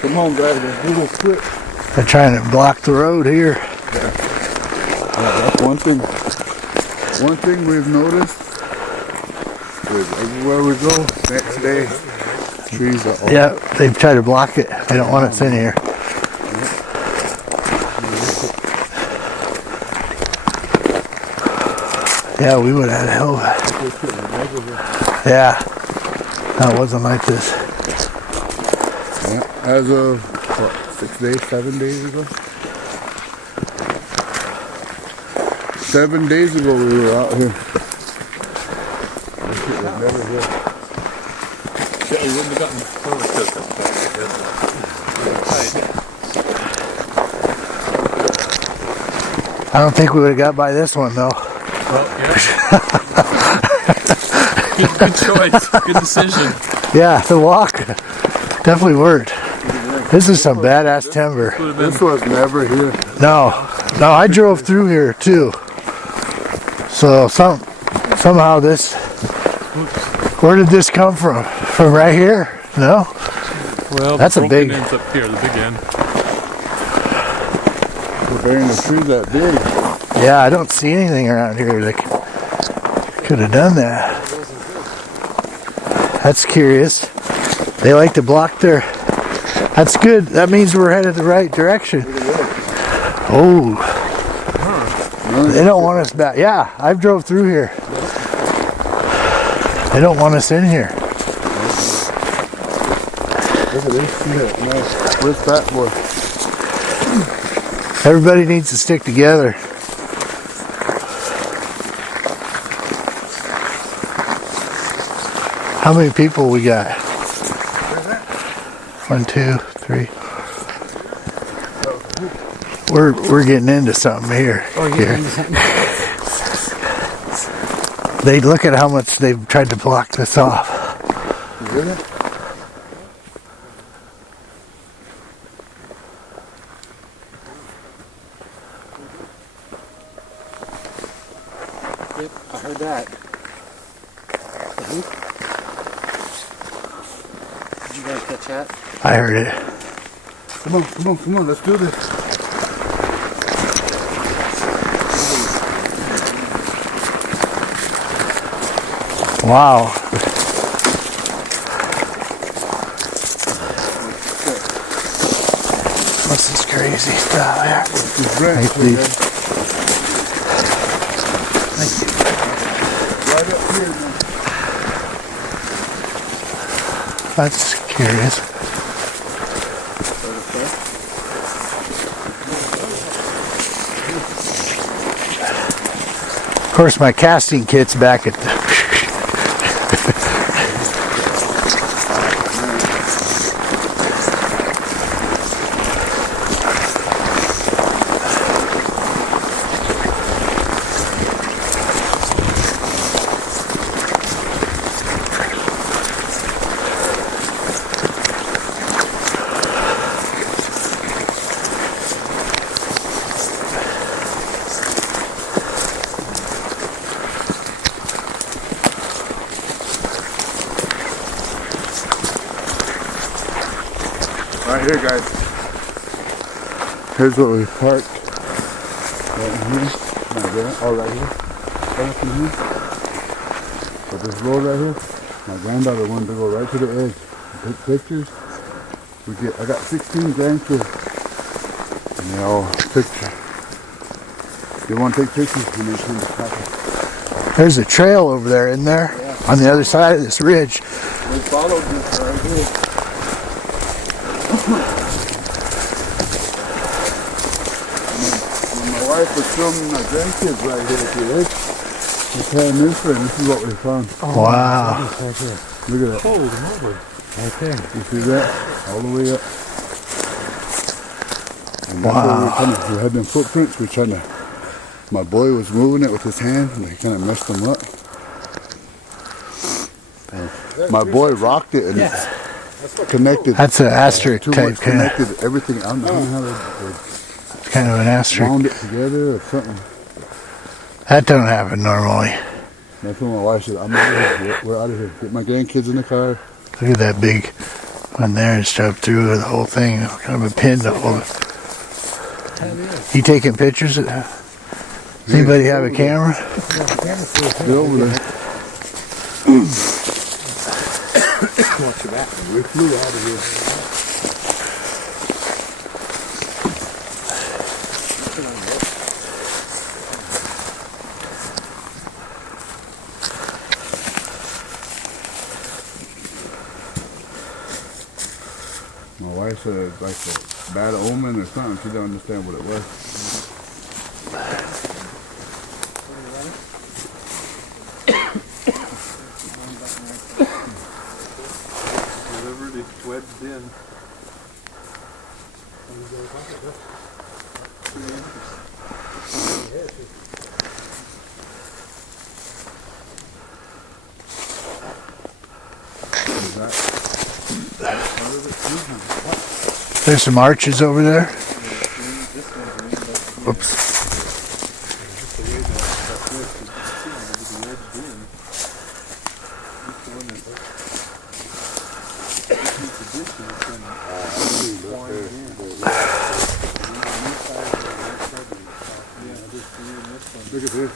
Come on, guys, let's do this quick. They're trying to block the road here. That's one thing. One thing we've noticed is everywhere we go, next day, trees are all. Yeah, they've tried to block it. They don't want us in here. Yeah, we would have had hell. Yeah. No, it wasn't like this. Yeah, as of what, 6 days, 7 days ago? 7 days ago we were out here. Never here. Yeah, we wouldn't have gotten I don't think we would have got by this one though. Good choice. Good decision. Yeah, the walk definitely worked. This is some badass timber. This was never here. No, I drove through here too. So somehow this. Where did this come from? From right here? No. Well, that's a big. End's up here, the big end. We're burying the tree that big. Yeah, I don't see anything around here that could have done that. That's curious. They like to block their. That's good. That means we're headed the right direction. Oh. They don't want us back. Yeah, I've drove through here. They don't want us in here. Look at this. Where's Fat Boy? Everybody needs to stick together. How many people we got? 1, 2, 3. We're getting into something here. Here. They look at how much they've tried to block this off. Really? Yep, I heard that. Did you guys catch that? I heard it. Come on, let's do this. Wow. This is crazy stuff there. Thanks, Steve. Right up here, man. That's curious. Of course, my casting kit's back at the. Right here, guys. Here's where we parked. Right in here. Oh, right here. Right up in here. But this road right here, my granddaughter wanted to go right to the edge and take pictures. I got 16 grandkids. And they all picture. They want to take pictures and they come to happen. There's a trail over there, isn't there? Yeah. On the other side of this ridge. We followed this right here. When my wife was filming my grandkids right here, see this? We found this one. This is what we found. Wow. Look at that. Holy moly. Right there. You see that? All the way up. And that's where we had them footprints. We trying to. My boy was moving it with his hand, and they kind of messed them up. My boy rocked it and connected. That's an asterisk too type much kind of. connected everything. I don't know how It's kind of an they asterisk. wound it together or something. That don't happen normally. That's when my wife said, "I'm out of here. We're out of here. Get my grandkids in the car." Look at that big one there and stuff through the whole thing. Kind of a pin to hold it. You taking pictures of that? Does anybody have a camera? Get over there. Watch your back. We flew out of here. My wife said it's like a bad omen or something. She don't understand what it was. Whatever it is wedged in. There's some arches over there. Whoops. Look at this.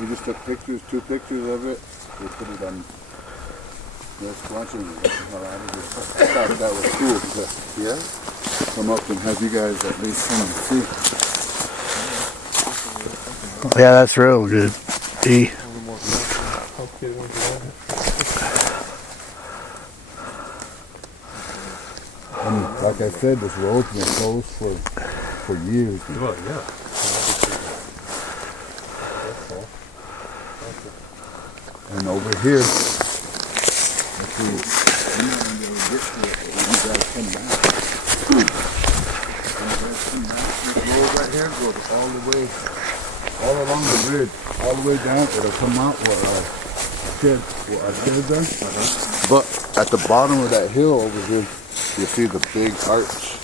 We just took pictures, 2 pictures of it. We put it on Rez Squatching. I thought that was cool to come up and have you guys at least come and see. Yeah, that's real good. E. And like I said, this road's been closed for years. Well, yeah. And over here, if we get to it, you guys come back. When you guys come back, this road right here goes all the way, all along the bridge, all the way down. It'll come out where our sheds are. But at the bottom of that hill over here, you see the big arch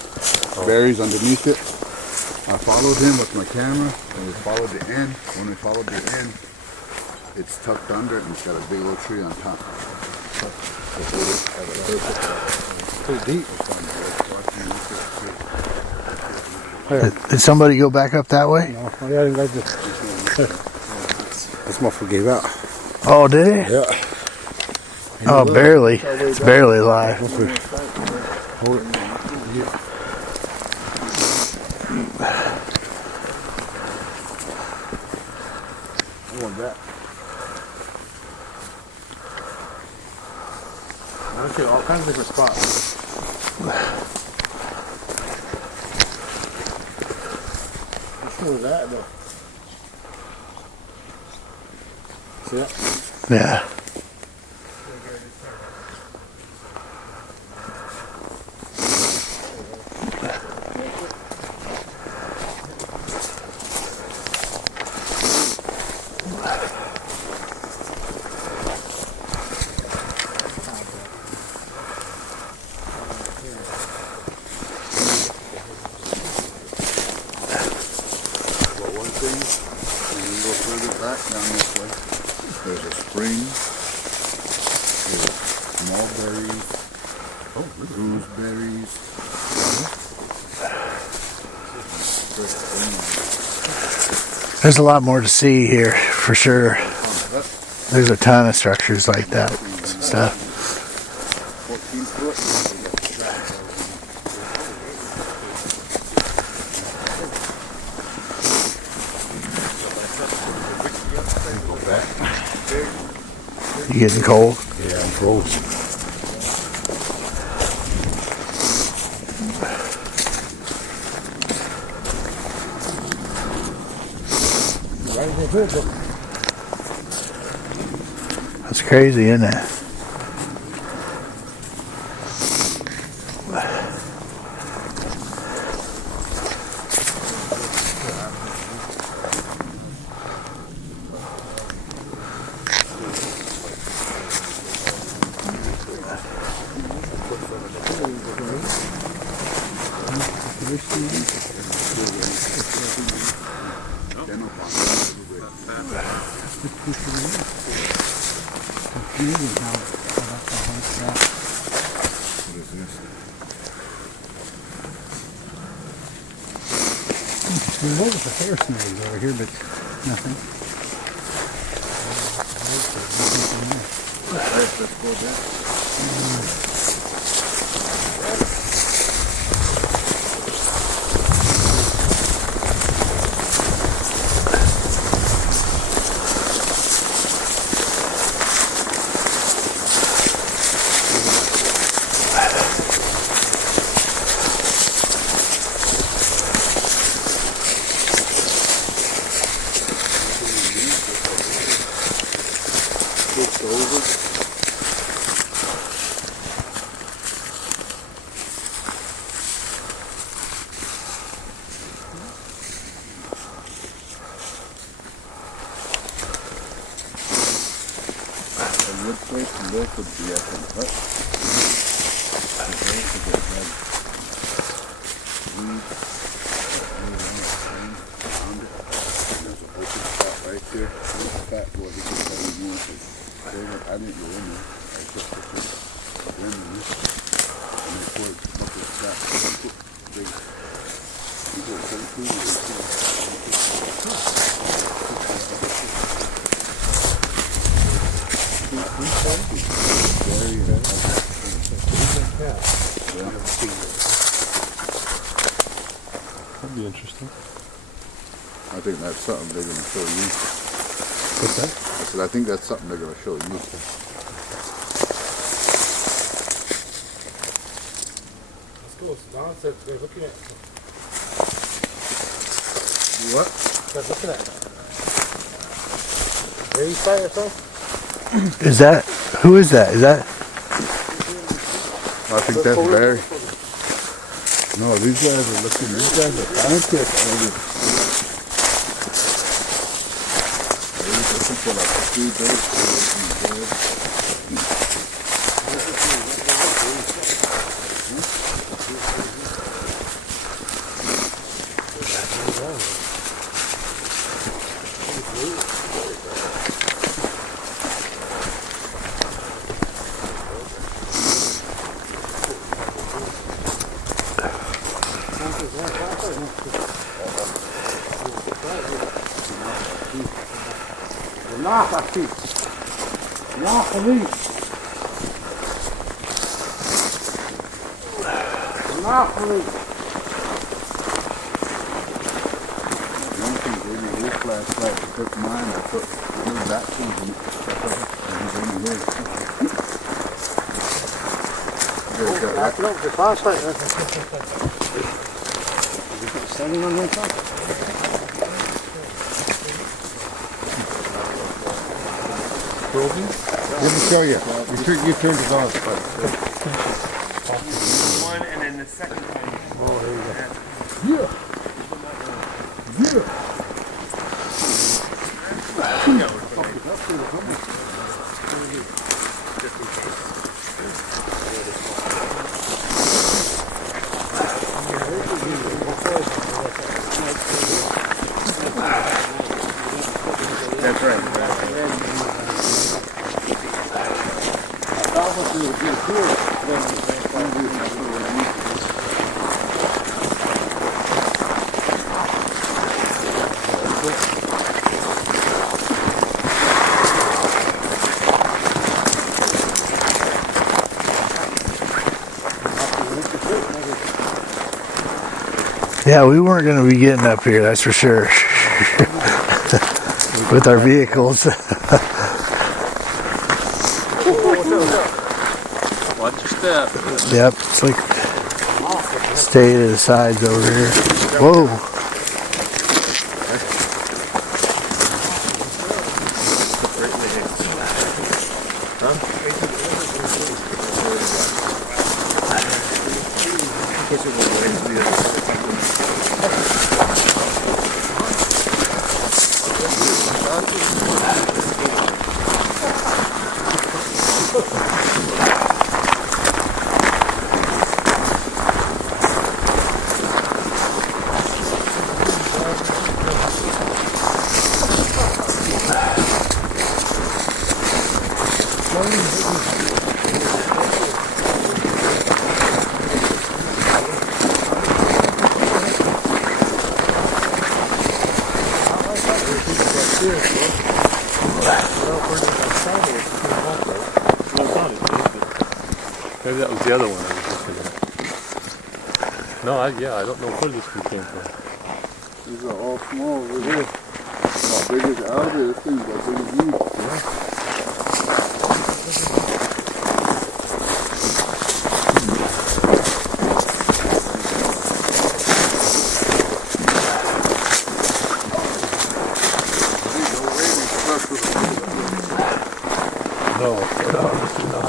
berries underneath it. I followed him with my camera, and we followed the end. When we followed the end, it's tucked under and it's got a big old tree on top. Pretty deep. Did somebody go back up that way? No, I didn't like this. This motherfucker gave out. Oh, did it? Yeah. Oh, barely. It's barely alive. Hold it. I want that. I see all kinds of different spots. Which one was that though? See that? Yeah. Down this way, there's a spring, there's mulberries, gooseberries. There's a lot more to see here, for sure. There's a ton of structures like that. Stuff. 14 foot. You getting cold? Yeah, I'm cold. That's crazy, isn't it? There's loads of hair snags over here, but nothing. this would be up in the hut. There's an open spot right there. There's a fat boy. He just got his one. I didn't go in there. I just put them in there. And they poured a bucket of fat. He goes 17 or 18. That'd be interesting. I think that's something they're going to show you. What's that? I said, I think that's something they're going to show you. Let's go. Don said they're looking at. What? They're looking at. Raise site or something? Is that, who is that? Is that, I think that's Barry. No, these guys are looking. These guys are scientists. They're looking for like a few days. Flashlight to put mine, I put little vacuums in it. The flashlight. Standing on one side. Let me show you. You turned it on. One and then the second one. Oh, there you go. Yeah. That's right. yeah, we weren't going to be getting up here, that's for sure. With our vehicles. Watch your step. Yep, it's like stay to the sides over here. Whoa. Maybe that was the other one I was looking at. No, I don't know where this one came from. These are all small over here. Not big as Elvie, this thing's as big as you. No, this is not.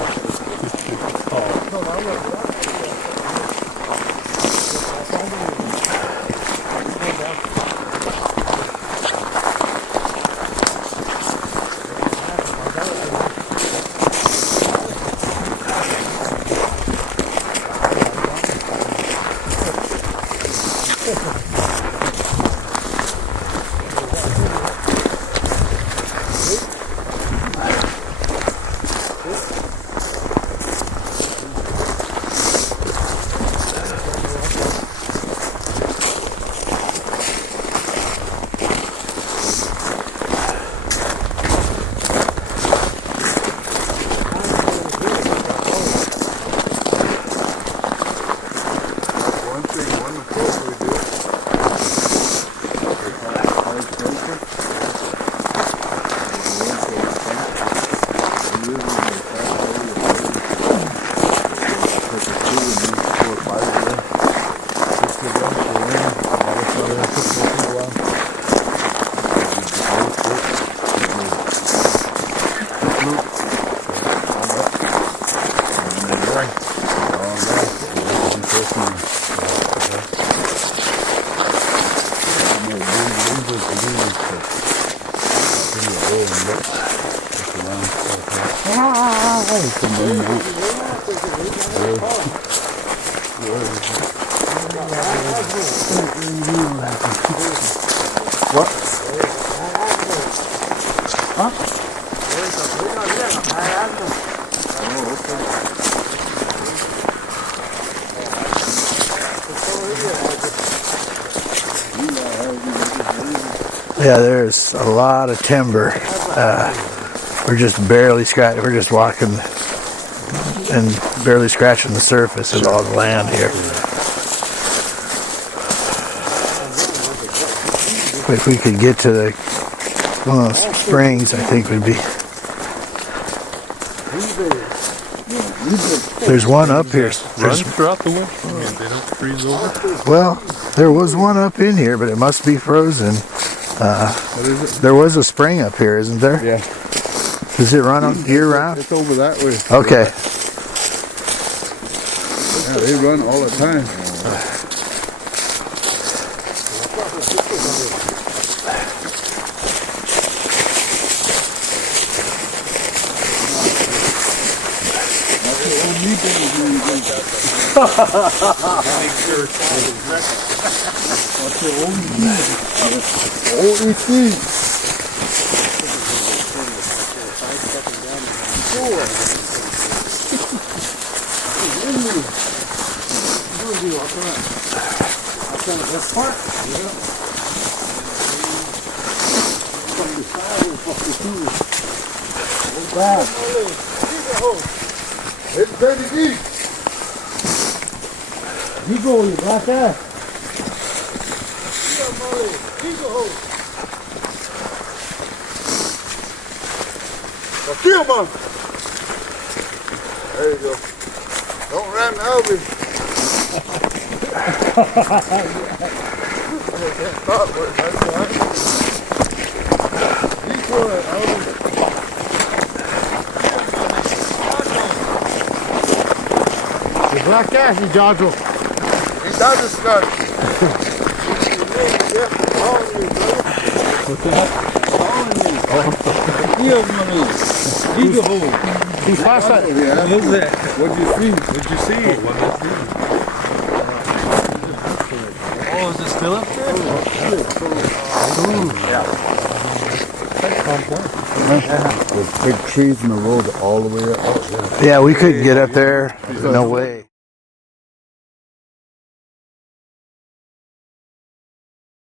Yeah, there's a lot of timber. We're just barely scratching. We're just walking and barely scratching the surface of all the land here. If we could get to the one of those springs, I think would be. There's one up here. Run throughout the winter. I mean, they don't freeze over. Well, there was one up in here, but it must be frozen. What is it? There was a spring up here, isn't there? Yeah. Does it run on year round? It's over that way. Okay. Yeah, they run all the time. It's pretty deep. You go, you got that. Kill man. There you go. Don't ram Elvie. The black ash is Jojo. He does it, Scott. What's that? He's fast. What is it? What'd you see? What'd you see? Oh, is it still up there? There's big trees in the road all the way up. Yeah, we couldn't get up there. No way.